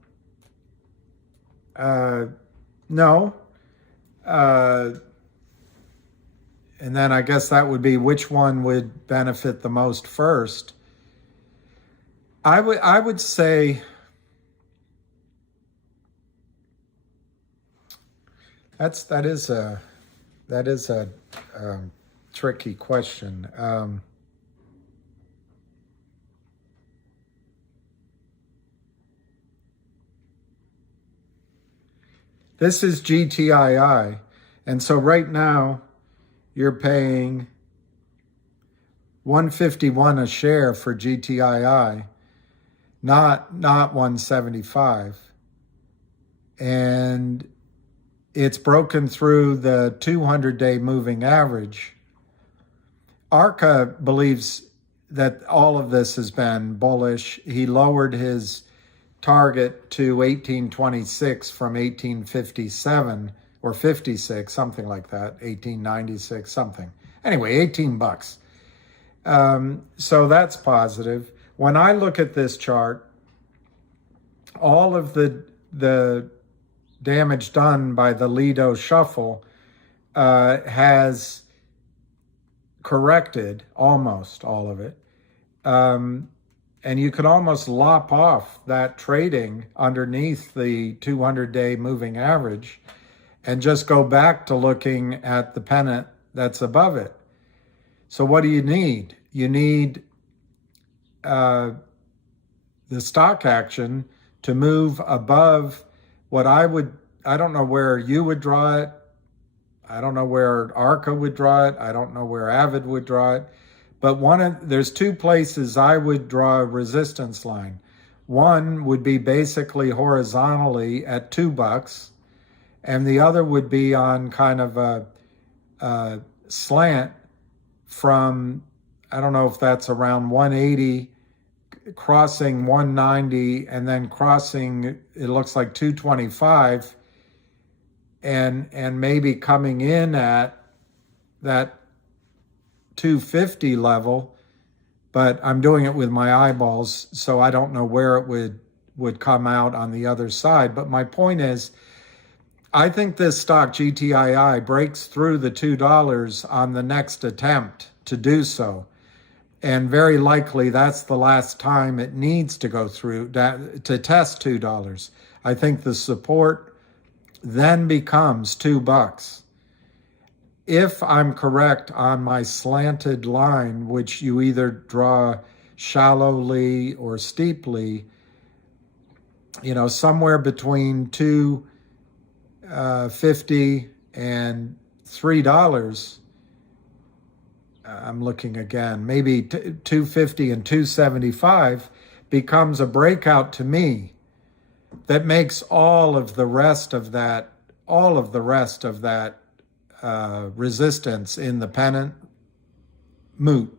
And then I guess that would be which one would benefit the most first. I would say that is a tricky question. This is GTII, and so right now you're paying $151 a share for GTII, not 175, and it's broken through the 200-day moving average. Arca believes that all of this has been bullish. He lowered his target to 1826 from 1857 or 56, something like that, 1896, something. Anyway, $18. So that's positive. When I look at this chart, all of the damage done by the Lido shuffle has corrected almost all of it. And you could almost lop off that trading underneath the 200-day moving average and just go back to looking at the pennant that's above it. So what do you need? You need the stock action to move above what I don't know where you would draw it. I don't know where Arca would draw it. I don't know where Avid would draw it. But there's two places I would draw a resistance line. One would be basically horizontally at $2, and the other would be on kind of a slant from, I don't know if that's around 180, crossing 190, and then crossing, it looks like 225, and maybe coming in at that 250 level, but I'm doing it with my eyeballs, so I don't know where it would come out on the other side. But my point is, I think this stock, GTII, breaks through the $2 on the next attempt to do so. And very likely that's the last time it needs to go through to test $2. I think the support then becomes $2. If I'm correct on my slanted line, which you either draw shallowly or steeply, somewhere between $2.50 and $3, I'm looking again, maybe $2.50 and $2.75 becomes a breakout to me that makes all of the rest of that resistance in the pennant moot.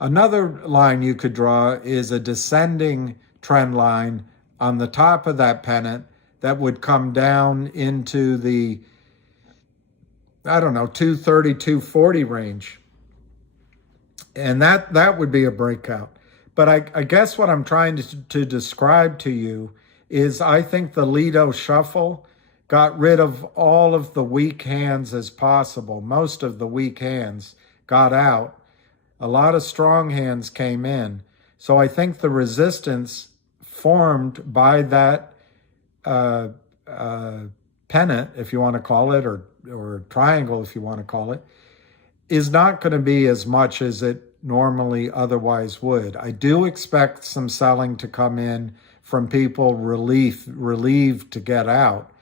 Another line you could draw is a descending trend line on the top of that pennant that would come down into the, 230, 240 range. And that would be a breakout. But I guess what I'm trying to describe to you is I think the Lido shuffle got rid of all of the weak hands as possible. Most of the weak hands got out. A lot of strong hands came in. So I think the resistance formed by that pennant, if you want to call it, or triangle, if you want to call it, is not going to be as much as it normally otherwise would. I do expect some selling to come in from people relieved to get out,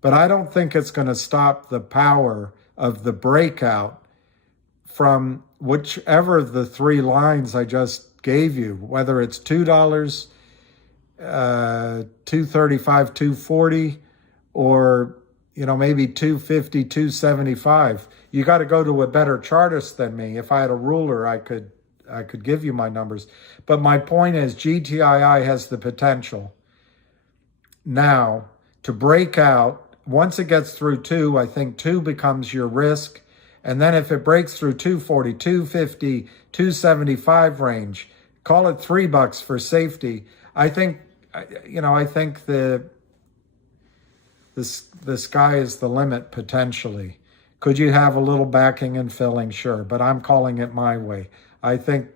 but I don't think it's going to stop the power of the breakout from whichever the three lines I just gave you, whether it's $2, $2.35, $2.40, or maybe $2.50, $2.75. You got to go to a better chartist than me. If I had a ruler, I could give you my numbers. But my point is, GTII has the potential now to break out. Once it gets through 2, I think 2 becomes your risk. And then if it breaks through 240, 250, 275 range, call it $3 for safety. I think the sky is the limit potentially. Could you have a little backing and filling? Sure, but I'm calling it my way. I think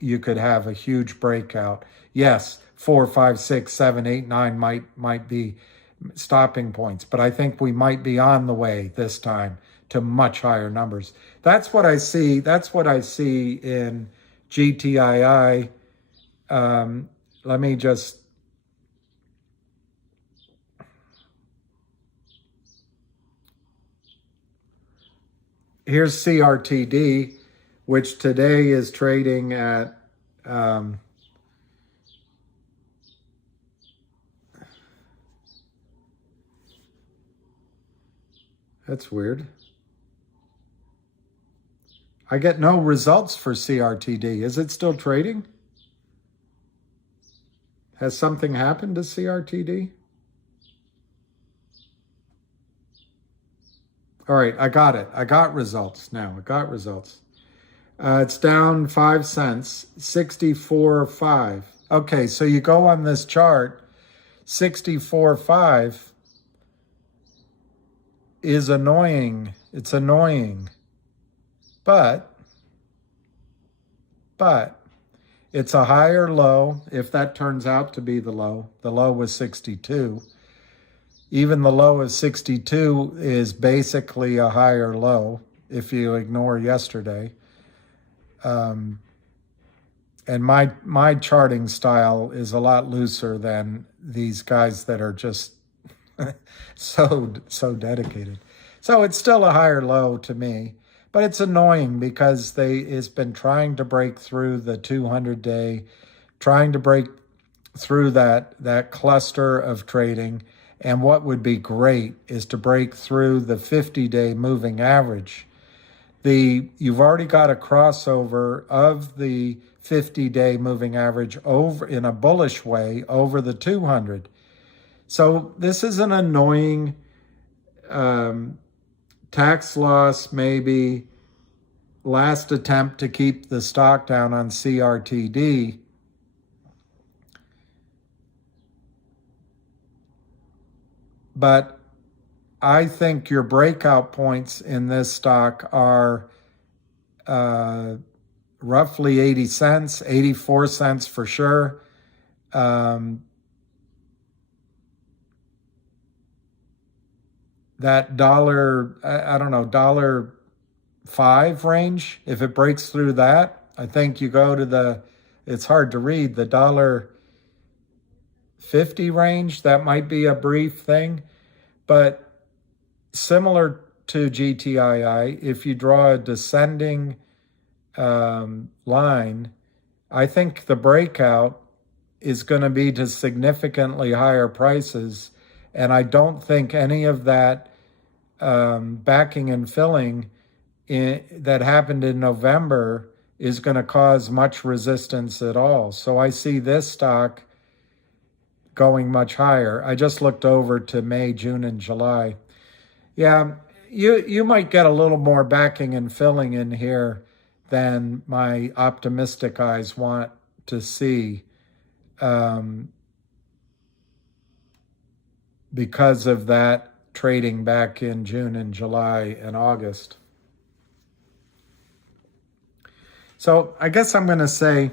you could have a huge breakout. Yes, 4, 5, 6, 7, 8, 9 might be stopping points, but I think we might be on the way this time to much higher numbers. That's what I see. That's what I see in GTII. Let me just. Here's CRTD, which today is trading at that's weird. I get no results for CRTD. Is it still trading? Has something happened to CRTD? All right, I got it. I got results now. I got results. It's down 5 cents, 64.5. Okay, so you go on this chart, 64.5 is annoying. It's annoying. But it's a higher low, if that turns out to be the low. The low was 62. Even the low of 62 is basically a higher low if you ignore yesterday. And my charting style is a lot looser than these guys that are just so dedicated. So it's still a higher low to me, but it's annoying because it's been trying to break through the 200-day, trying to break through that cluster of trading. And what would be great is to break through the 50-day moving average. You've already got a crossover of the 50-day moving average over in a bullish way over the 200. So this is an annoying tax loss, maybe last attempt to keep the stock down on CRTD. But I think your breakout points in this stock are roughly 80 cents, 84 cents for sure. That $1.05 range, if it breaks through that, I think you go to it's hard to read, the $1.50 range. That might be a brief thing. But similar to GTII, if you draw a descending line, I think the breakout is going to be to significantly higher prices. And I don't think any of that backing and filling that happened in November is going to cause much resistance at all. So I see this stock going much higher. I just looked over to May, June, and July. Yeah, you might get a little more backing and filling in here than my optimistic eyes want to see, because of that trading back in June and July and August. So I guess I'm going to say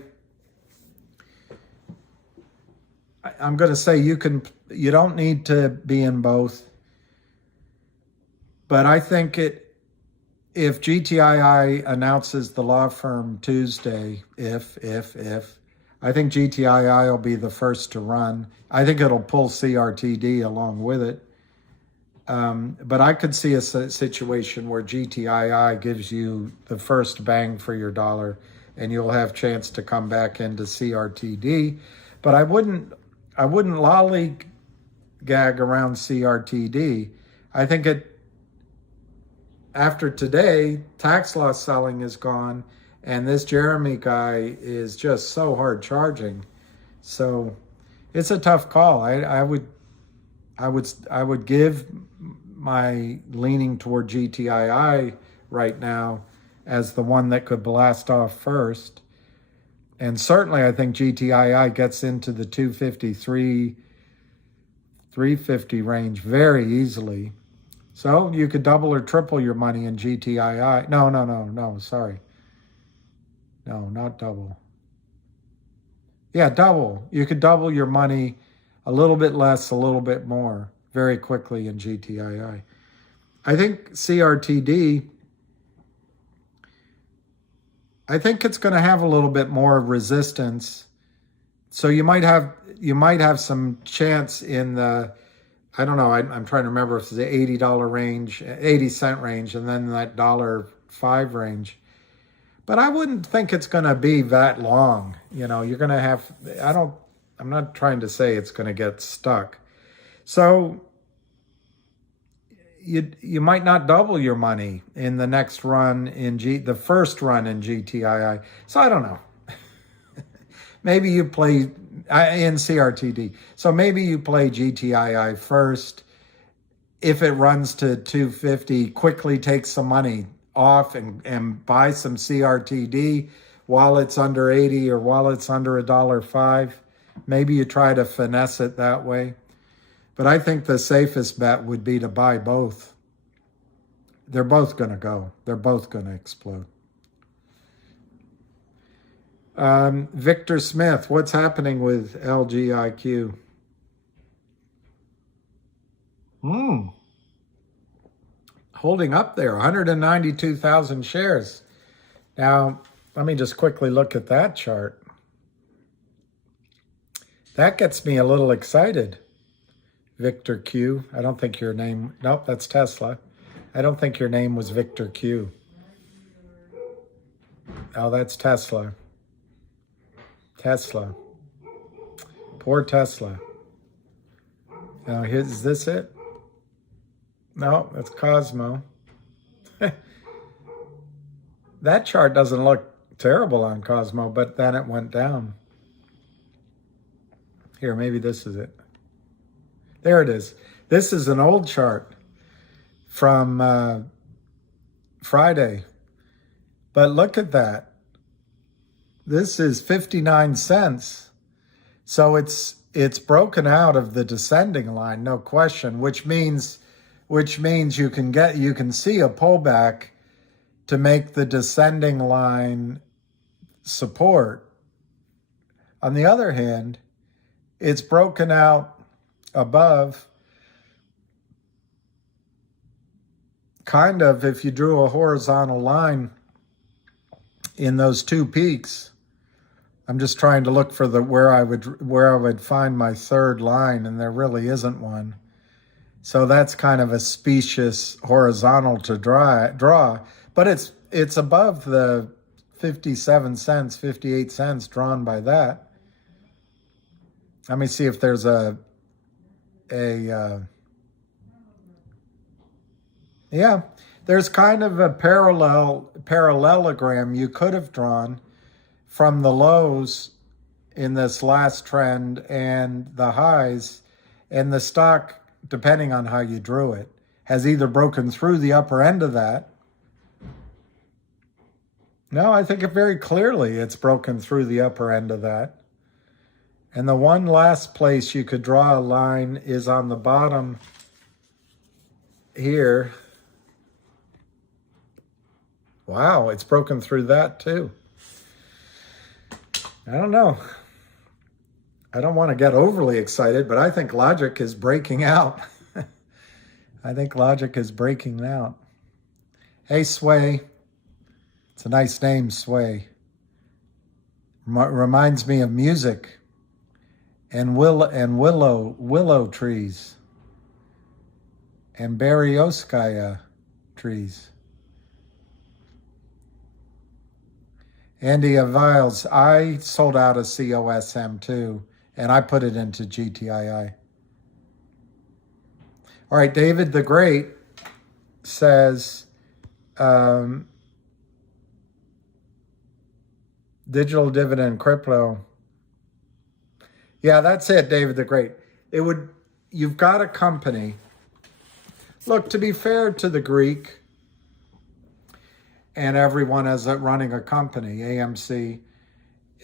you don't need to be in both. But I think if GTII announces the law firm Tuesday, if, I think GTII will be the first to run. I think it'll pull CRTD along with it. But I could see a situation where GTII gives you the first bang for your dollar, and you'll have chance to come back into CRTD. But I wouldn't lollygag around CRTD. I think after today, tax loss selling is gone, and this Jeremy guy is just so hard charging. So it's a tough call. I would give my leaning toward GTII right now as the one that could blast off first. And certainly I think GTII gets into the 253, 350 range very easily. So you could double or triple your money in GTII. No, sorry. No, not double. Yeah, double. You could double your money a little bit less, a little bit more very quickly in GTII. I think CRTD, I think it's going to have a little bit more resistance. So you might have some chance in the, I don't know, I'm trying to remember if it's the $80 range, 80 cent range, and then that $1.05 range. But I wouldn't think it's going to be that long. You're going to have, I'm not trying to say it's going to get stuck. So you might not double your money in the next run the first run in GTII. So I don't know. Maybe you play in CRTD. So maybe you play GTII first. If it runs to 250, quickly take some money off and buy some CRTD while it's under 80 or while it's under $1.05. Maybe you try to finesse it that way. But I think the safest bet would be to buy both. They're both going to go. They're both going to explode. Victor Smith, what's happening with LGIQ? Holding up there, 192,000 shares. Now, let me just quickly look at that chart. That gets me a little excited. Victor Q. I don't think your name, nope, that's Tesla. I don't think your name was Victor Q. Oh, that's Tesla. Tesla. Poor Tesla. Now, is this it? No, that's Cosmo. That chart doesn't look terrible on Cosmo, but then it went down. Here, maybe this is it. There it is. This is an old chart from Friday. But look at that. This is 59 cents. So it's broken out of the descending line, no question, which means you can see a pullback to make the descending line support. On the other hand, it's broken out above, kind of, if you drew a horizontal line in those two peaks. I'm just trying to look for where I would find my third line, and there really isn't one. So that's kind of a specious horizontal to draw, but it's above the 57 cents, 58 cents drawn by that. Let me see if there's yeah, there's kind of a parallelogram you could have drawn from the lows in this last trend and the highs, and the stock, depending on how you drew it, has either broken through the upper end of that. No, I think very clearly it's broken through the upper end of that. And the one last place you could draw a line is on the bottom here. Wow, it's broken through that too. I don't know. I don't want to get overly excited, but I think logic is breaking out. I think logic is breaking out. Hey, Sway. It's a nice name, Sway. Reminds me of music and willow trees and Berioskaya trees. Andy Aviles, I sold out a COSM too, and I put it into GTII. All right, David the Great says, digital dividend crypto. Yeah, that's it, David the Great. You've got a company. Look, to be fair to the Greek and everyone as running a company, AMC,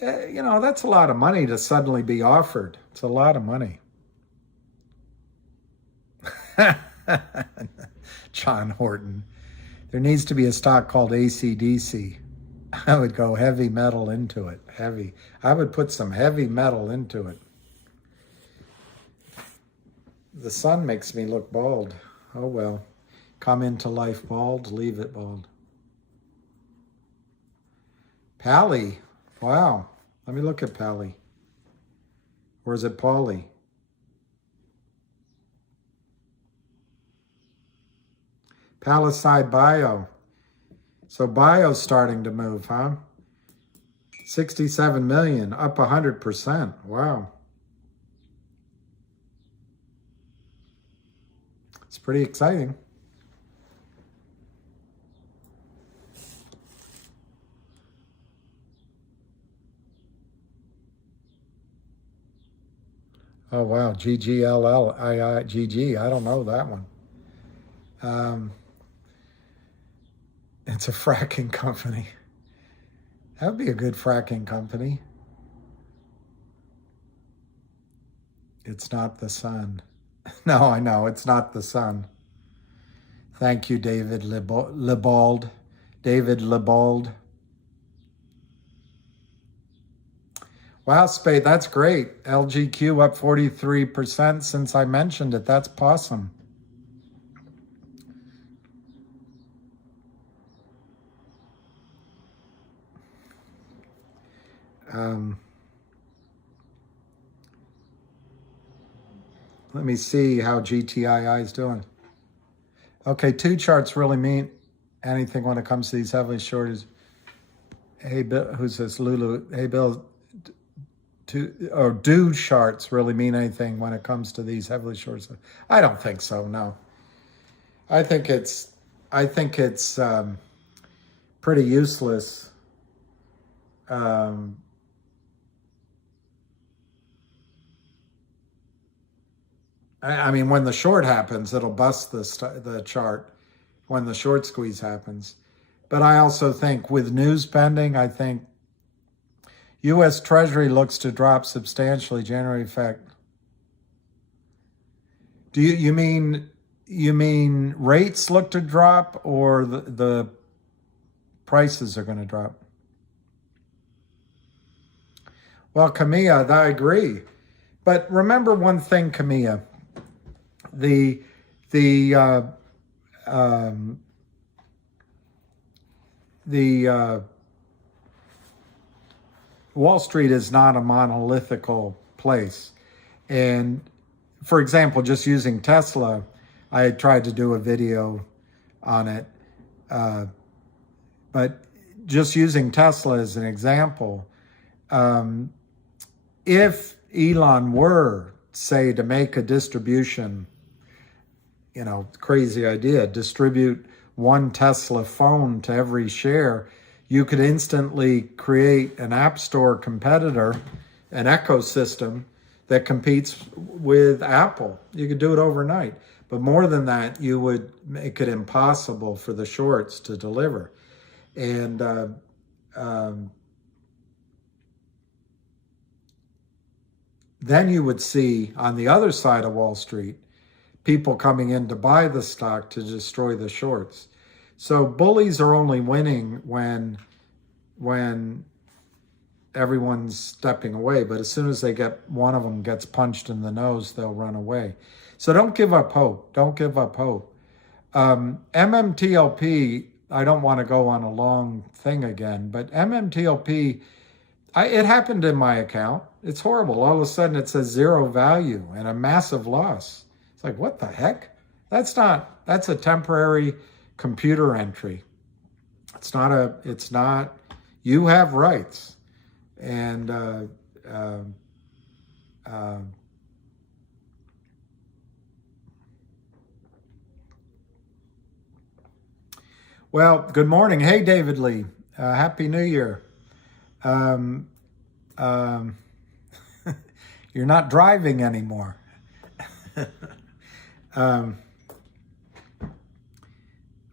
that's a lot of money to suddenly be offered. It's a lot of money. John Horton. There needs to be a stock called ACDC. I would go heavy metal into it. Heavy. I would put some heavy metal into it. The sun makes me look bald. Oh well. Come into life bald, leave it bald. Pally. Wow. Let me look at Pally. Or is it Pauly? Palisade Bio. So bio's starting to move, huh? 67 million, up 100%. Wow. It's pretty exciting. Oh, wow. GGLLIIGG. I don't know that one. It's a fracking company. That would be a good fracking company. It's not the sun. No, I know. It's not the sun. Thank you, David Lebald. David Lebald. Wow, Spade, that's great. LGQ up 43% since I mentioned it. That's awesome. Let me see how GTII is doing. Okay, two charts really mean anything when it comes to these heavily shorted. Hey, Bill, who's this? Lulu. Hey, Bill. Do charts really mean anything when it comes to these heavily shorted? I don't think so. No. I think it's pretty useless. I mean, when the short happens, it'll bust the chart when the short squeeze happens. But I also think with news pending, I think U.S. Treasury looks to drop substantially January effect. Do you mean rates look to drop, or the prices are going to drop? Well, Camilla, I agree. But remember one thing, Camilla. The Wall Street is not a monolithical place. And for example, just using Tesla, I tried to do a video on it. But just using Tesla as an example, if Elon were, say, to make a distribution, crazy idea, distribute one Tesla phone to every share, you could instantly create an app store competitor, an ecosystem that competes with Apple. You could do it overnight. But more than that, you would make it impossible for the shorts to deliver. And then you would see on the other side of Wall Street, people coming in to buy the stock to destroy the shorts. So bullies are only winning when everyone's stepping away, but as soon as they get one of them gets punched in the nose, they'll run away. So don't give up hope. Don't give up hope. MMTLP, I don't want to go on a long thing again, but MMTLP, it happened in my account. It's horrible. All of a sudden it says zero value and a massive loss. It's like, what the heck? That's a temporary computer entry. It's not, you have rights. And well, good morning. Hey, David Lee. Happy New Year. You're not driving anymore.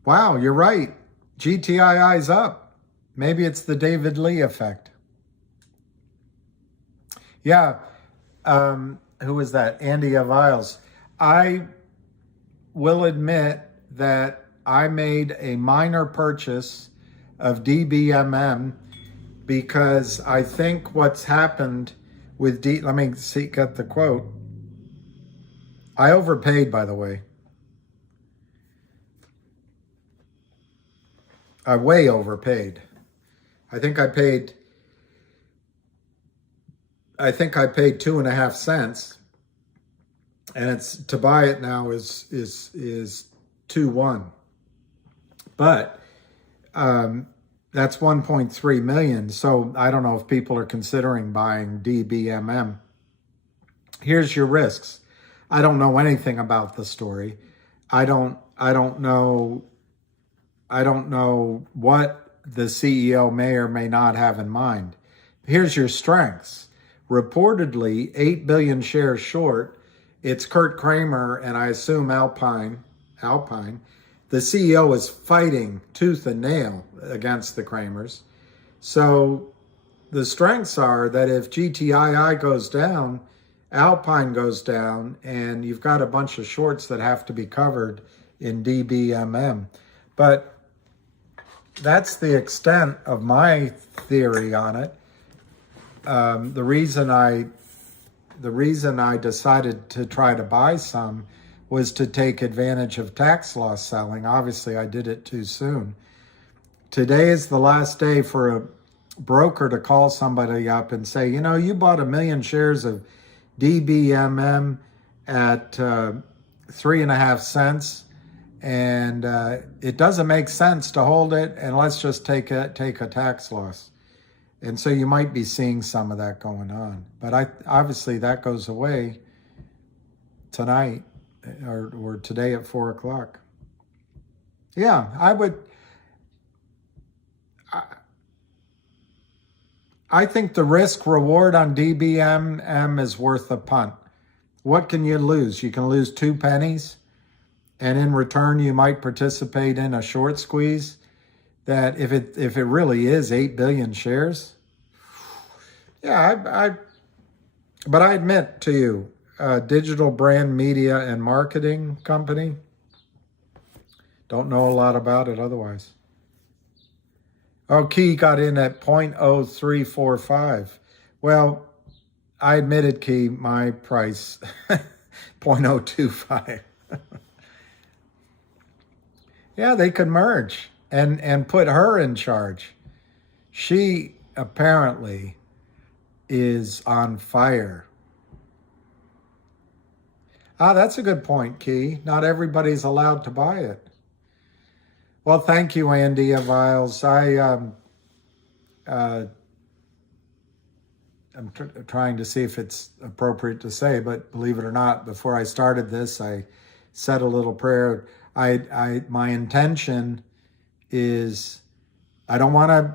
Wow, you're right. GTII's up. Maybe it's the David Lee effect. Yeah. Who was that? Andy Aviles. I will admit that I made a minor purchase of DBMM because I think what's happened with let me see, get the quote. I overpaid, by the way. I way overpaid. I think I paid 2.5 cents, and it's to buy it now is 2.1. But that's 1.3 million. So I don't know if people are considering buying DBMM. Here's your risks. I don't know anything about the story. I don't know what the CEO may or may not have in mind. Here's your strengths. Reportedly 8 billion shares short. It's Kurt Kramer and I assume Alpine. The CEO is fighting tooth and nail against the Kramers. So the strengths are that if GTII goes down, Alpine goes down, and you've got a bunch of shorts that have to be covered in DBMM. But that's the extent of my theory on it. The reason I decided to try to buy some was to take advantage of tax loss selling. Obviously, I did it too soon. Today is the last day for a broker to call somebody up and say, you bought 1 million shares of DBMM at 3.5 cents, and it doesn't make sense to hold it, and let's just take a tax loss. And so you might be seeing some of that going on. But obviously that goes away tonight or today at 4 o'clock. Yeah, I think the risk reward on DBMM is worth a punt. What can you lose? You can lose 2 pennies, and in return you might participate in a short squeeze that if it really is 8 billion shares. Yeah, but I admit to you, digital brand media and marketing company, don't know a lot about it otherwise. Oh, Key got in at 0.0345. Well, I admitted, Key, my price, 0.025. Yeah, they could merge and put her in charge. She apparently is on fire. That's a good point, Key. Not everybody's allowed to buy it. Well, thank you, Andy Aviles. I'm trying to see if it's appropriate to say, but believe it or not, before I started this, I said a little prayer. My intention is, I don't want to,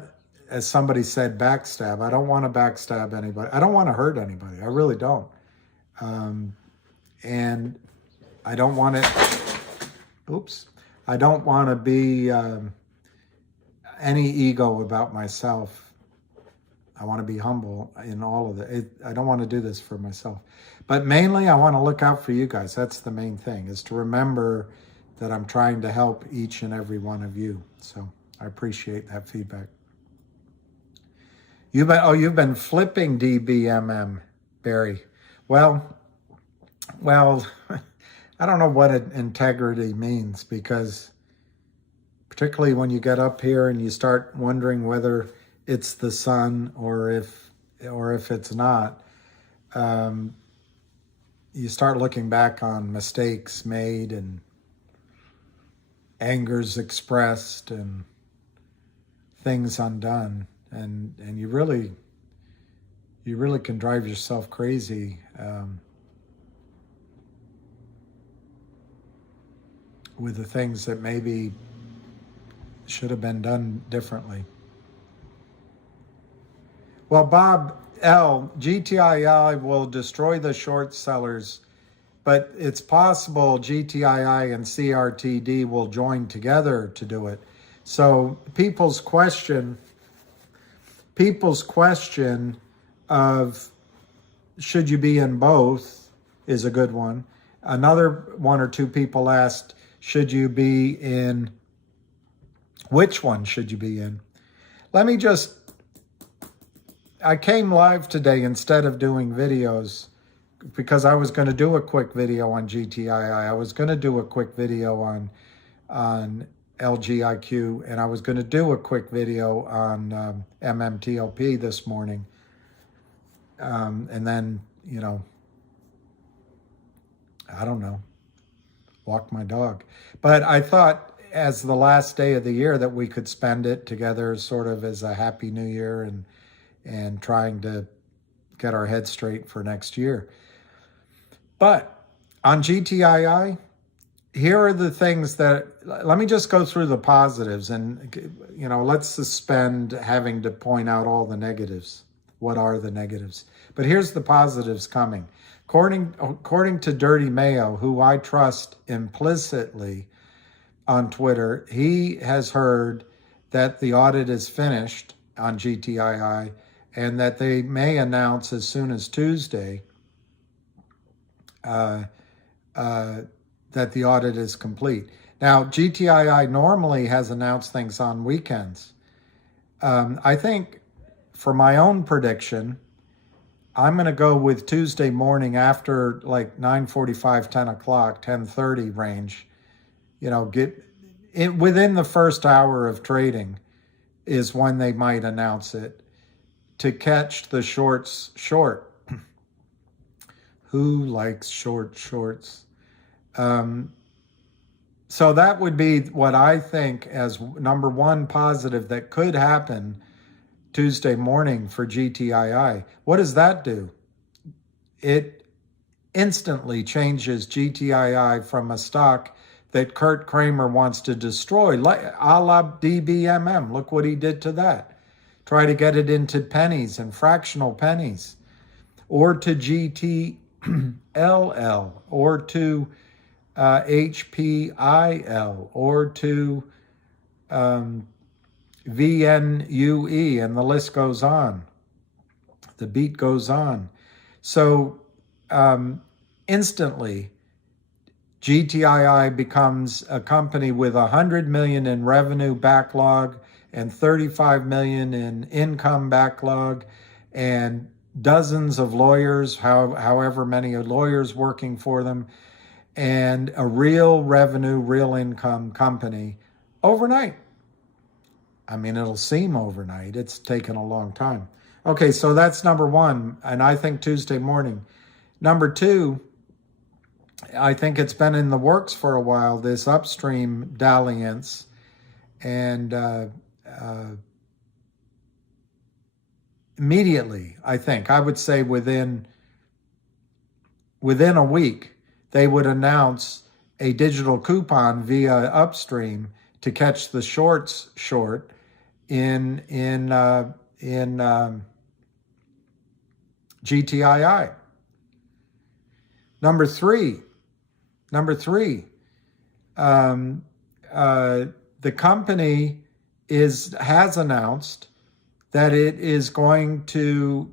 as somebody said, backstab. I don't want to backstab anybody. I don't want to hurt anybody. I really don't. And I don't want to, I don't want to be any ego about myself. I want to be humble in all of it. I don't want to do this for myself. But mainly, I want to look out for you guys. That's the main thing, is to remember that I'm trying to help each and every one of you. So I appreciate that feedback. You've been flipping DBMM, Barry. Well, I don't know what integrity means, because particularly when you get up here and you start wondering whether it's the sun or if it's not, you start looking back on mistakes made and angers expressed and things undone, and you really can drive yourself crazy with the things that maybe should have been done differently. Well, Bob L., GTII will destroy the short sellers, but it's possible GTII and CRTD will join together to do it. So people's question of should you be in both is a good one. Another one or two people asked, should you be in, which one should you be in? I came live today instead of doing videos because I was going to do a quick video on GTII. I was going to do a quick video on LGIQ, and I was going to do a quick video on MMTLP this morning. And then, I don't know, walk my dog. But I thought as the last day of the year that we could spend it together sort of as a happy new year and trying to get our heads straight for next year. But on GTII, here are the things that, let me just go through the positives and, let's suspend having to point out all the negatives. What are the negatives? But here's the positives coming. According to Dirty Mayo, who I trust implicitly on Twitter, he has heard that the audit is finished on GTII and that they may announce as soon as Tuesday that the audit is complete. Now, GTII normally has announced things on weekends. I think for my own prediction, I'm going to go with Tuesday morning after like 9:45, 10 o'clock, 10:30 range. Get it within the first hour of trading is when they might announce it to catch the shorts short. Who likes shorts? So that would be what I think as number one positive that could happen Tuesday morning for GTII. What does that do? It instantly changes GTII from a stock that Kurt Kramer wants to destroy, a la DBMM. Look what he did to that. Try to get it into pennies and fractional pennies, or to GTIIL, or to HPIL, or to VNUE, and the list goes on. The beat goes on. So instantly, GTII becomes a company with $100 million in revenue backlog and $35 million in income backlog and dozens of lawyers, however many lawyers working for them, and a real revenue, real income company overnight. I mean, it'll seem overnight. It's taken a long time. Okay, so that's number one, and I think Tuesday morning. Number two, I think it's been in the works for a while, this Upstream dalliance, and immediately, I would say within a week, they would announce a digital coupon via Upstream to catch the shorts short in GTII. Number three, the company has announced that it is going to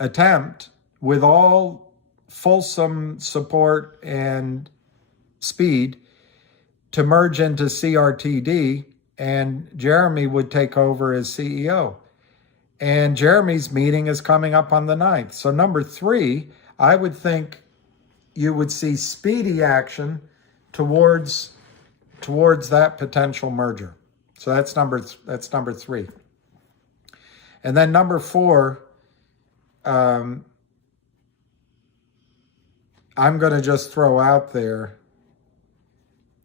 attempt, with all fulsome support and speed, to merge into CRTD, and Jeremy would take over as CEO. And Jeremy's meeting is coming up on the 9th. So number 3, I would think you would see speedy action towards that potential merger. So that's number 3. And then number 4, I'm going to just throw out there.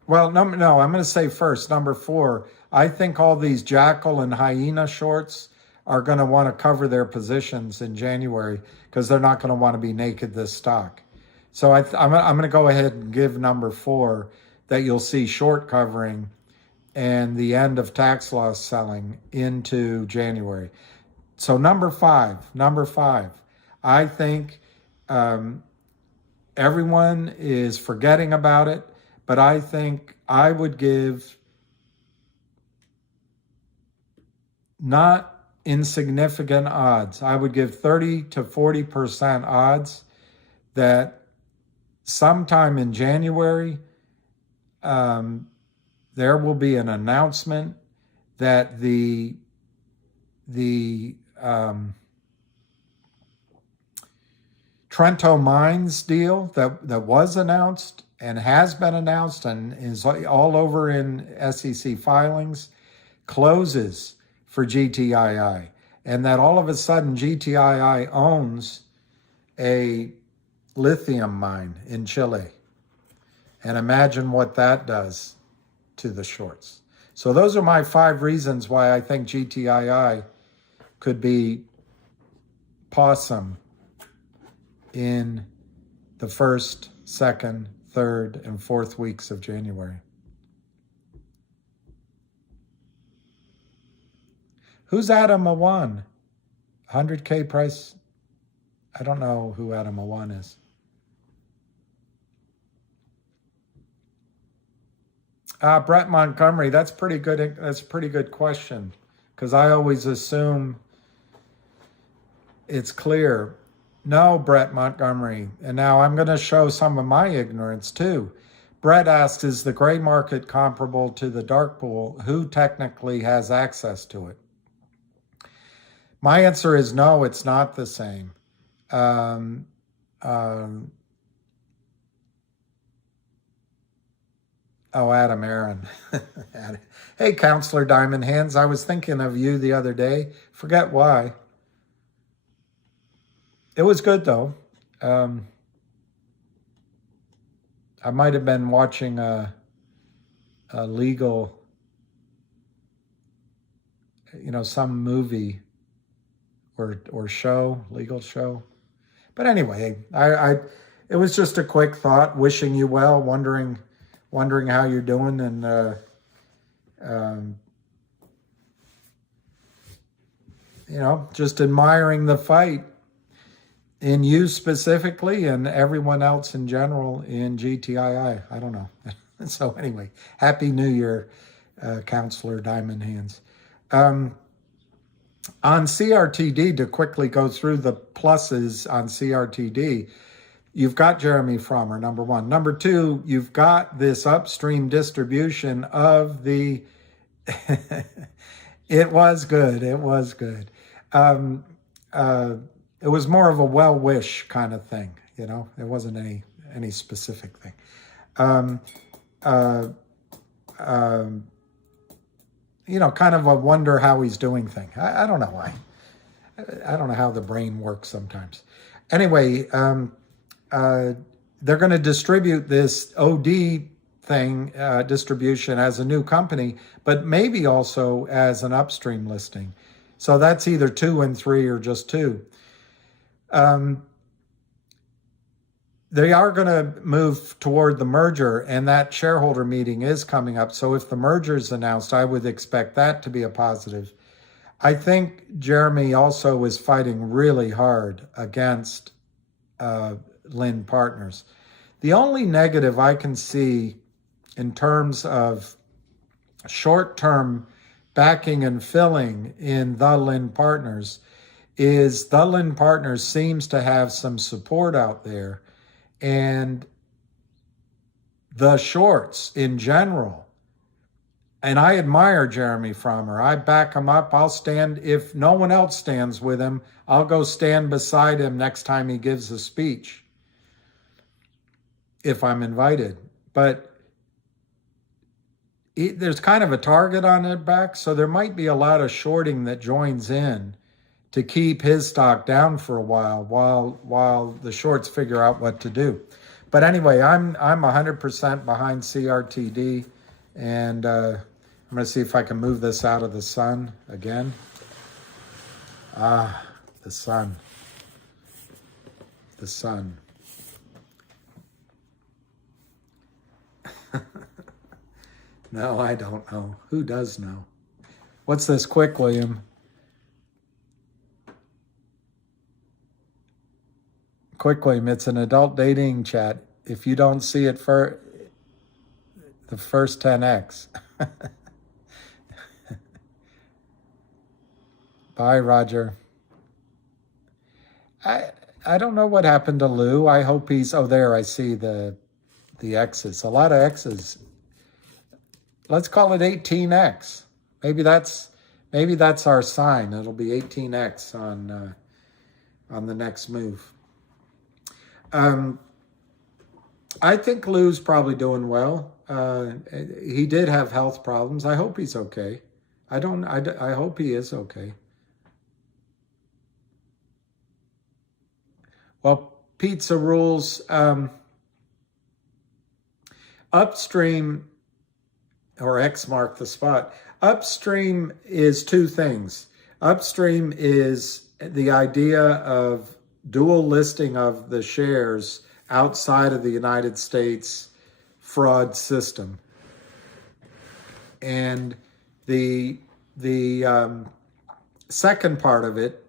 Well, no, I'm going to say first, number 4, I think all these Jackal and Hyena shorts are going to want to cover their positions in January because they're not going to want to be naked this stock. So I'm going to go ahead and give number 4 that you'll see short covering and the end of tax loss selling into January. So number 5, I think everyone is forgetting about it, but I think I would give not insignificant odds. I would give 30 to 40% odds that sometime in January, there will be an announcement that the Trento Mines deal that was announced and has been announced and is all over in SEC filings closes for GTII, and that all of a sudden GTII owns a lithium mine in Chile. And imagine what that does to the shorts. So those are my 5 reasons why I think GTII could be possum in the 1st, 2nd, 3rd, and 4th weeks of January. Who's Adam Awan? 100K price? I don't know who Adam Awan is. Brett Montgomery, that's pretty good. That's a pretty good question because I always assume it's clear. No, Brett Montgomery. And now I'm going to show some of my ignorance too. Brett asks, is the gray market comparable to the dark pool? Who technically has access to it? My answer is no, it's not the same. Oh, Adam Aaron. Hey, Counselor Diamond Hands, I was thinking of you the other day. Forget why. It was good, though. I might have been watching a legal, some movie or show, legal show. But anyway, it was just a quick thought, wishing you well, wondering how you're doing, and just admiring the fight in you specifically and everyone else in general in GTII. I don't know. So anyway, Happy New Year, Counselor Diamond Hands. On CRTD, to quickly go through the pluses on CRTD, you've got Jeremy Frommer, number 1. Number 2, you've got this upstream distribution of the... It was good. It was good. It was more of a well-wish kind of thing, It wasn't any specific thing. Kind of a wonder how he's doing thing. I don't know why. I don't know how the brain works sometimes. Anyway, they're going to distribute this OD thing, distribution as a new company, but maybe also as an upstream listing. So that's either 2 and 3 or just 2. They are going to move toward the merger, and that shareholder meeting is coming up. So if the merger is announced, I would expect that to be a positive. I think Jeremy also is fighting really hard against Lynn Partners. The only negative I can see in terms of short-term backing and filling in the Lynn Partners is the Lynn Partners seems to have some support out there. And the shorts in general And I admire Jeremy Frommer. I back him up. I'll stand, if no one else stands with him, I'll go stand beside him next time he gives a speech, if I'm invited. But there's kind of a target on it back, so there might be a lot of shorting that joins in to keep his stock down for a while the shorts figure out what to do. But anyway, I'm 100% behind CRTD, and I'm going to see if I can move this out of the sun again. Ah, the sun. The sun. No, I don't know. Who does know? What's this quick, William? Quick, William, it's an adult dating chat. If you don't see it for the first 10x. Bye, Roger. I don't know what happened to Lou. I hope he's, oh, there, I see the X's. A lot of X's. Let's call it 18X. Maybe that's our sign. It'll be 18X on the next move. I think Lou's probably doing well. He did have health problems. I hope he's okay. I hope he is okay. Well, pizza rules. Upstream, or X mark the spot. Upstream is two things. Upstream is the idea of dual listing of the shares outside of the United States fraud system. And the second part of it,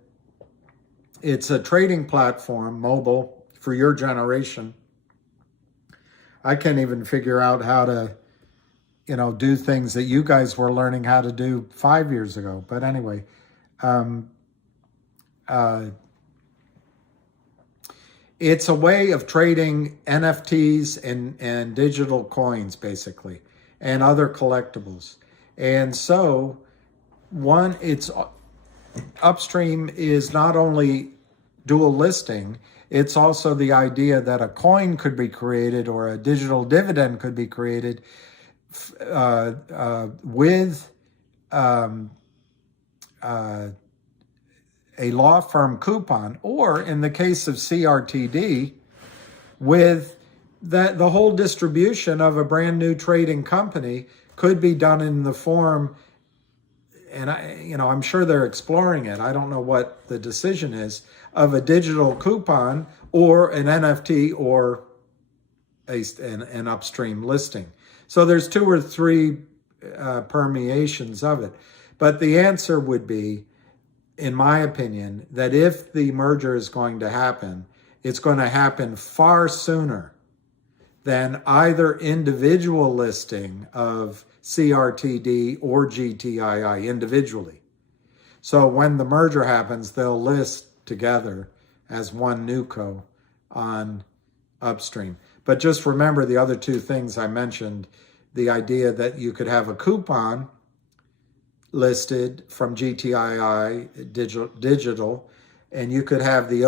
it's a trading platform, mobile, for your generation. I can't even figure out how to, do things that you guys were learning how to do 5 years ago. But anyway, it's a way of trading NFTs and digital coins, basically, and other collectibles. And so, Upstream is not only dual listing, it's also the idea that a coin could be created or a digital dividend could be created with a law firm coupon, or in the case of CRTD, with the whole distribution of a brand new trading company could be done in the form, and I'm sure they're exploring it. I don't know what the decision is, of a digital coupon or an NFT or an Upstream listing. So there's 2 or 3 permeations of it. But the answer would be, in my opinion, that if the merger is going to happen, it's going to happen far sooner than either individual listing of CRTD or GTII individually. So when the merger happens, they'll list together as one newco on Upstream. But just remember the other 2 things I mentioned, the idea that you could have a coupon listed from GTII digital, and you could have the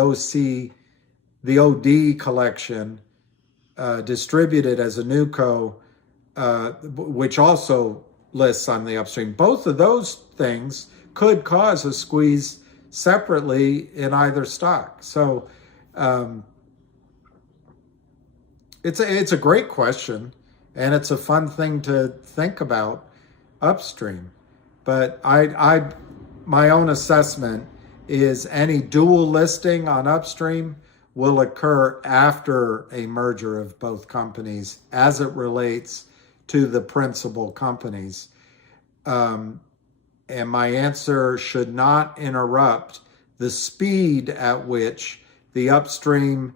OD collection distributed as a newco, which also lists on the Upstream. Both of those things could cause a squeeze separately in either stock. So it's a great question, and it's a fun thing to think about, Upstream. But my own assessment is any dual listing on Upstream will occur after a merger of both companies as it relates to the principal companies. And my answer should not interrupt the speed at which the Upstream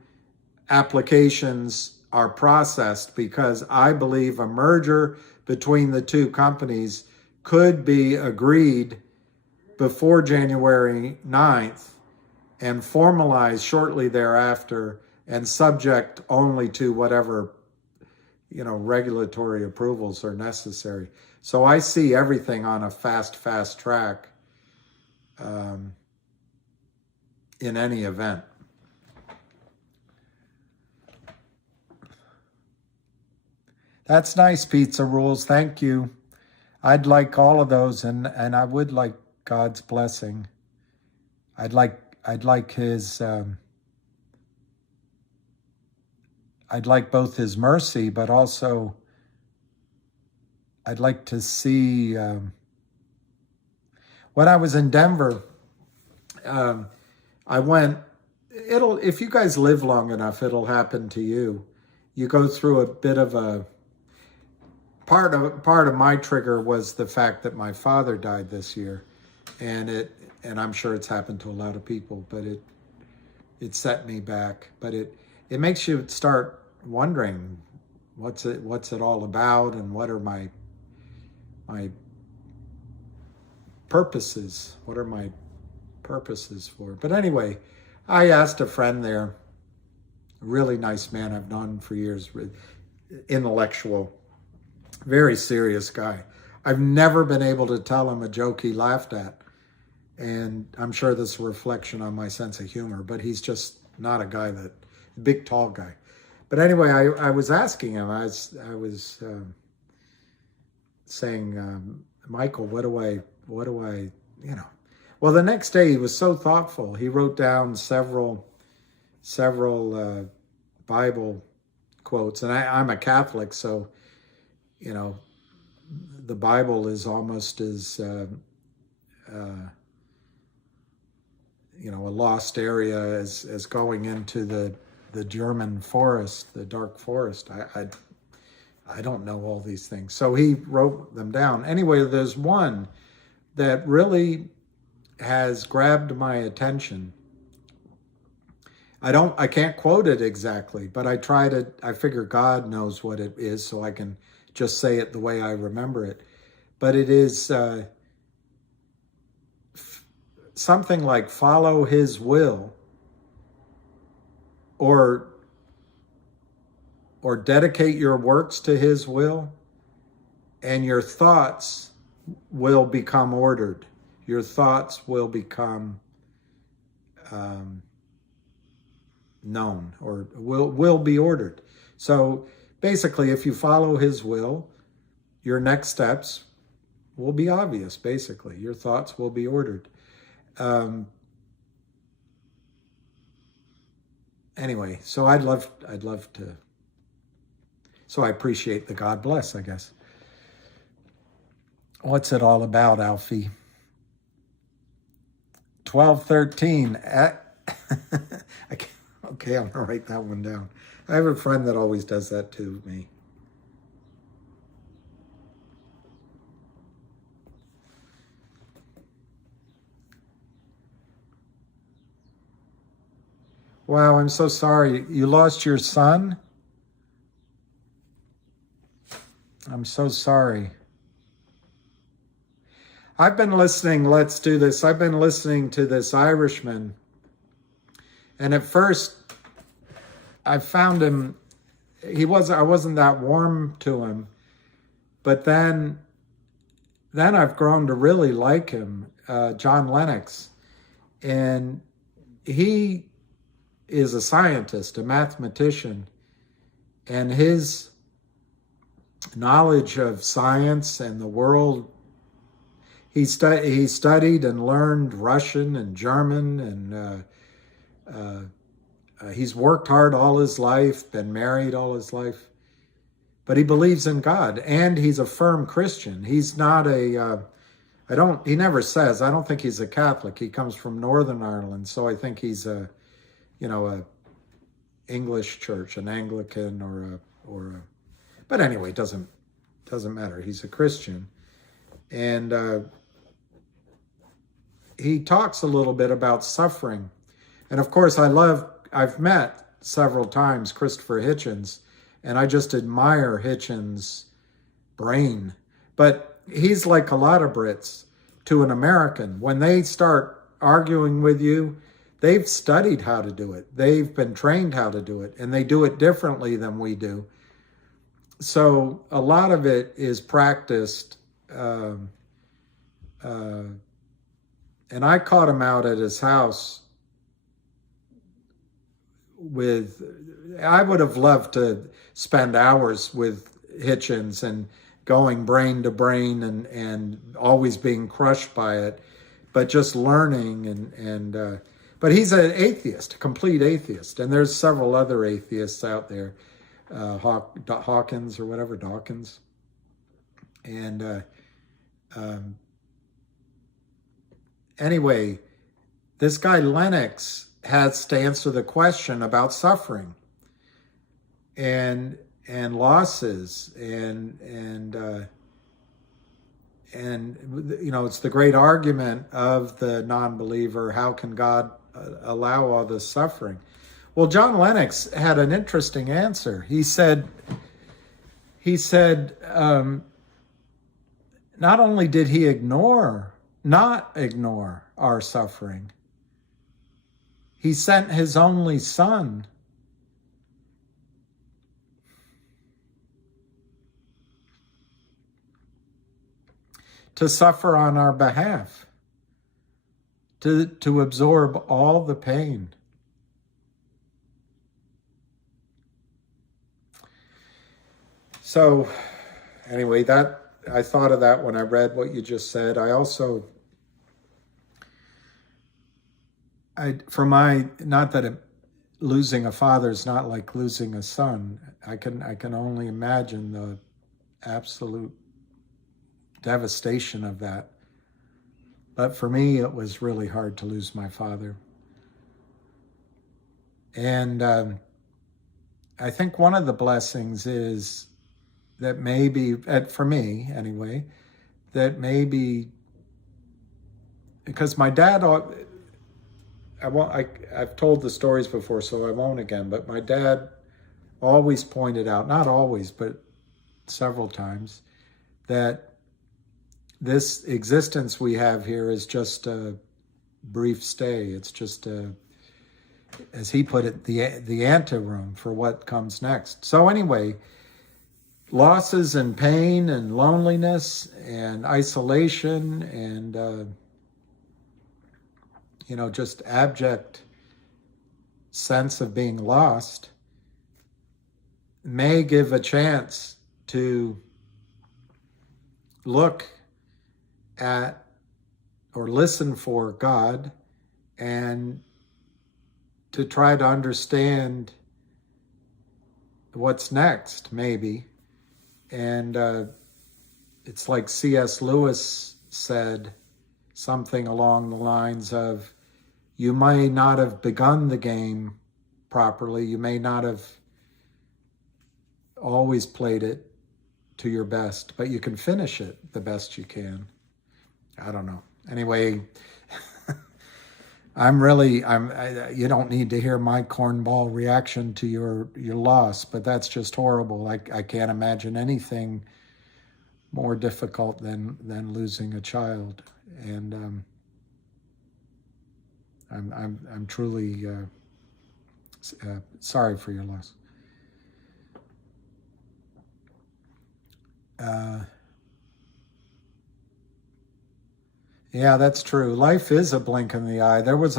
applications are processed, because I believe a merger between the 2 companies could be agreed before January 9th and formalized shortly thereafter, and subject only to whatever regulatory approvals are necessary. So I see everything on a fast track in any event. That's nice, Pizza Rules. Thank you. I'd like all of those, and I would like God's blessing. I'd like his I'd like both his mercy, but also I'd like to see when I was in Denver, I went, if you guys live long enough, it'll happen to you. You go through a bit of a, part of my trigger was the fact that my father died this year. And I'm sure it's happened to a lot of people, but it set me back. But it makes you start wondering what's it all about, and what are my purposes? What are my purposes for? But anyway, I asked a friend there, a really nice man I've known for years, intellectual, very serious guy. I've never been able to tell him a joke he laughed at. And I'm sure this is a reflection on my sense of humor, but he's just not a guy big, tall guy. But anyway, I was asking him, I was saying, Michael, what do I, well, the next day he was so thoughtful. He wrote down several Bible quotes, and I'm a Catholic, so, the Bible is almost as, a lost area as going into the German forest, the dark forest. I don't know all these things. So he wrote them down. Anyway, there's one that really has grabbed my attention. I can't quote it exactly, but I figure God knows what it is, so I can just say it the way I remember it. But it is something like follow his will, or dedicate your works to his will, and your thoughts will become ordered. Your thoughts will become known, or will be ordered. So basically, if you follow his will, your next steps will be obvious. Basically, your thoughts will be ordered. Anyway, so I'd love to. So I appreciate the God bless, I guess. What's it all about, Alfie? 1213. Okay, I'm gonna write that one down. I have a friend that always does that to me. Wow, I'm so sorry. You lost your son? I'm so sorry. I've been listening, let's do this. I've been listening to this Irishman. And at first, I found him, I wasn't that warm to him. But then I've grown to really like him, John Lennox. And he is a scientist, a mathematician, and his knowledge of science and the world, he studied and learned Russian and German, and he's worked hard all his life, been married all his life, but he believes in God, and he's a firm Christian. He's not he never says, I don't think he's a Catholic. He comes from Northern Ireland, so I think he's a English church, an Anglican but anyway, it doesn't matter. He's a Christian. And he talks a little bit about suffering. And of course, I've met several times Christopher Hitchens, and I just admire Hitchens' brain. But he's like a lot of Brits to an American. When they start arguing with you, they've studied how to do it. They've been trained how to do it, and they do it differently than we do. So a lot of it is practiced and I caught him out at his house I would have loved to spend hours with Hitchens and going brain to brain and always being crushed by it, but just learning but he's an atheist, a complete atheist, and there's several other atheists out there, Hawkins or whatever, Dawkins, and anyway, this guy Lennox has to answer the question about suffering and losses and it's the great argument of the non-believer. How can God allow all this suffering? Well, John Lennox had an interesting answer. He said not only did he not ignore our suffering, he sent his only son to suffer on our behalf, to absorb all the pain. So anyway, I thought of that when I read what you just said. I also, not that losing a father is not like losing a son. I can only imagine the absolute devastation of that. But for me, it was really hard to lose my father. And I think one of the blessings is that maybe, for me anyway, that maybe, because my dad, I've told the stories before, so I won't again, but my dad always pointed out, not always, but several times, that this existence we have here is just a brief stay. It's just as he put it, the anteroom for what comes next. So anyway, losses and pain and loneliness and isolation and just abject sense of being lost may give a chance to look at or listen for God and to try to understand what's next, maybe. And it's like C.S. Lewis said, something along the lines of, you may not have begun the game properly, you may not have always played it to your best, but you can finish it the best you can. I don't know. Anyway, you don't need to hear my cornball reaction to your loss, but that's just horrible. I can't imagine anything more difficult than losing a child. And I'm truly sorry for your loss. Yeah, that's true. Life is a blink in the eye. There's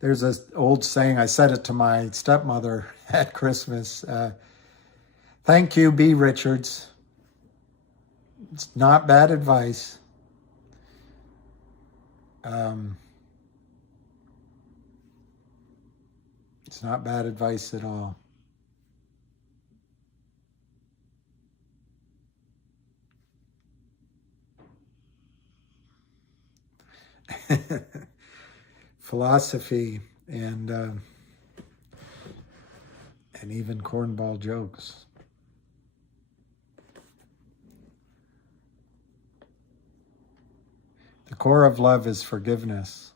this old saying, I said it to my stepmother at Christmas. Thank you, B. Richards. It's not bad advice. It's not bad advice at all. Philosophy and even cornball jokes. The core of love is forgiveness.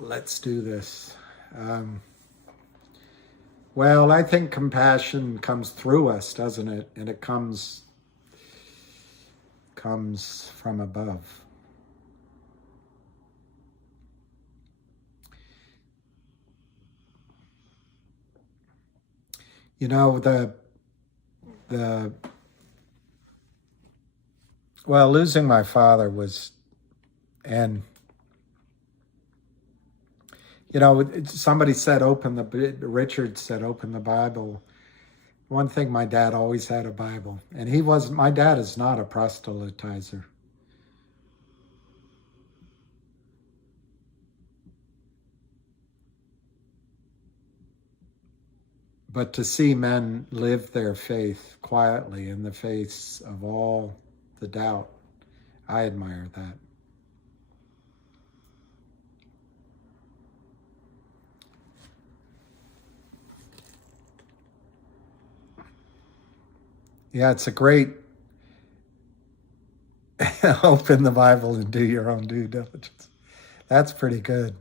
Let's do this. Well, I think compassion comes through us, doesn't it? And it comes from above. You know, well, losing my father was, and, you know, somebody said, Richard said, open the Bible. One thing, my dad always had a Bible, and my dad is not a proselytizer. But to see men live their faith quietly in the face of all the doubt, I admire that. Yeah, it's a great open the Bible and do your own due diligence. That's pretty good.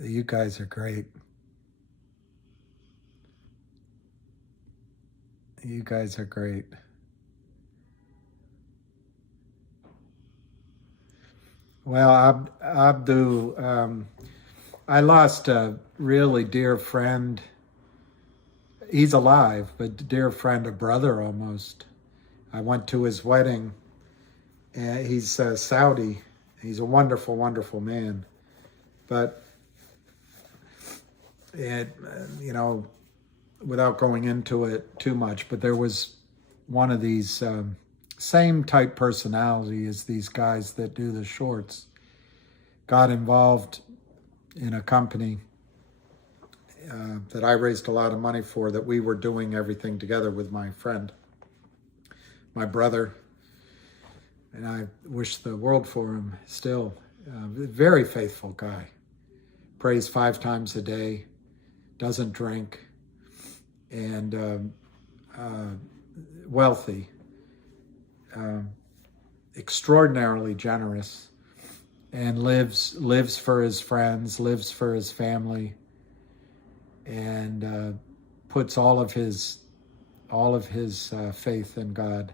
You guys are great. You guys are great. Well, Abdu, I lost a really dear friend. He's alive, but dear friend, a brother almost. I went to his wedding. And he's Saudi. He's a wonderful, wonderful man. But, you know, without going into it too much, but there was one of these same type personality as these guys that do the shorts. Got involved in a company that I raised a lot of money for, that we were doing everything together with my friend, my brother, and I wish the world for him still. Very faithful guy. Prays 5 times a day, doesn't drink, and wealthy, extraordinarily generous, and lives for his friends, lives for his family, and puts all of his faith in God.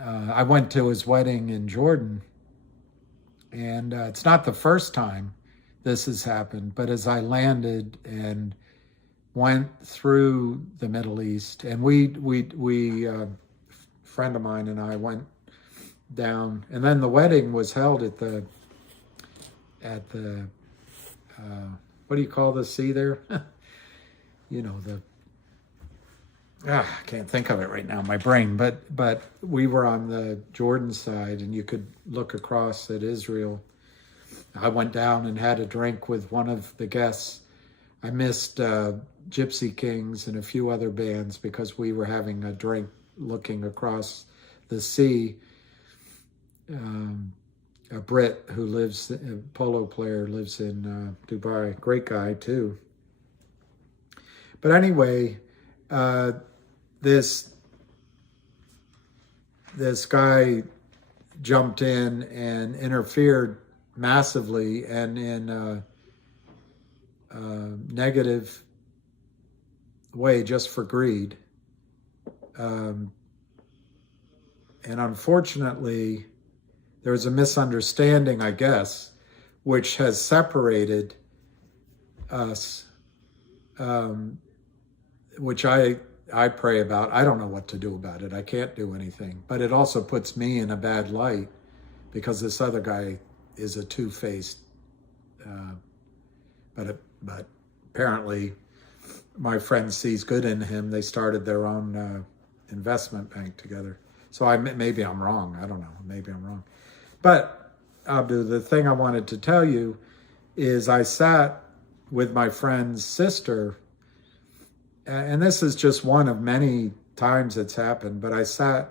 I went to his wedding in Jordan, and it's not the first time this has happened, but as I landed and went through the Middle East, and we friend of mine and I went down, and then the wedding was held at the what do you call the sea there? You know, I can't think of it right now, my brain, but we were on the Jordan side, and you could look across at Israel. I went down and had a drink with one of the guests. I missed Gypsy Kings and a few other bands because we were having a drink looking across the sea. A Brit who lives, a polo player, lives in Dubai. Great guy too. But anyway, this guy jumped in and interfered massively and in a negative way, just for greed. And unfortunately, there was a misunderstanding, I guess, which has separated us, which I pray about. I don't know what to do about it. I can't do anything. But it also puts me in a bad light because this other guy is a two-faced, but apparently my friend sees good in him. They started their own investment bank together. So maybe I'm wrong. I don't know. Maybe I'm wrong. But Abdu, the thing I wanted to tell you is I sat with my friend's sister, and this is just one of many times it's happened, but I sat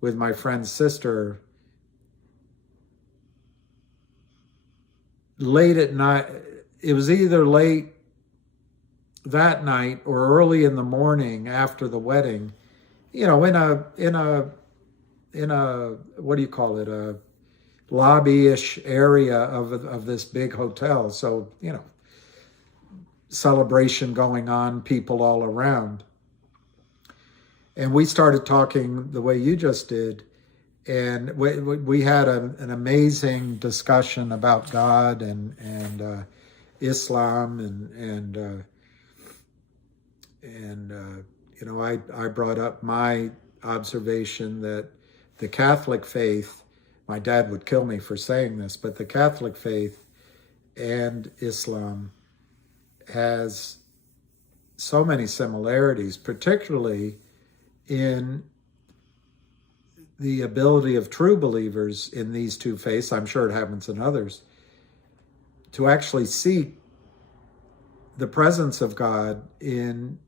with my friend's sister late at night. It was either late that night or early in the morning after the wedding, you know, in a what do you call it, a lobby-ish area of this big hotel. So, you know, celebration going on, people all around. And we started talking the way you just did. And we had an amazing discussion about God and Islam and you know, I brought up my observation that the Catholic faith, my dad would kill me for saying this, but the Catholic faith and Islam has so many similarities, particularly in the ability of true believers in these two faiths, I'm sure it happens in others, to actually seek the presence of God in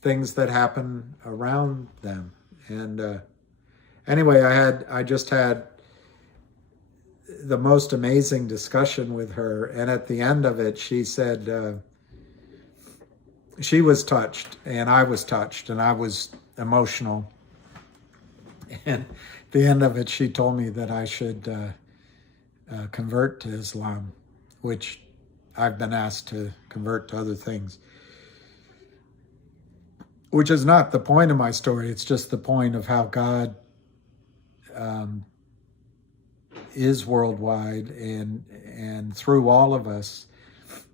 things that happen around them. And anyway, I just had the most amazing discussion with her, and at the end of it, she said she was touched, and I was touched, and I was emotional. And at the end of it, she told me that I should convert to Islam, which I've been asked to convert to other things, which is not the point of my story. It's just the point of how God is worldwide and through all of us.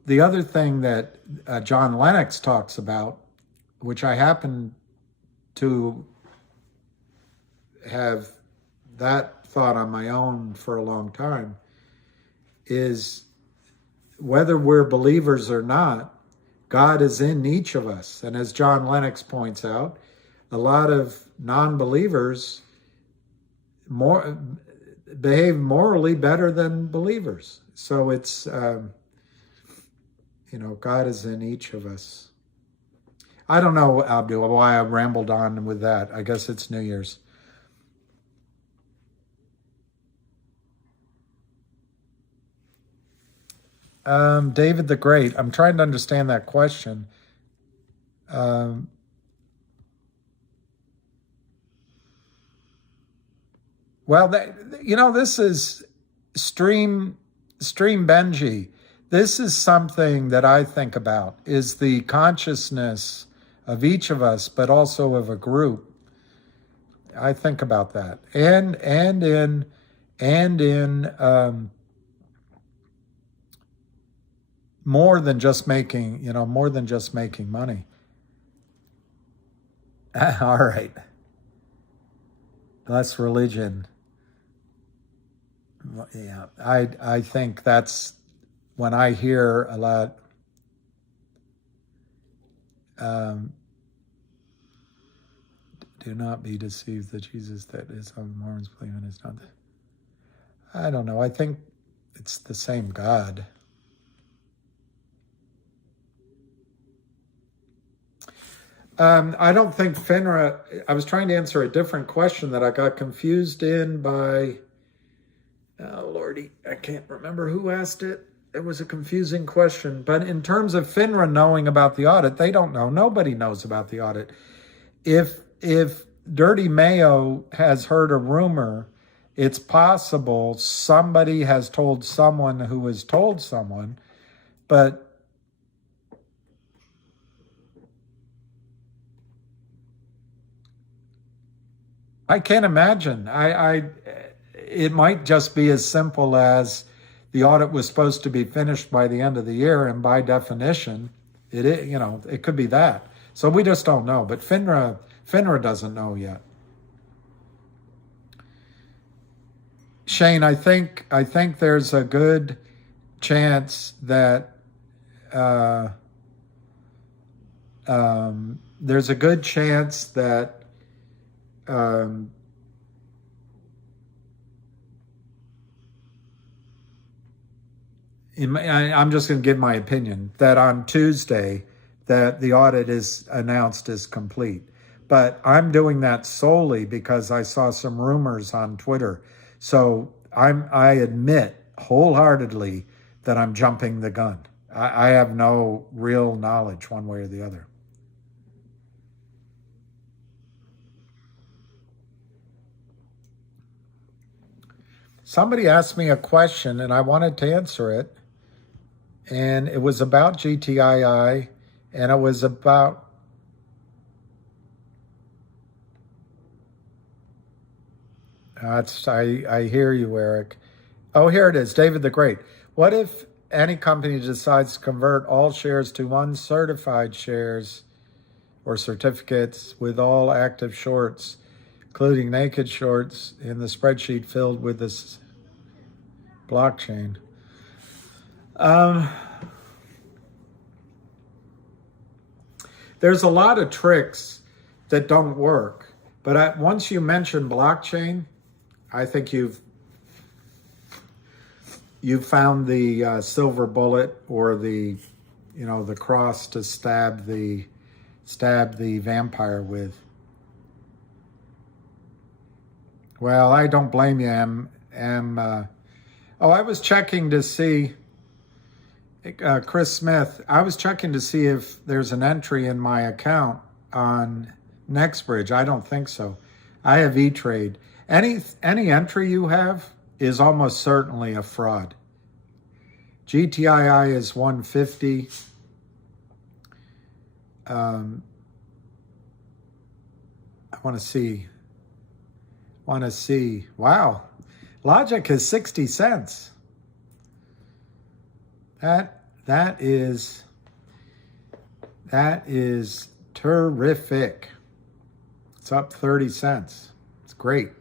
The other thing that John Lennox talks about, which I happen to have that thought on my own for a long time, is whether we're believers or not, God is in each of us. And as John Lennox points out, a lot of non-believers behave morally better than believers. So it's, you know, God is in each of us. I don't know, Abdul, why I rambled on with that. I guess it's New Year's. David the Great, I'm trying to understand that question. Well, you know, this is Stream Benji. This is something that I think about, is the consciousness of each of us, but also of a group. I think about that, and in more than just making, you know, more than just making money. All right. Less religion. Yeah, I think that's when I hear a lot. Do not be deceived that Jesus that is on Mormons believe in is not. I don't know. I think it's the same God. I don't think FINRA, I was trying to answer a different question that I got confused in by, oh Lordy, I can't remember who asked it. It was a confusing question. But in terms of FINRA knowing about the audit, they don't know. Nobody knows about the audit. If Dirty Mayo has heard a rumor, it's possible somebody has told someone who has told someone, but I can't imagine. It might just be as simple as the audit was supposed to be finished by the end of the year, and by definition, it could be that. So we just don't know. But FINRA doesn't know yet. Shane, I think there's a good chance that there's a good chance that I'm just going to give my opinion that on Tuesday that the audit is announced as complete. But I'm doing that solely because I saw some rumors on Twitter. So I admit wholeheartedly that I'm jumping the gun. I have no real knowledge one way or the other. Somebody asked me a question and I wanted to answer it. And it was about GTII, and it was about I hear you, Eric. Oh, here it is, David the Great. What if any company decides to convert all shares to uncertified shares or certificates with all active shorts, including naked shorts, in the spreadsheet filled with this blockchain? There's a lot of tricks that don't work, but once you mention blockchain, I think you've found the silver bullet, or the cross to stab the vampire with. Well, I don't blame you, I was checking to see, Chris Smith, I was checking to see if there's an entry in my account on NextBridge. I don't think so. I have E-Trade. Any entry you have is almost certainly a fraud. GTII is 150. I want to see. Wow. Logic is 60 cents. That is terrific. It's up 30 cents. It's great.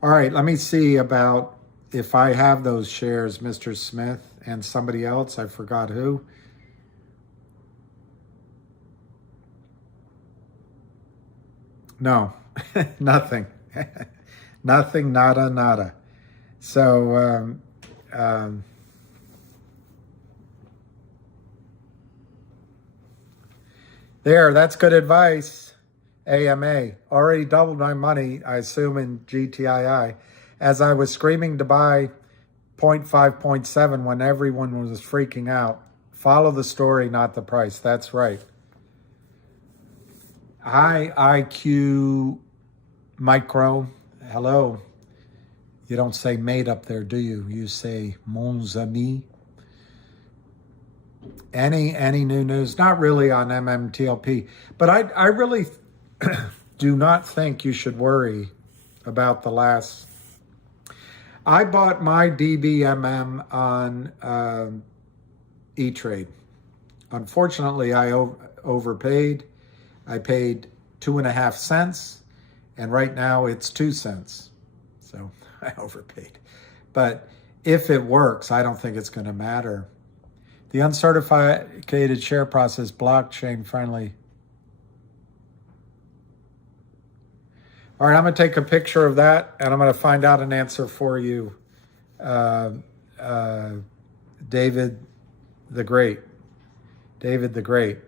All right, let me see about if I have those shares, Mr. Smith, and somebody else, I forgot who. No, nothing. Nothing, nada. So, there, that's good advice. AMA, already doubled my money, I assume, in GTII, as I was screaming to buy 0.5, 0.7 when everyone was freaking out. Follow the story, not the price. That's right. Hi, IQ Micro. Hello. You don't say mate up there, do you? You say mon ami. Any new news? Not really on MMTLP, but I really do not think you should worry about the last. I bought my DBMM on E-Trade. Unfortunately, I overpaid. I paid 2.5 cents, and right now it's 2 cents. So I overpaid. But if it works, I don't think it's going to matter. The uncertified share process, blockchain friendly. All right, I'm going to take a picture of that, and I'm going to find out an answer for you, David the Great. David the Great.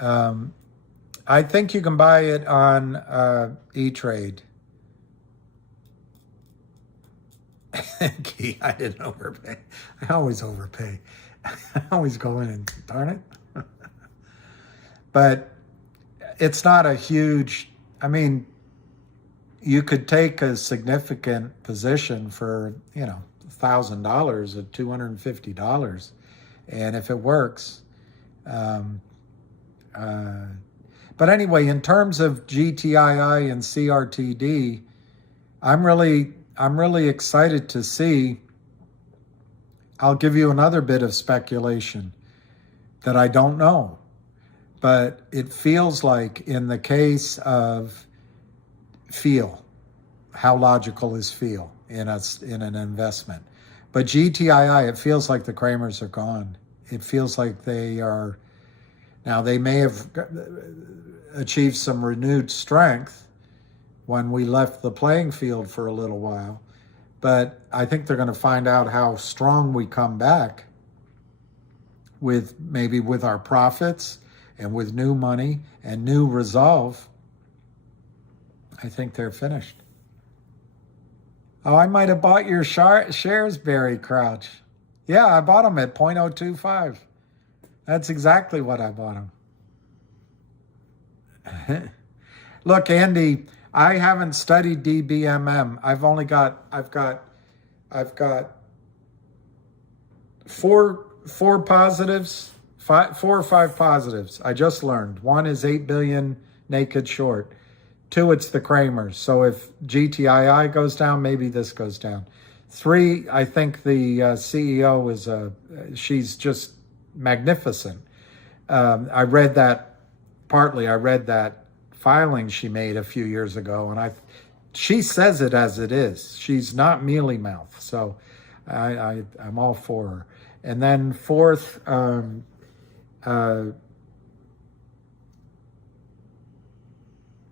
I think you can buy it on E-Trade. Key, I didn't overpay. I always overpay. I always go in and darn it. But it's not a huge, I mean, you could take a significant position for, $1,000 at $250. And if it works, but anyway, in terms of GTII and CRTD, I'm really excited to see. I'll give you another bit of speculation that I don't know, but it feels like in the case of feel, how logical is feel in an investment. But GTII, it feels like the Kramers are gone. It feels like they are, now they may have achieved some renewed strength when we left the playing field for a little while. But I think they're going to find out how strong we come back with our profits and with new money and new resolve. I think they're finished. Oh, I might have bought your shares, Barry Crouch. Yeah, I bought them at 0.025. That's exactly what I bought them. Look, Andy, I haven't studied DBMM. I've got four positives, 4 or 5 positives. I just learned. One is 8 billion naked short. 2, it's the Kramers. So if GTII goes down, maybe this goes down. 3, I think the CEO is she's just magnificent. I read that filing she made a few years ago, and she says it as it is. She's not mealy mouth, so I'm all for her. And then 4th,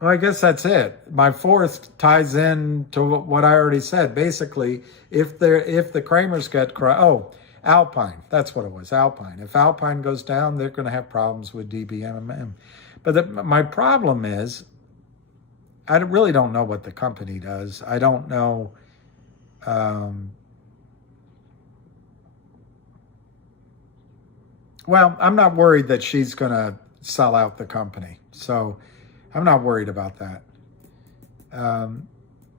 well, I guess that's it. My 4th ties in to what I already said. Basically, if the Kramers get Alpine, that's what it was, Alpine. If Alpine goes down, they're going to have problems with DBMM. But my problem is, I really don't know what the company does. I don't know. Well, I'm not worried that she's going to sell out the company. So I'm not worried about that.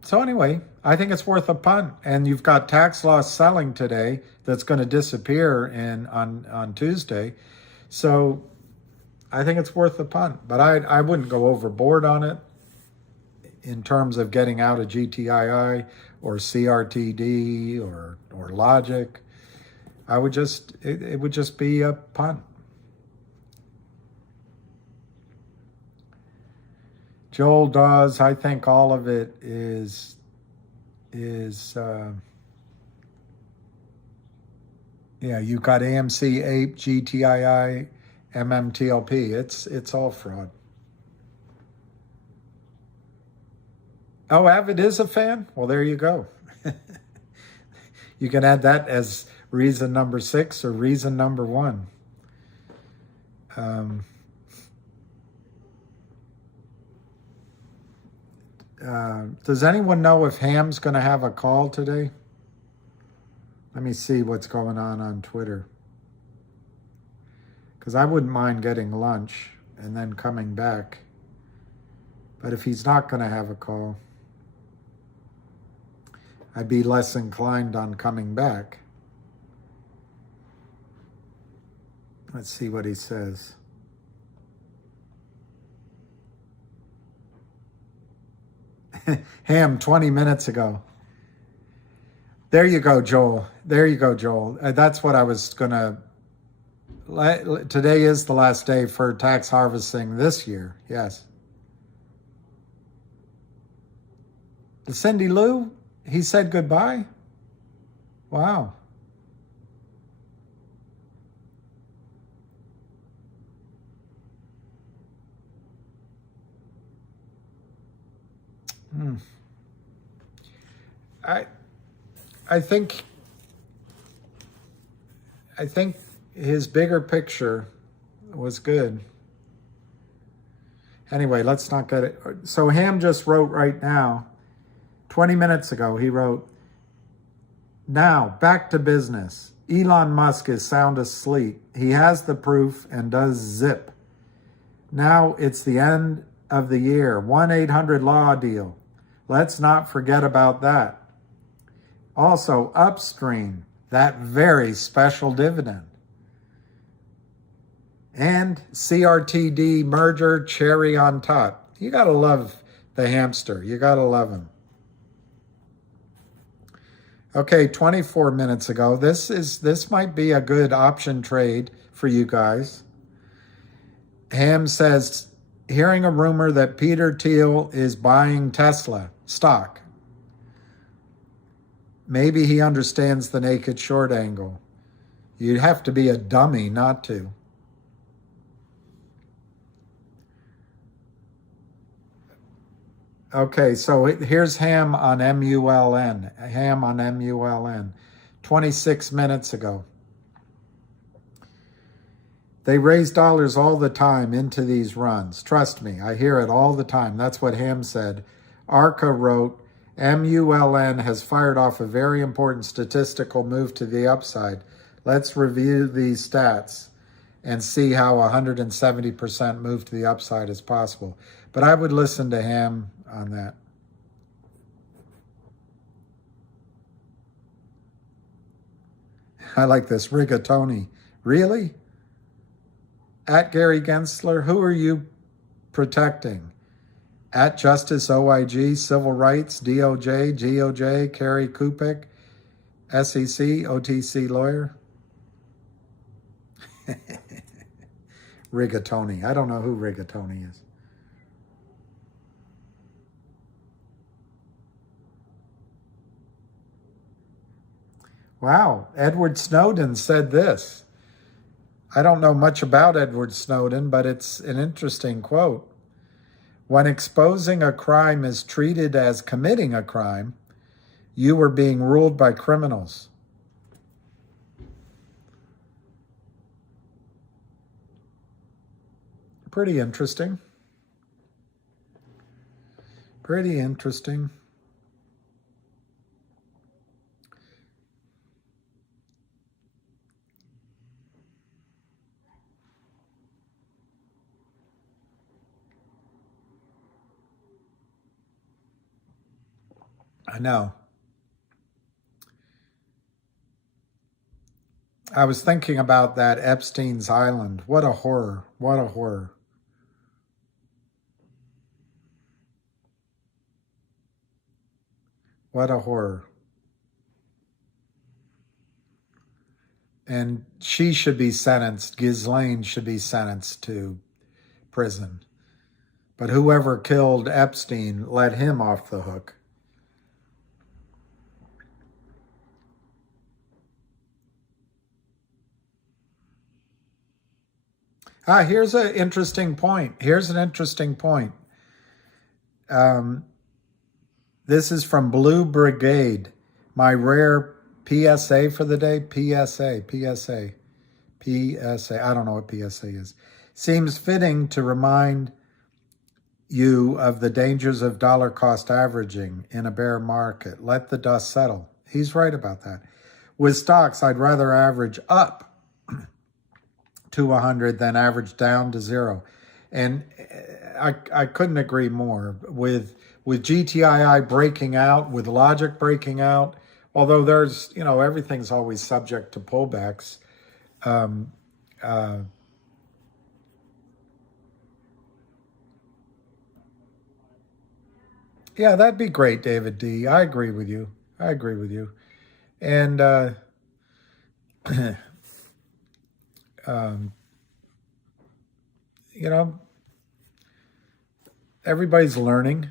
So anyway, I think it's worth a punt. And you've got tax loss selling today that's going to disappear on Tuesday. So I think it's worth a punt. But I wouldn't go overboard on it in terms of getting out of GTII or CRTD or Logic. I would just, it would just be a punt. Joel Dawes, I think all of it is yeah, you got AMC, APE, GTII, MMTLP. It's all fraud. Oh, Avid is a fan? Well, there you go. You can add that as reason number 6 or reason number 1. Does anyone know if Ham's going to have a call today? Let me see what's going on Twitter. Because I wouldn't mind getting lunch and then coming back. But if he's not going to have a call, I'd be less inclined on coming back. Let's see what he says. Ham, 20 minutes ago. There you go, Joel. There you go, Joel. That's what I was going to... Today is the last day for tax harvesting this year. Yes. Cindy Lou, he said goodbye? Wow. I think his bigger picture was good. Anyway, let's not get it. So Ham just wrote right now, 20 minutes ago, he wrote, now back to business. Elon Musk is sound asleep. He has the proof and does zip. Now it's the end of the year. 1-800-LAW deal. Let's not forget about that. Also, Upstream, that very special dividend. And CRTD merger, cherry on top. You got to love the hamster. You got to love him. Okay, 24 minutes ago. This might be a good option trade for you guys. Ham says, hearing a rumor that Peter Thiel is buying Tesla stock. Maybe he understands the naked short angle. You'd have to be a dummy not to. Okay, so here's Ham on MULN. Ham on MULN. 26 minutes ago. They raise dollars all the time into these runs. Trust me, I hear it all the time. That's what Ham said. Arca wrote, MULN has fired off a very important statistical move to the upside. Let's review these stats and see how 170% move to the upside is possible. But I would listen to Ham on that. I like this. Rigatoni. Really? At Gary Gensler, who are you protecting? At Justice OIG, Civil Rights, DOJ, GOJ, Carrie Kupik, SEC, OTC lawyer. Rigatoni. I don't know who Rigatoni is. Wow, Edward Snowden said this. I don't know much about Edward Snowden, but it's an interesting quote. When exposing a crime is treated as committing a crime, you were being ruled by criminals. Pretty interesting. Pretty interesting. I know. I was thinking about that Epstein's Island. What a horror. What a horror. What a horror. And she should be sentenced. Ghislaine should be sentenced to prison. But whoever killed Epstein, let him off the hook. Here's an interesting point. Here's an interesting point. This is from Blue Brigade. My rare PSA for the day. PSA. I don't know what PSA is. Seems fitting to remind you of the dangers of dollar cost averaging in a bear market. Let the dust settle. He's right about that. With stocks, I'd rather average up to 100 than average down to 0. And I couldn't agree more. With GTII breaking out, with Logic breaking out, although there's, everything's always subject to pullbacks. Yeah, that'd be great, David D. I agree with you. And everybody's learning.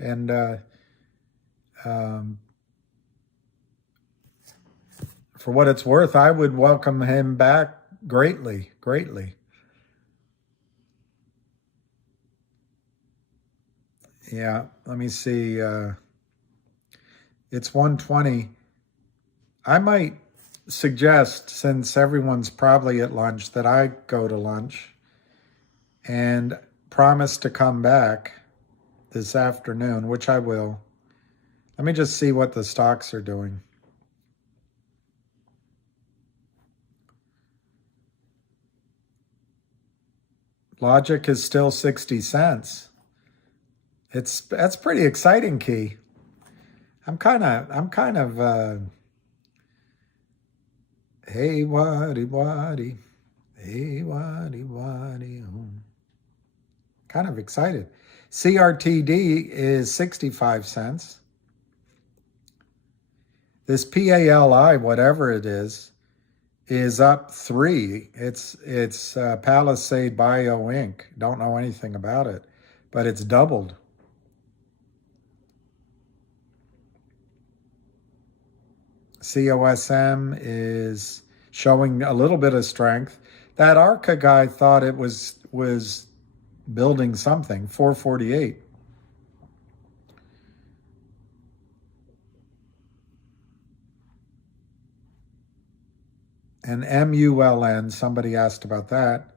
And for what it's worth, I would welcome him back greatly. Yeah, let me see. It's 1:20. I might suggest, since everyone's probably at lunch, that I go to lunch and promise to come back this afternoon, which I will. Let me just see what the stocks are doing. Logic is still 60 cents. That's pretty exciting, Key. I'm kind of hey waddy waddy, hey waddy waddy, kind of excited. CRTD is 65 cents. This PALI, whatever it is up 3. It's Palisade Bio Inc. Don't know anything about it, but it's doubled. COSM is showing a little bit of strength. That ARCA guy thought it was building something, 448. And MULN, somebody asked about that,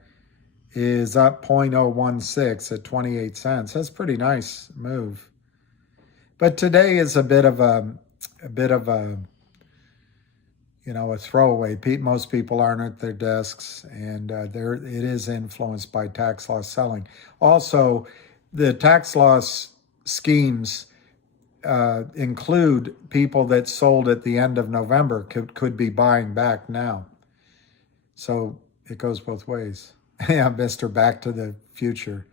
is up 0.016 at 28 cents. That's a pretty nice move. But today is a bit of a throwaway. Most people aren't at their desks, and it is influenced by tax loss selling. Also, the tax loss schemes include people that sold at the end of November could be buying back now. So it goes both ways. Yeah, Mr. Back to the Future.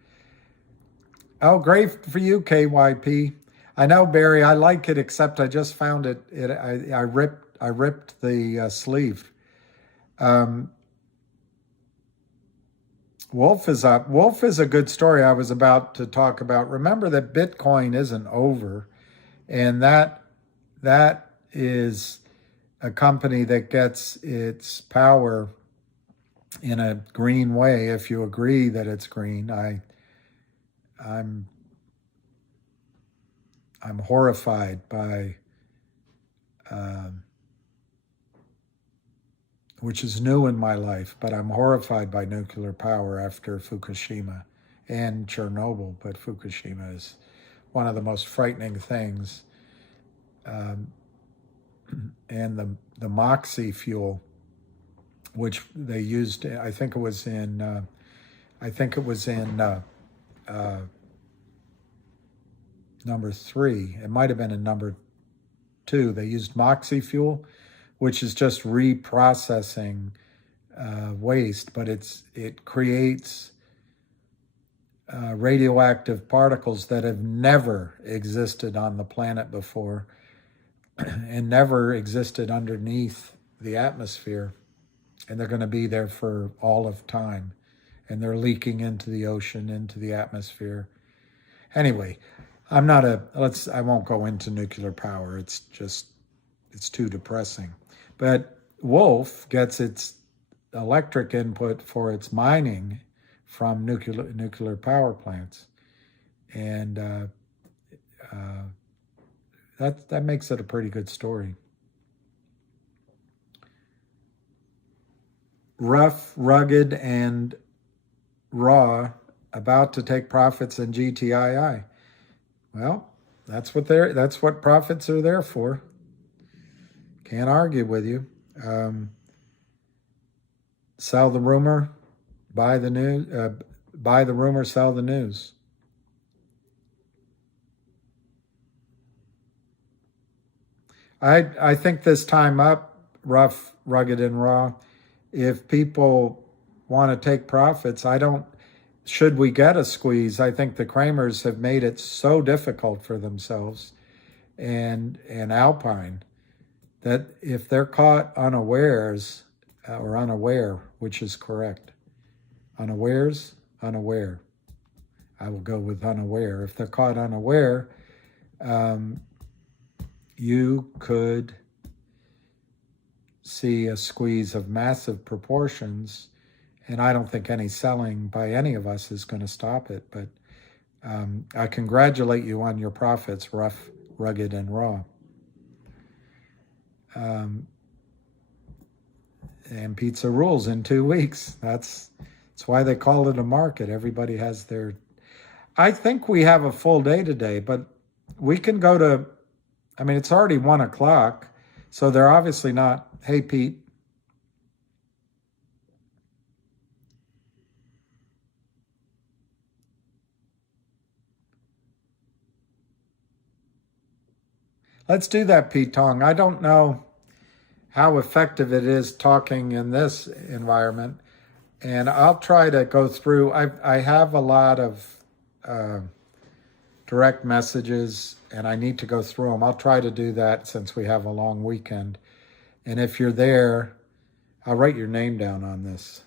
Oh, great for you, KYP. I know, Barry. I like it, except I just found it. I ripped the sleeve. Um, Wolf is a good story. I was about to talk about. Remember that Bitcoin isn't over, and that is a company that gets its power in a green way. If you agree that it's green, I'm horrified by, which is new in my life, but I'm horrified by nuclear power after Fukushima and Chernobyl. But Fukushima is one of the most frightening things. And the Moxie fuel, which they used, I think it was in number 3. It might have been in number 2. They used Moxie fuel, which is just reprocessing waste, but it creates radioactive particles that have never existed on the planet before and never existed underneath the atmosphere. And they're going to be there for all of time. And they're leaking into the ocean, into the atmosphere. Anyway, I won't go into nuclear power. It's too depressing. But Wolf gets its electric input for its mining from nuclear power plants. And that makes it a pretty good story. Rough, rugged, and raw, about to take profits in GTII. Well, that's what profits are there for. Can't argue with you. Sell the rumor, buy the news. Buy the rumor, sell the news. I think this time up, rough, rugged, and raw, if people want to take profits, should we get a squeeze, I think the Kramers have made it so difficult for themselves and Alpine that if they're caught unawares, or unaware, which is correct, unaware, I will go with unaware. If they're caught unaware, you could see a squeeze of massive proportions, and I don't think any selling by any of us is going to stop it. But I congratulate you on your profits, rough, rugged, and raw. And pizza rules in 2 weeks. That's why they call it a market. Everybody has their... I think we have a full day today, but we can go to... it's already 1 o'clock, so they're obviously not... Hey, Pete. Let's do that, Pete Tong. I don't know how effective it is talking in this environment, and I'll try to go through. I have a lot of direct messages, and I need to go through them. I'll try to do that since we have a long weekend. And if you're there, I'll write your name down on this.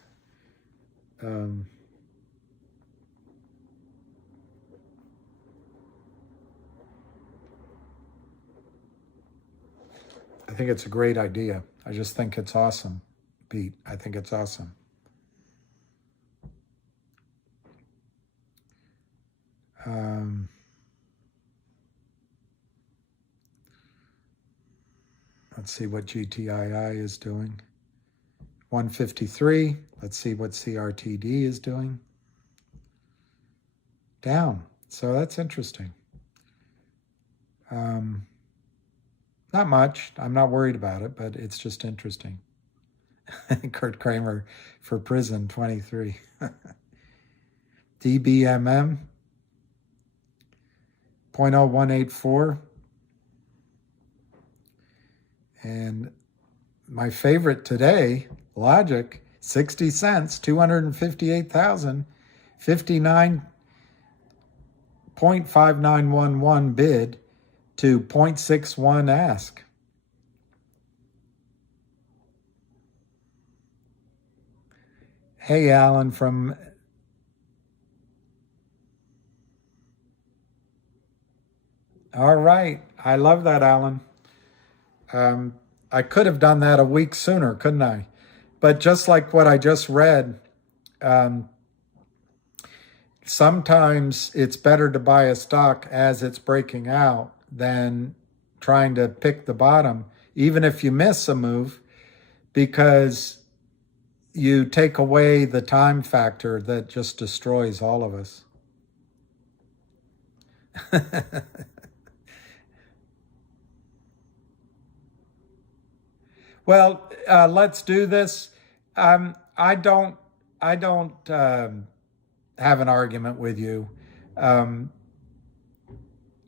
I think it's a great idea. I just think it's awesome, Pete. I think it's awesome. Let's see what GTII is doing. 153. Let's see what CRTD is doing. Down. So that's interesting. Not much. I'm not worried about it, but it's just interesting. Kurt Kramer for prison, 23. DBMM, 0.0184. And my favorite today, Logic, 60 cents, 258,000, 59 0.5911 bid to 0.61 ask. Hey, Alan from... All right. I love that, Alan. I could have done that a week sooner, couldn't I? But just like what I just read, sometimes it's better to buy a stock as it's breaking out than trying to pick the bottom, even if you miss a move, because you take away the time factor that just destroys all of us. Well, let's do this. I don't have an argument with you on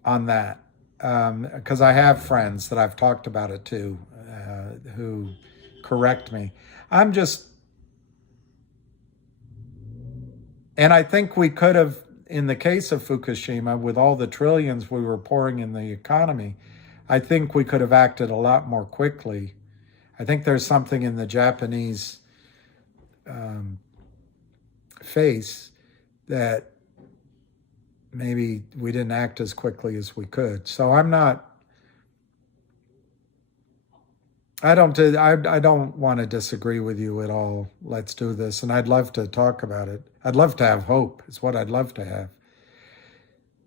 that, because I have friends that I've talked about it to who correct me. And I think we could have, in the case of Fukushima, with all the trillions we were pouring in the economy, I think we could have acted a lot more quickly. I think there's something in the Japanese face that maybe we didn't act as quickly as we could. So I don't want to disagree with you at all. Let's do this. And I'd love to talk about it. I'd love to have hope, is what I'd love to have.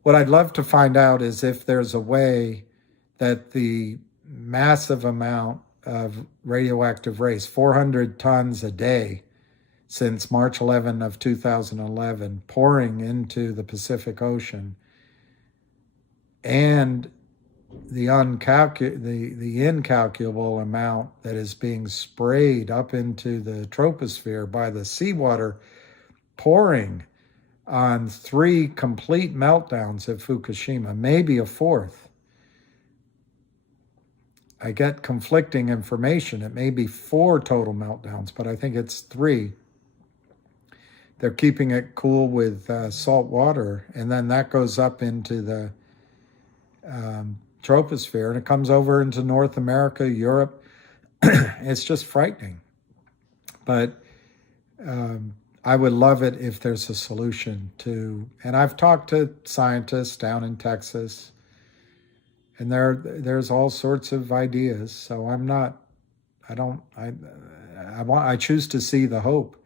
What I'd love to find out is if there's a way that the massive amount of radioactive waste, 400 tons a day since March 11 of 2011, pouring into the Pacific Ocean, and the incalculable amount that is being sprayed up into the troposphere by the seawater pouring on 3 complete meltdowns at Fukushima, maybe a 4th. I get conflicting information. It may be 4 total meltdowns, but I think it's 3. They're keeping it cool with salt water, and then that goes up into the troposphere, and it comes over into North America, Europe. It's just frightening. But I would love it if there's a solution to, and I've talked to scientists down in Texas, and there's all sorts of ideas. So I choose to see the hope.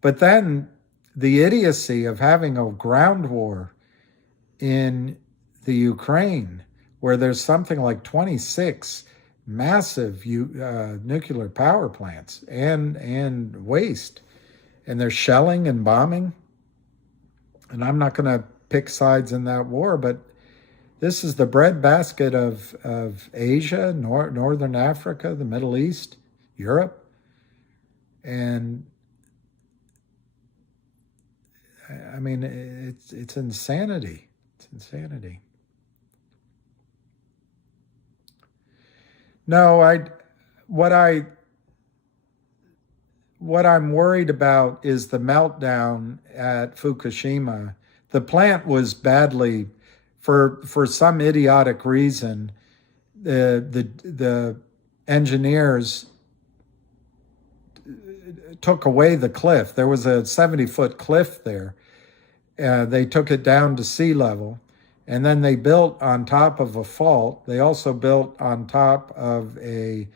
But then the idiocy of having a ground war in the Ukraine, where there's something like 26 massive nuclear power plants and waste, and they're shelling and bombing. And I'm not going to pick sides in that war, but this is the breadbasket of Asia, Northern Africa, the Middle East, Europe. And I mean, it's insanity. It's insanity. No, what I'm worried about is the meltdown at Fukushima. The plant was badly, for some idiotic reason, the engineers took away the cliff. There was a 70-foot cliff there. They took it down to sea level, and then they built on top of a fault. They also built on top of a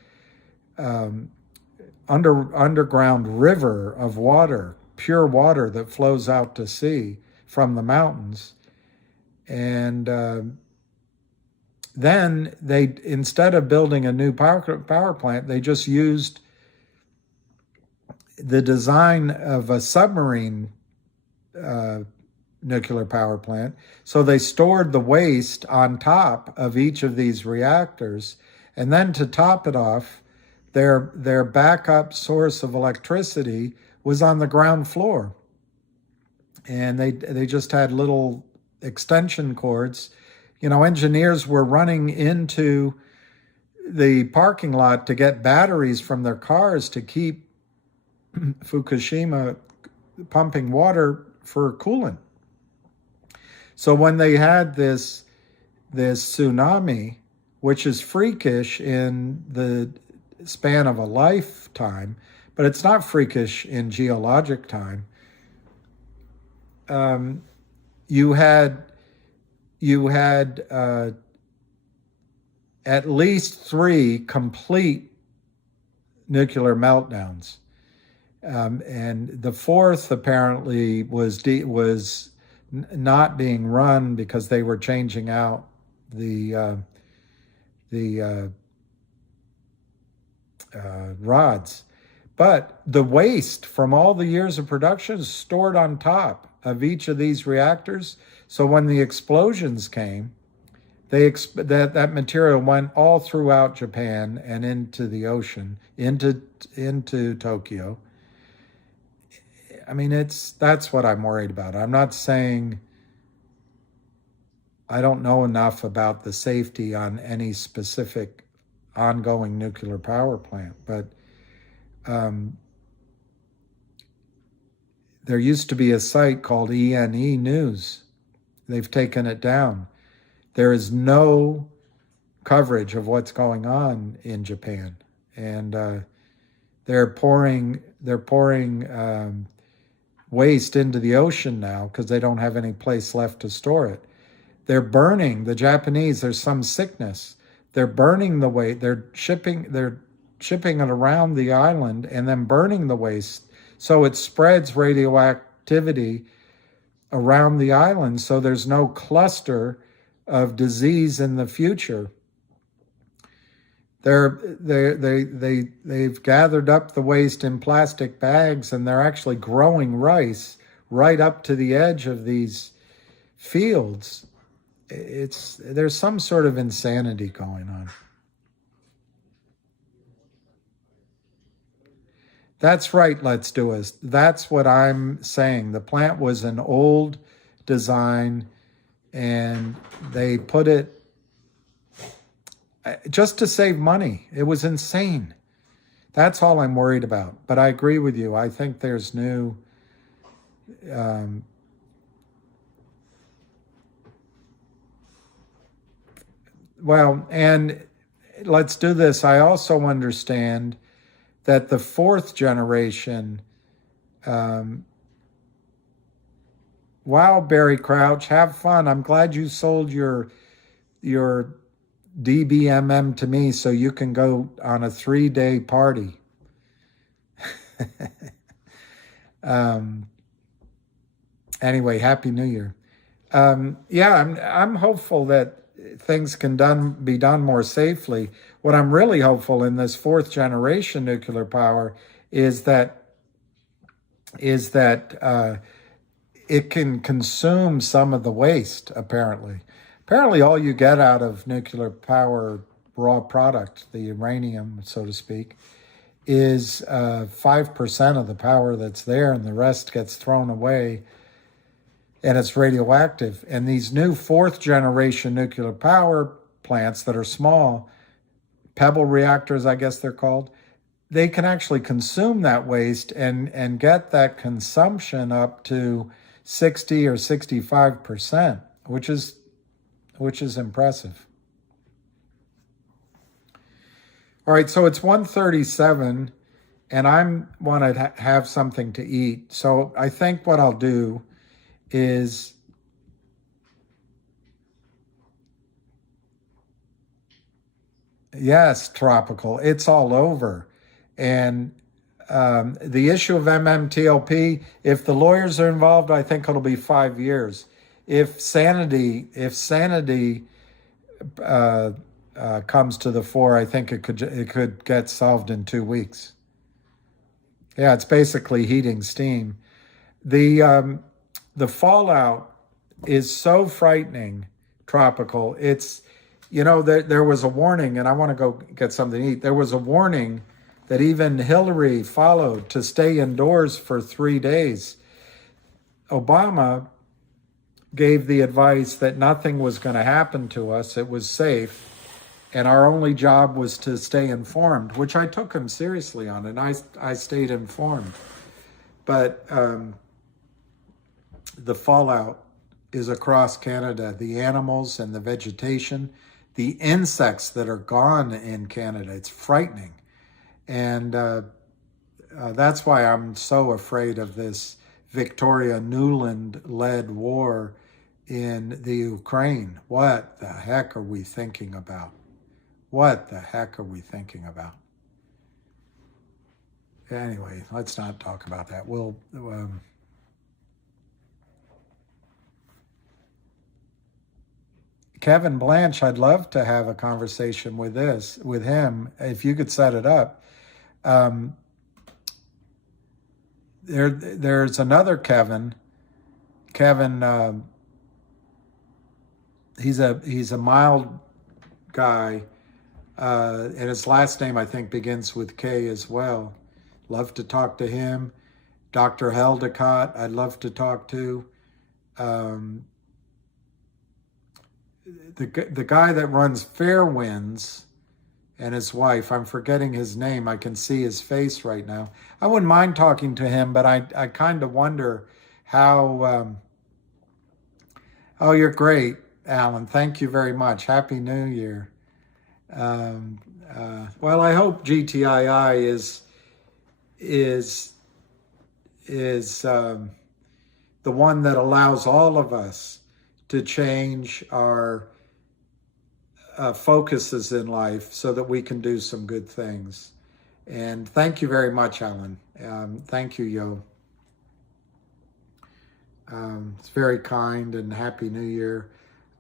underground river of water, pure water that flows out to sea from the mountains. And then they, instead of building a new power plant, they just used the design of a submarine nuclear power plant. So they stored the waste on top of each of these reactors, and then to top it off, their backup source of electricity was on the ground floor. And they just had little extension cords. You know, engineers were running into the parking lot to get batteries from their cars to keep Fukushima pumping water for coolant. So when they had this tsunami, which is freakish in the span of a lifetime, but it's not freakish in geologic time. You had at least 3 complete nuclear meltdowns, and the 4th apparently was not being run because they were changing out the rods. But the waste from all the years of production is stored on top of each of these reactors. So when the explosions came, that material went all throughout Japan and into the ocean, into Tokyo. I mean, that's what I'm worried about. I'm not saying I don't know enough about the safety on any specific ongoing nuclear power plant, but there used to be a site called ENE News. They've taken it down. There is no coverage of what's going on in Japan, and they're pouring waste into the ocean now because they don't have any place left to store it. They're burning the Japanese. There's some sickness. They're burning the waste. They're shipping it around the island and then burning the waste, so it spreads radioactivity around the island. So there's no cluster of disease in the future. They've gathered up the waste in plastic bags, and they're actually growing rice right up to the edge of these fields. There's some sort of insanity going on. That's right, Let's Do It. That's what I'm saying. The plant was an old design, and they put it just to save money. It was insane. That's all I'm worried about. But I agree with you. I think there's new well, and let's do this. I also understand that the 4th generation, wow, Barry Crouch, have fun. I'm glad you sold your DBMM to me so you can go on a 3-day party. Anyway, Happy New Year. Yeah, I'm hopeful that things can be done more safely. What I'm really hopeful in this 4th generation nuclear power is that it can consume some of the waste, apparently. Apparently all you get out of nuclear power raw product, the uranium, so to speak, is 5% of the power that's there, and the rest gets thrown away, and it's radioactive. And these new 4th generation nuclear power plants that are small, pebble reactors, I guess they're called, they can actually consume that waste and get that consumption up to 60 or 65%, which is impressive. All right, so it's 1:37, and I want to have something to eat. So I think what I'll do is yes, tropical. It's all over. And the issue of MMTLP, if the lawyers are involved, I think it'll be 5 years. If sanity comes to the fore, I think it could get solved in 2 weeks. Yeah, it's basically heating steam. The fallout is so frightening, tropical. It's, there was a warning, and I want to go get something to eat. There was a warning that even Hillary followed to stay indoors for 3 days. Obama gave the advice that nothing was going to happen to us. It was safe. And our only job was to stay informed, which I took him seriously on, and I stayed informed. But the fallout is across Canada. The animals and the vegetation, the insects that are gone in Canada. It's frightening. And that's why I'm so afraid of this Victoria Nuland-led war in the Ukraine. What the heck are we thinking about? What the heck are we thinking about? Anyway, let's not talk about that. We'll Kevin Blanche, I'd love to have a conversation with him, if you could set it up. There's another Kevin. He's a mild guy, and his last name I think begins with K as well. Love to talk to him. Dr. Heldicott, I'd love to talk to. The guy that runs Fairwinds and his wife, I'm forgetting his name. I can see his face right now. I wouldn't mind talking to him, but I kind of wonder how... Oh, you're great, Alan. Thank you very much. Happy New Year. Well, I hope GTII is the one that allows all of us to change our focuses in life so that we can do some good things. And thank you very much, Alan. Thank you, Yo. It's very kind, and Happy New Year.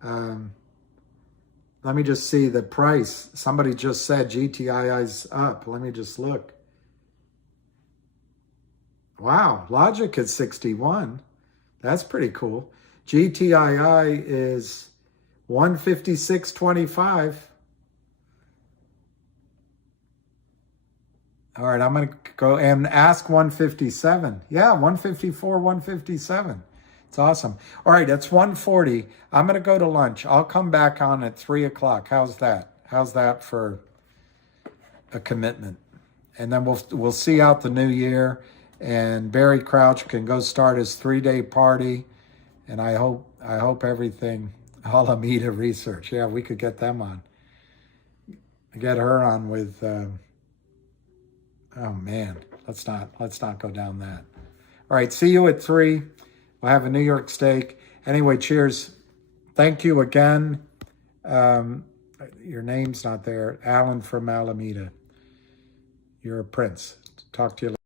Let me just see the price. Somebody just said GTII's up. Let me just look. Wow, Logic is 61. That's pretty cool. GTII is 156.25. All right, I'm going to go and ask 157. Yeah, 154, 157. It's awesome. All right, it's 1:40. I'm going to go to lunch. I'll come back on at 3 o'clock. How's that? How's that for a commitment? And then we'll see out the new year, and Barry Crouch can go start his 3-day party. And I hope everything, Alameda Research. Yeah, we could get them on. Get her on with, oh man, let's not go down that. All right, see you at 3. We'll have a New York steak. Anyway, cheers. Thank you again. Your name's not there. Alan from Alameda. You're a prince. Talk to you later.